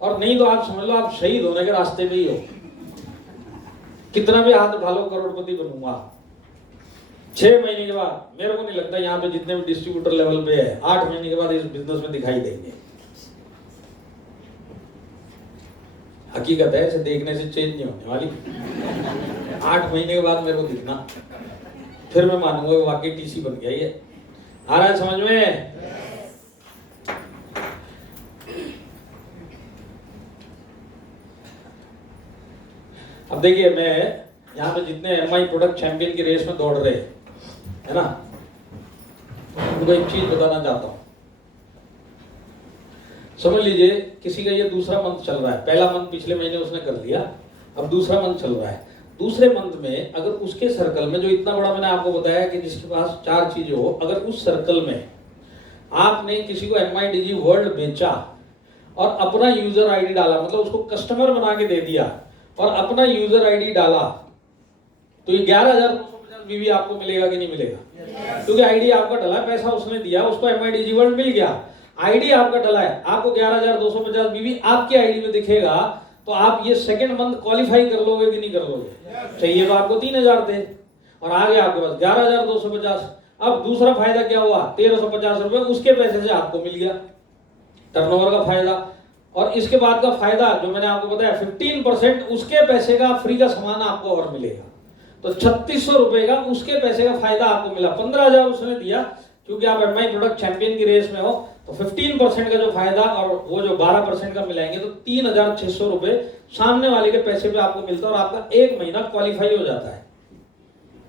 और नहीं तो आप समझ लो आप शहीद होने के रास्ते पे ही हो। कितना भी हाथ उठा लो, करोड़पति बनूंगा। 6 महीने के बाद मेरे को नहीं लगता यहाँ पे जितने भी डिस्ट्रीब्यूटर लेवल पे है, 8 महीने के बाद इस बिजनेस में दिखाई देंगे। हकीकत है, इसे देखने से चेंज नहीं होने वाली। 8 महीने के बाद मेरे को दिखना, फिर मैं मानूंगा वाकई टीसी बन गया। ये आ रहा है समझ में? अब देखिए, मैं यहाँ पे जितने MI प्रोडक्ट चैंपियन की रेस में दौड़ रहे है ना, उनको एक चीज बताना चाहता हूँ। समझ लीजिए किसी का ये दूसरा मंथ चल रहा है। पहला मंथ पिछले महीने उसने कर लिया, अब दूसरा मंथ चल रहा है। दूसरे मंथ में अगर उसके सर्कल में, जो इतना बड़ा मैंने आपको बताया कि जिसके पास 4 चीजें हो, अगर उस सर्कल में आपने किसी को MIDG वर्ल्ड बेचा और अपना यूजर आईडी डाला, मतलब उसको कस्टमर बना के दे दिया और अपना यूजर आईडी डाला, तो ये 11,250 BV आपको मिलेगा कि नहीं मिलेगा? क्योंकि आईडी आपका डला है, पैसा उसने दिया, उसको MIDG वर्ल्ड मिल गया। आईडी आपका डला है, आपको 11,250 BV आपकी आईडी में दिखेगा, तो आप ये सेकंड मंथ क्वालिफाई कर लोगे कि नहीं कर लोगे? चाहिए तो आपको 3,000 थे और आ गया आपके पास 11,250। अब दूसरा फायदा क्या हुआ? 1,350 रुपए उसके पैसे से आपको मिल गया, टर्नओवर का फायदा। और इसके बाद का फायदा जो मैंने आपको बताया, 15% उसके पैसे का फ्री का सामान आपको और मिलेगा, तो 3,600 रुपए का उसके पैसे का फायदा आपको मिला। 15,000 उसने दिया, क्योंकि आप MI प्रोडक्ट चैंपियन की रेस में हो, तो 15% का जो फायदा और वो जो 12% का मिलाएंगे तो 3,600 रुपए सामने वाले के पैसे पे आपको मिलता है और आपका 1 महीना क्वालिफाई हो जाता है।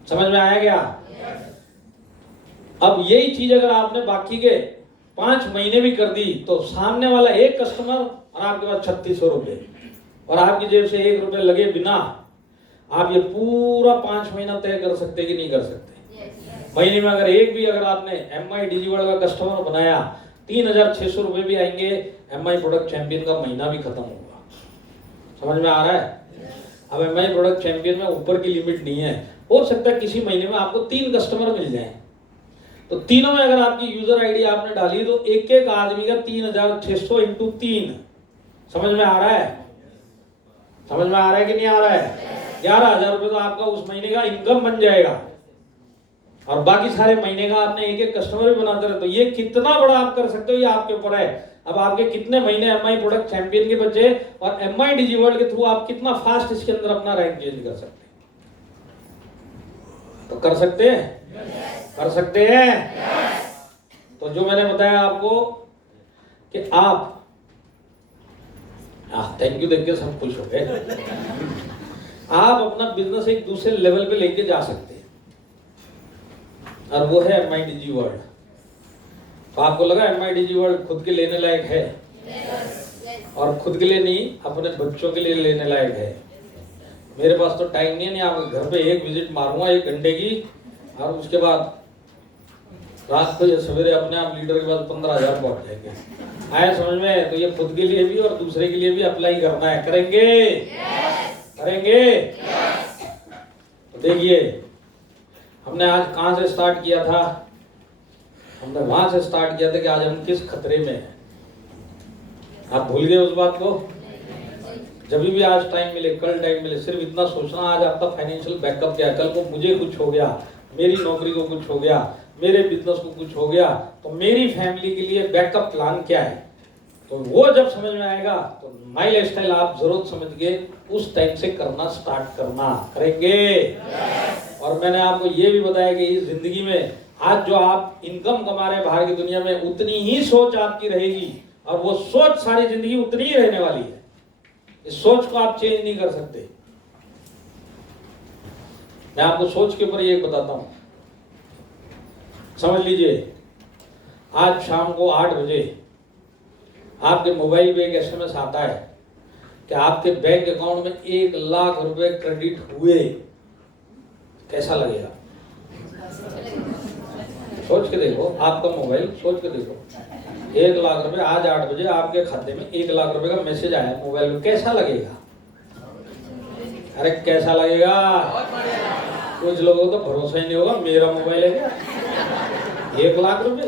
समझ में आया क्या? अब यही चीज अगर आपने बाकी के 5 महीने भी कर दी, तो सामने वाला एक कस्टमर और आपके पास 3,600 रुपए, और आपकी जेब से 1 रुपए लगे बिना आप ये पूरा 5 महीना तय कर सकते कि नहीं कर सकते? महीने में अगर एक भी अगर आपने MIDG वर्ल्ड का कस्टमर बनाया, 3,600 रुपए भी आएंगे, MI प्रोडक्ट चैंपियन का महीना भी खत्म होगा। समझ में आ रहा है? अब MI प्रोडक्ट चैंपियन में ऊपर की लिमिट नहीं है, हो सकता है किसी महीने में आपको 3 कस्टमर मिल जाए, तो तीनों में अगर आपकी यूजर आईडी आपने डाली तो एक एक आदमी का 3,600 × 3। समझ में आ रहा है? समझ में आ रहा है कि नहीं आ रहा है? 11,000 रुपये तो आपका उस महीने का इनकम बन जाएगा, और बाकी सारे महीने का आपने एक एक कस्टमर भी बनाते रहे। तो ये कितना बड़ा आप कर सकते हो, ये आपके ऊपर है। अब आपके कितने महीने एमआई प्रोडक्ट चैंपियन के बचे, और एमआई डिजीवर्ल्ड के थ्रू आप कितना फास्ट इसके अंदर अपना रैंक चेंज कर सकते हैं। तो कर सकते हैं, कर सकते हैं। तो जो मैंने बताया आपको कि आप थैंक यू देख के सब खुश हो गए। आप अपना बिजनेस एक दूसरे लेवल पे लेके जा सकते हैं, और वो है एमआई डिजीवर्ल्ड। तो आपको लगा एमआई डिजीवर्ल्ड खुद के लेने लायक है? और खुद के लिए नहीं, अपने बच्चों के लिए लेने लायक है। मेरे पास तो टाइम नहीं है, आपके घर पे एक विजिट मारूंगा 1 घंटे की, और उसके बाद रात को या सवेरे अपने आप लीडर के पास 15,000 पहुंच जाएंगे। आए समझ में? तो ये खुद के लिए भी और दूसरे के लिए भी अप्लाई करना है। करेंगे? करेंगे? तो देखिए, हमने आज कहां से स्टार्ट किया था? हमने वहां से स्टार्ट किया था कि आज हम किस खतरे में हैं। आप भूल गए उस बात को? जब भी आज टाइम मिले, कल टाइम मिले, सिर्फ इतना सोचना आज आपका फाइनेंशियल बैकअप क्या है। कल को मुझे कुछ हो गया, मेरी नौकरी को कुछ हो गया, मेरे बिजनेस को कुछ हो गया, तो मेरी फैमिली के लिए बैकअप प्लान क्या है। तो वो जब समझ में आएगा तो माई लाइफस्टाइल आप जरूरत समझ के उस टाइम से करना स्टार्ट करना। करेंगे? और मैंने आपको ये भी बताया कि इस जिंदगी में आज जो आप इनकम कमा रहे हैं बाहर की दुनिया में, उतनी ही सोच आपकी रहेगी, और वो सोच सारी जिंदगी उतनी ही रहने वाली है। इस सोच को आप चेंज नहीं कर सकते। मैं आपको सोच के ऊपर ये बताता हूं, समझ लीजिए। आज शाम को 8 बजे आपके मोबाइल पे एक एसएमएस आता है कि आपके बैंक अकाउंट में 1 लाख रुपए क्रेडिट हुए। कैसा लगेगा? सोच के देखो, आपका मोबाइल सोच के देखो, 1 लाख रुपए आज 8 बजे आपके खाते में 1 लाख रुपए का मैसेज आया मोबाइल में। कैसा लगेगा? अरे कैसा लगेगा? कुछ लोगों को तो भरोसा ही नहीं होगा, मेरा मोबाइल है क्या 1 लाख रुपए।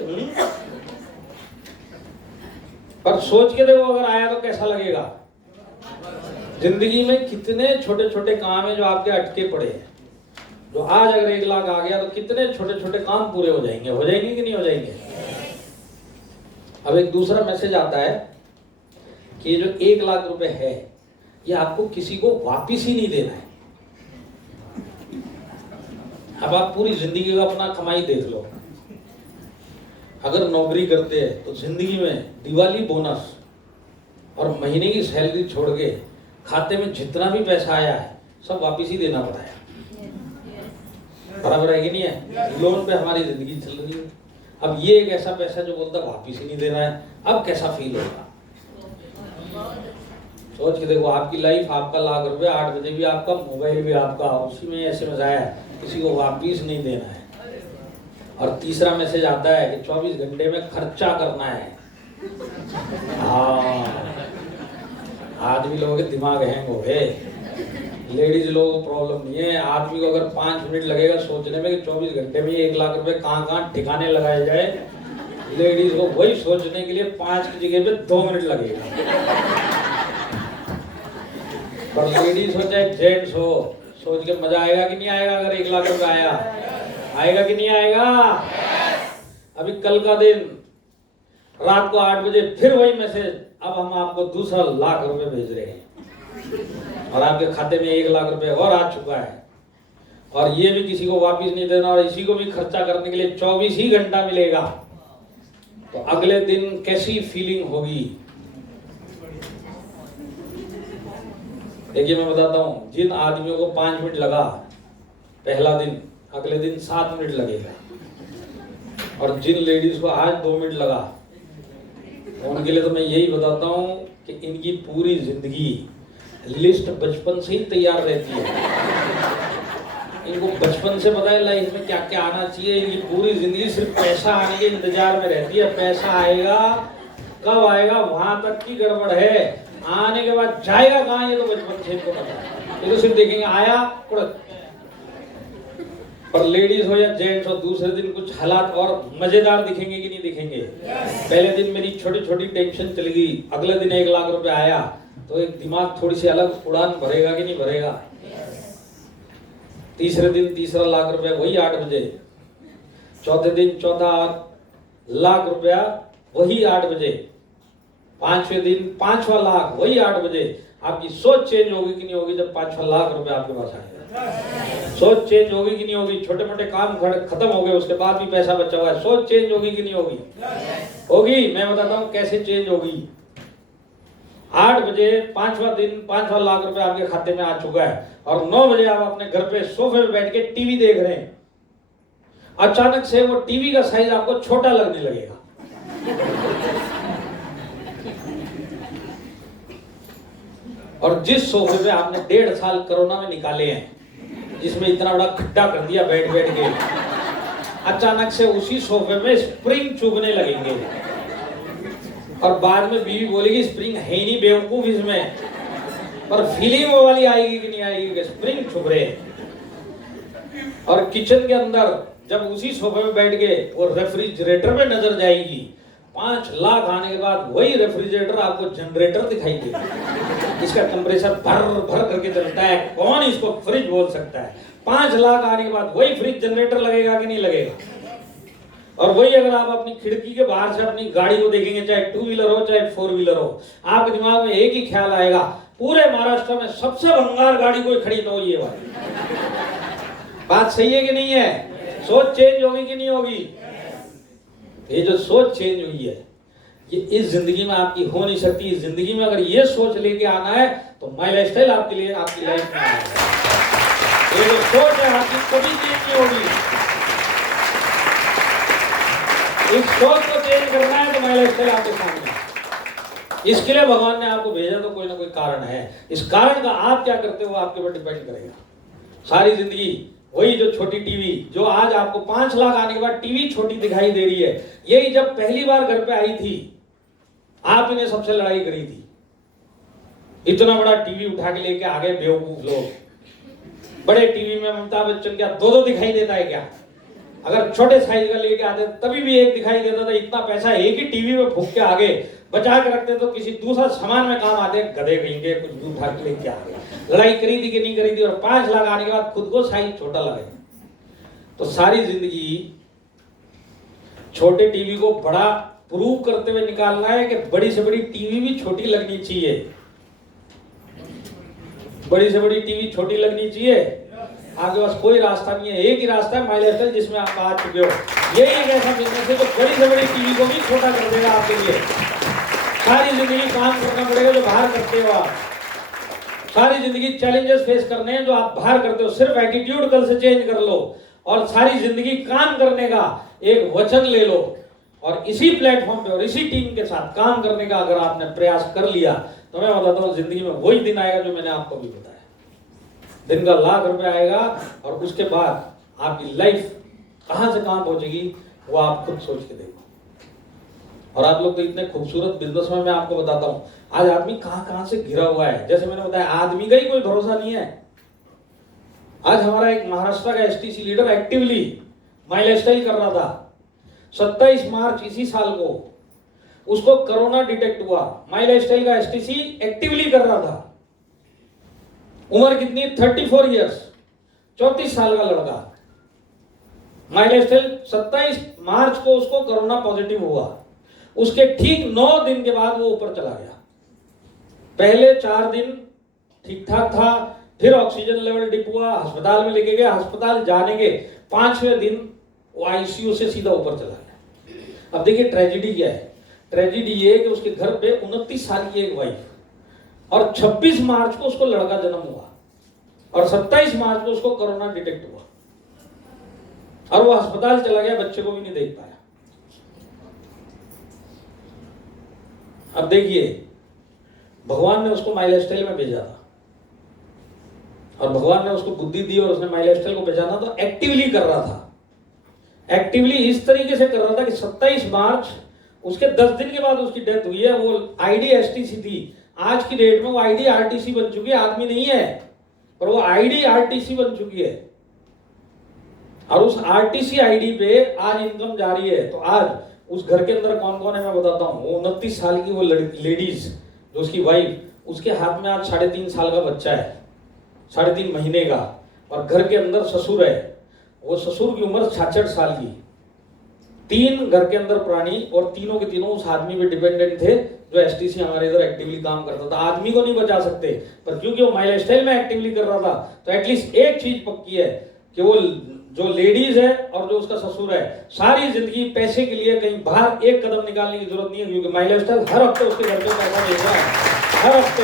पर सोच के देखो, अगर आया तो कैसा लगेगा? जिंदगी में कितने छोटे छोटे काम है जो आपके अटके पड़े हैं, जो आज अगर 1 लाख आ गया तो कितने छोटे छोटे काम पूरे हो जाएंगे। हो जाएंगे कि नहीं हो जाएंगे? अब एक दूसरा मैसेज आता है कि ये जो 1 लाख रुपए है, ये आपको किसी को वापिस ही नहीं देना है। अब आप पूरी जिंदगी का अपना कमाई देख लो। अगर नौकरी करते हैं तो जिंदगी में दिवाली बोनस और महीने की सैलरी छोड़ के खाते में जितना भी पैसा आया है सब वापिस ही देना पड़ा है। बराबर है कि नहीं है? लोन पे हमारी जिंदगी चल रही है। अब ये एक ऐसा पैसा जो बोलता वापिस ही नहीं देना है, अब कैसा फील होगा? सोच के देखो, आपकी लाइफ, आपका लाख रुपए, 8 बजे भी आपका, मोबाइल भी आपका, उसी में एसएमएस आया है किसी को वापिस नहीं देना है। और तीसरा मैसेज आता है कि 24 घंटे में खर्चा करना है। आदमी लोगों के दिमाग हैंग हो गए। लेडीज लोगों को प्रॉब्लम नहीं है, आदमी को अगर 5 मिनट लगेगा सोचने में कि 24 घंटे में 1 लाख रुपए कहाँ ठिकाने लगाए जाए, लेडीज को वही सोचने के लिए 5 की जगह पे 2 मिनट लगेगा। पर लेडीज हो चाहे जेंट्स हो, सोच के मजा आएगा कि नहीं आएगा? अगर 1 लाख रुपए आया, आएगा कि नहीं आएगा? अभी कल का दिन रात को 8 बजे फिर वही मैसेज, अब हम आपको दूसरा लाख रुपए भेज रहे हैं और आपके खाते में 1 लाख रुपए और आ चुका है, और ये भी किसी को वापस नहीं देना, और इसी को भी खर्चा करने के लिए 24 ही घंटा मिलेगा। तो अगले दिन कैसी फीलिंग होगी? देखिए मैं बताता हूं, जिन आदमियों को 5 मिनट लगा पहला दिन, अगले दिन 7 मिनट लगेगा, और जिन लेडीज को आज 2 मिनट लगा, उनके लिए तो मैं यही बताता हूं कि इनकी पूरी जिंदगी लिस्ट बचपन से ही तैयार रहती है। इनको बचपन से पता है लाइफ में क्या क्या आना चाहिए। इनकी पूरी जिंदगी सिर्फ पैसा आने के इंतजार में रहती है। पैसा आएगा, कब आएगा वहां तक की गड़बड़ है, आने के बाद जाएगा कहाँ ये तो बचपन से इनको पता है। ये तो सिर्फ देखेंगे आया कुड़क। पर लेडीज हो या जेंट्स हो, दूसरे दिन कुछ हालात और मजेदार दिखेंगे कि नहीं दिखेंगे? पहले दिन मेरी छोटी छोटी टेंशन चली गई, अगले दिन 1 लाख रुपए आया, तो एक दिमाग थोड़ी सी अलग उड़ान भरेगा कि नहीं भरेगा। तीसरे दिन तीसरा लाख रुपया वही 8 बजे, चौथे दिन चौथा लाख रुपया वही 8 बजे, पांचवें दिन 5वां लाख वही 8 बजे। आपकी सोच चेंज होगी कि नहीं होगी जब 5वां लाख रुपया आपके पास आएगा? सोच चेंज होगी कि नहीं होगी? छोटे मोटे काम खत्म हो गए, उसके बाद भी पैसा बचा हुआ है, सोच चेंज होगी कि नहीं होगी? होगी। मैं बताता हूँ कैसे चेंज होगी। 8 बजे 5वां दिन 5वां लाख रुपया आपके खाते में आ चुका है और 9 बजे आप अपने घर पे सोफे पे बैठ के टीवी देख रहे हैं। अचानक से वो टीवी का साइज आपको छोटा लगने लगेगा। और जिस सोफे पे आपने 1.5 साल कोरोना में निकाले हैं, जिसमें इतना बड़ा खड्डा कर दिया बैठ बैठ के, अचानक से उसी सोफे में स्प्रिंग चुभने लगेंगे और बाद में बीवी बोलेगी स्प्रिंग है ही नहीं बेवकूफ इसमें, पर फीलिंग वो वाली आएगी कि नहीं आएगी कि स्प्रिंग चुभ रहे। और किचन के अंदर जब उसी सोफे में बैठ के वो रेफ्रिजरेटर पे नजर जाएगी, 5 लाख आने के बाद वही रेफ्रिजरेटर आपको जनरेटर दिखाई देगा। इसका कंप्रेसर भर भर करके चलता है, कौन इसको फ्रिज बोल सकता है? 5 लाख आने के बाद वही फ्रिज जनरेटर लगेगा कि नहीं लगेगा? और वही अगर आप अपनी खिड़की के बाहर से अपनी गाड़ी को देखेंगे, चाहे 2 व्हीलर हो चाहे 4 व्हीलर हो, आपके दिमाग में एक ही ख्याल आएगा, पूरे महाराष्ट्र में सबसे भंगार गाड़ी कोई खड़ी तो ये वाली। बात सही है कि नहीं है? सोच चेंज होगी कि नहीं होगी? ये जो सोच चेंज हुई है ये इस जिंदगी में आपकी हो नहीं सकती। इस जिंदगी में अगर ये सोच लेके आना है तो माई लाइफस्टाइल आपके लिए आपकी लाइफ में आएगा। ये जो सोच है आपकी कभी चेंज नहीं होगी। इस सोच को चेंज करना है तो माई लाइफस्टाइल आपके सामने। इसके लिए भगवान ने आपको भेजा तो कोई ना कोई कारण है। इस कारण का आप क्या करते हो आपके ऊपर डिपेंड करेगा। सारी जिंदगी वही जो छोटी टीवी, जो आज आपको 5 लाख आने के बाद टीवी छोटी दिखाई दे रही है, यही जब पहली बार घर पे आई थी आप इन्हें सबसे लड़ाई करी थी। इतना बड़ा टीवी उठा के लेके आ गए बेवकूफ लोग। बड़े टीवी में अमिताभ बच्चन क्या 2-2 दिखाई देता है क्या? अगर छोटे साइज का लेके आते तभी भी एक दिखाई देता था। इतना पैसा एक ही टीवी में फूंक के आगे बचा के रखते तो किसी दूसरा सामान में काम आते, गधे कहेंगे कुछ भी उठा के लेके आ गए। लड़ाई करी थी कि नहीं करी थी? और 5 लाख आने के बाद खुद को साइज छोटा लगे। तो सारी जिंदगी छोटे टीवी को बड़ा प्रूव करते हुए निकालना है कि बड़ी से बड़ी टीवी भी छोटी लगनी चाहिए। बड़ी से बड़ी टीवी छोटी लगनी चाहिए। आपके पास कोई रास्ता नहीं है, एक ही रास्ता है माई लाइफस्टाइल जिसमें आप आ चुके हो। यही एक ऐसा बिजनेस है जो बड़ी से बड़ी टीवी को भी छोटा कर देगा आपके लिए। सारी जिंदगी काम करना पड़ेगा जो बाहर करते हो आप। सारी जिंदगी चैलेंजेस फेस करने हैं जो आप बाहर करते हो। सिर्फ एटीट्यूड कल से चेंज कर लो और सारी जिंदगी काम करने का एक वचन ले लो और इसी प्लेटफॉर्म पे और इसी टीम के साथ काम करने का अगर आपने प्रयास कर लिया तो मैं बताता हूँ जिंदगी में वही दिन आएगा जो मैंने आपको भी बताया। दिन का लाख रुपया आएगा और उसके बाद आपकी लाइफ कहां से कहां पहुंचेगी वो आप खुद सोच के देखो। और आप लोग तो इतने खूबसूरत बिजनेस में मैं आपको बताता हूं, आज आदमी कहां कहां से घिरा हुआ है। जैसे मैंने बताया आदमी का ही कोई भरोसा नहीं है। आज हमारा एक महाराष्ट्र का एसटीसी लीडर एक्टिवली माई लाइफस्टाइल कर रहा था। 27 मार्च इसी साल को उसको कोरोना डिटेक्ट हुआ। माई लाइफस्टाइल का एसटीसी एक्टिवली कर रहा था। उम्र कितनी? 34 इयर्स, 34 साल का लड़का। माई लाइफस्टाइल 27 मार्च को उसको कोरोना पॉजिटिव हुआ। उसके ठीक 9 दिन के बाद वो ऊपर चला गया। पहले 4 दिन ठीक ठाक था, फिर ऑक्सीजन लेवल डिप हुआ, अस्पताल में लेके गए। अस्पताल जाने के 5वें दिन वो आईसीयू से सीधा ऊपर चला गया। अब देखिए ट्रेजेडी क्या है। ट्रेजेडी ये है कि उसके घर पे 29 साल की एक वाइफ और 26 मार्च को उसको लड़का जन्म हुआ और 27 मार्च को उसको कोरोना डिटेक्ट हुआ और वो अस्पताल चला गया, बच्चे को भी नहीं देख पाया। अब देखिए भगवान ने उसको माई लाइफस्टाइल में भेजा था और भगवान ने उसको बुद्धि दी और उसने माई लाइफस्टाइल को भेजा था तो एक्टिवली कर रहा था। एक्टिवली इस तरीके से कर रहा था कि 27 मार्च उसके 10 दिन के बाद उसकी डेथ हुई है। वो आईडी एसटीसी थी, आज की डेट में वो आईडी आरटीसी बन चुकी है। आदमी नहीं है पर वो आईडी आरटीसी बन चुकी है और उस आरटीसी आईडी पे आज इनकम जारी है। तो आज उस घर के अंदर कौन कौन है मैं बताता हूँ। वो 29 साल की वो लेडीज जो उसकी वाइफ, उसके हाथ में आज 3.5 साल का बच्चा है, 3.5 महीने का, और घर के अंदर ससुर है, वो ससुर की उम्र 66 साल की, 3 घर के अंदर प्राणी, और तीनों के तीनों उस आदमी पे डिपेंडेंट थे जो एसटीसी हमारे इधर एक्टिवली काम करता था। आदमी को नहीं बचा सकते, पर क्योंकि वो माई लाइफस्टाइल में एक्टिवली कर रहा था, तो एटलीस्ट एक चीज पक्की है कि वो जो लेडीज है और जो उसका ससुर है, सारी जिंदगी पैसे के लिए कहीं बाहर एक कदम निकालने की जरूरत नहीं है, क्योंकि माई लाइफस्टाइल हर हफ्ते उसके घर पे पैसा भेज रहा है, हर हफ्ते।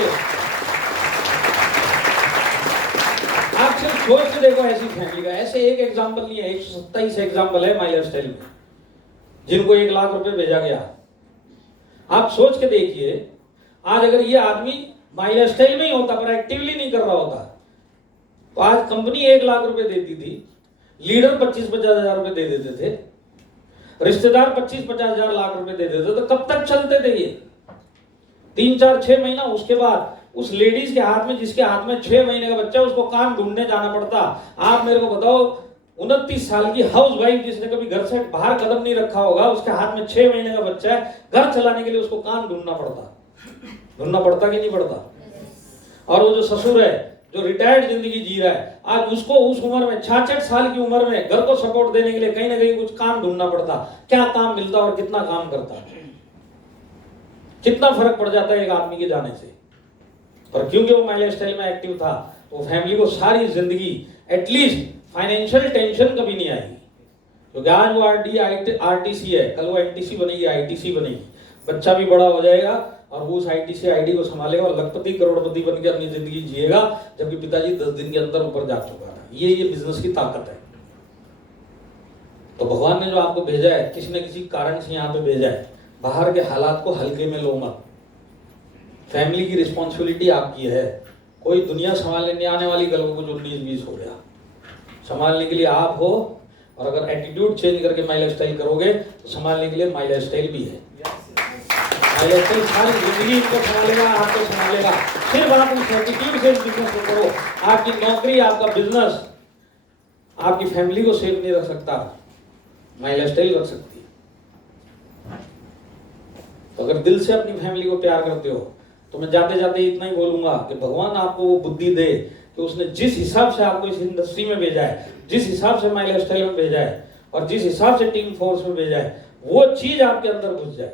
आप सिर्फ सोच के देखो ऐसी फैमिली का, ऐसे एक एग्जाम्पल नहीं है, 127 एग्जाम्पल है माई लाइफस्टाइल में जिनको 1 लाख रुपए भेजा गया। आप सोच के देखिए, आज अगर ये आदमी माई लाइफस्टाइल में ही होता पर एक्टिवली नहीं कर रहा होता, तो आज कंपनी 1 लाख रुपए देती थी, लीडर 25-50 हजार रुपए दे देते थे, रिश्तेदार 25-50 हजार लाख रुपए दे देते, तो कब तक चलते थे ये? 3-4-6 महीना, उसके बाद उस लेडीज के हाथ में, जिसके हाथ में 6 महीने का बच्चा, उसको काम ढूंढने जाना पड़ता। आप मेरे को बताओ, 29 साल की हाउस वाइफ जिसने कभी घर से बाहर कदम नहीं रखा होगा, उसके हाथ में 6 महीने का बच्चा है, घर चलाने के लिए उसको काम ढूंढना पड़ता कि नहीं पड़ता? और वो जो ससुर है जो रिटायर्ड जिंदगी जी रहा है, आज उसको उस उम्र में 66 साल की उम्र में घर को सपोर्ट देने के लिए कहीं ना कहीं कुछ काम ढूंढना पड़ता। क्या काम मिलता और कितना काम करता, कितना फर्क पड़ जाता है एक आदमी के जाने से। पर क्योंकि वो माई लाइफस्टाइल में एक्टिव था, वो फैमिली को सारी जिंदगी एटलीस्ट फाइनेंशियल टेंशन कभी नहीं आएगी, क्योंकि आज वो आरटीसी है, कल वो एनटीसी बनेगी, आईटीसी बनेगी, बच्चा भी बड़ा हो जाएगा और वो उस आईटीसी आईडी को संभालेगा और लखपति करोड़पति बनकर अपनी जिंदगी जिएगा, जबकि पिताजी 10 दिन के अंदर ऊपर जा चुका था। ये बिजनेस की ताकत है। तो भगवान ने जो आपको भेजा है, किसी न किसी कारण से यहाँ पे भेजा है, बाहर के हालात को हल्के में लो मत। फैमिली की रिस्पॉन्सिबिलिटी आपकी है। कोई दुनिया संभालने नहीं आने वाली, कल को जो 19-20 हो गया, संभालने के लिए आप हो। और अगर एटीट्यूड चेंज करके माई लाइफस्टाइल करोगे तो संभालने के लिए माई लाइफस्टाइल भी है। माई लाइफस्टाइल सारी जिंदगी इनको संभालेगा, आपको संभालेगा। सिर्फ आप उस एटीट्यूड से बिजनेस को करो। आपकी नौकरी, आपका बिजनेस आपकी फैमिली को सेफ नहीं रख सकता, माई लाइफस्टाइल रख सकती है। तो अगर दिल से अपनी फैमिली को प्यार करते हो, तो मैं जाते जाते इतना ही बोलूंगा कि भगवान आपको वो बुद्धि दे कि उसने जिस हिसाब से आपको इस इंडस्ट्री में भेजा है, जिस हिसाब से माई लाइफस्टाइल में भेजा है और जिस हिसाब से टीम फोर्स में भेजा है, वो चीज आपके अंदर घुस जाए।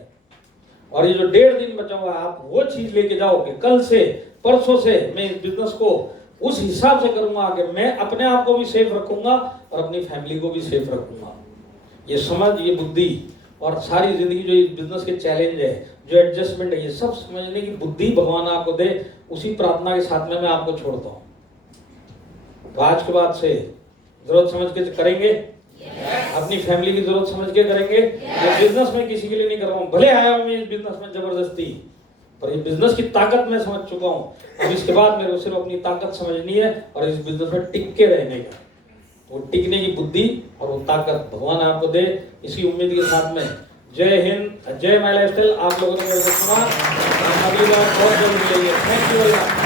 और ये जो 1.5 दिन बचा हुआ, आप वो चीज लेके जाओ कि कल से, परसों से मैं इस बिजनेस को उस हिसाब से करूंगा कि मैं अपने आप को भी सेफ रखूंगा और अपनी फैमिली को भी सेफ रखूंगा। ये समझ, ये बुद्धि और सारी जिंदगी जो इस बिजनेस के चैलेंज है, जो एडजस्टमेंट है, ये सब समझने की बुद्धि भगवान आपको दे, उसी प्रार्थना के साथ में मैं आपको छोड़ता हूँ। तो आज के बाद से जरूरत समझ के करेंगे, अपनी फैमिली की जरूरत समझ के करेंगे। ये बिजनेस में किसी के लिए नहीं कर रहा हूँ, भले आया हूँ मैं इस बिजनेस में जबरदस्ती, पर ये बिजनेस की ताकत मैं समझ चुका हूँ। अब इसके बाद मेरे को सिर्फ अपनी ताकत समझनी है और इस बिजनेस में टिक के रहने का। वो टिकने की बुद्धि और वो ताकत भगवान आपको दे, इसी उम्मीद के साथ में जय हिंद, जय माई लाइफस्टाइल। आप लोगों ने मेरे को सुना, अगली बार बहुत जल्द मिलेंगे। Thank you very much.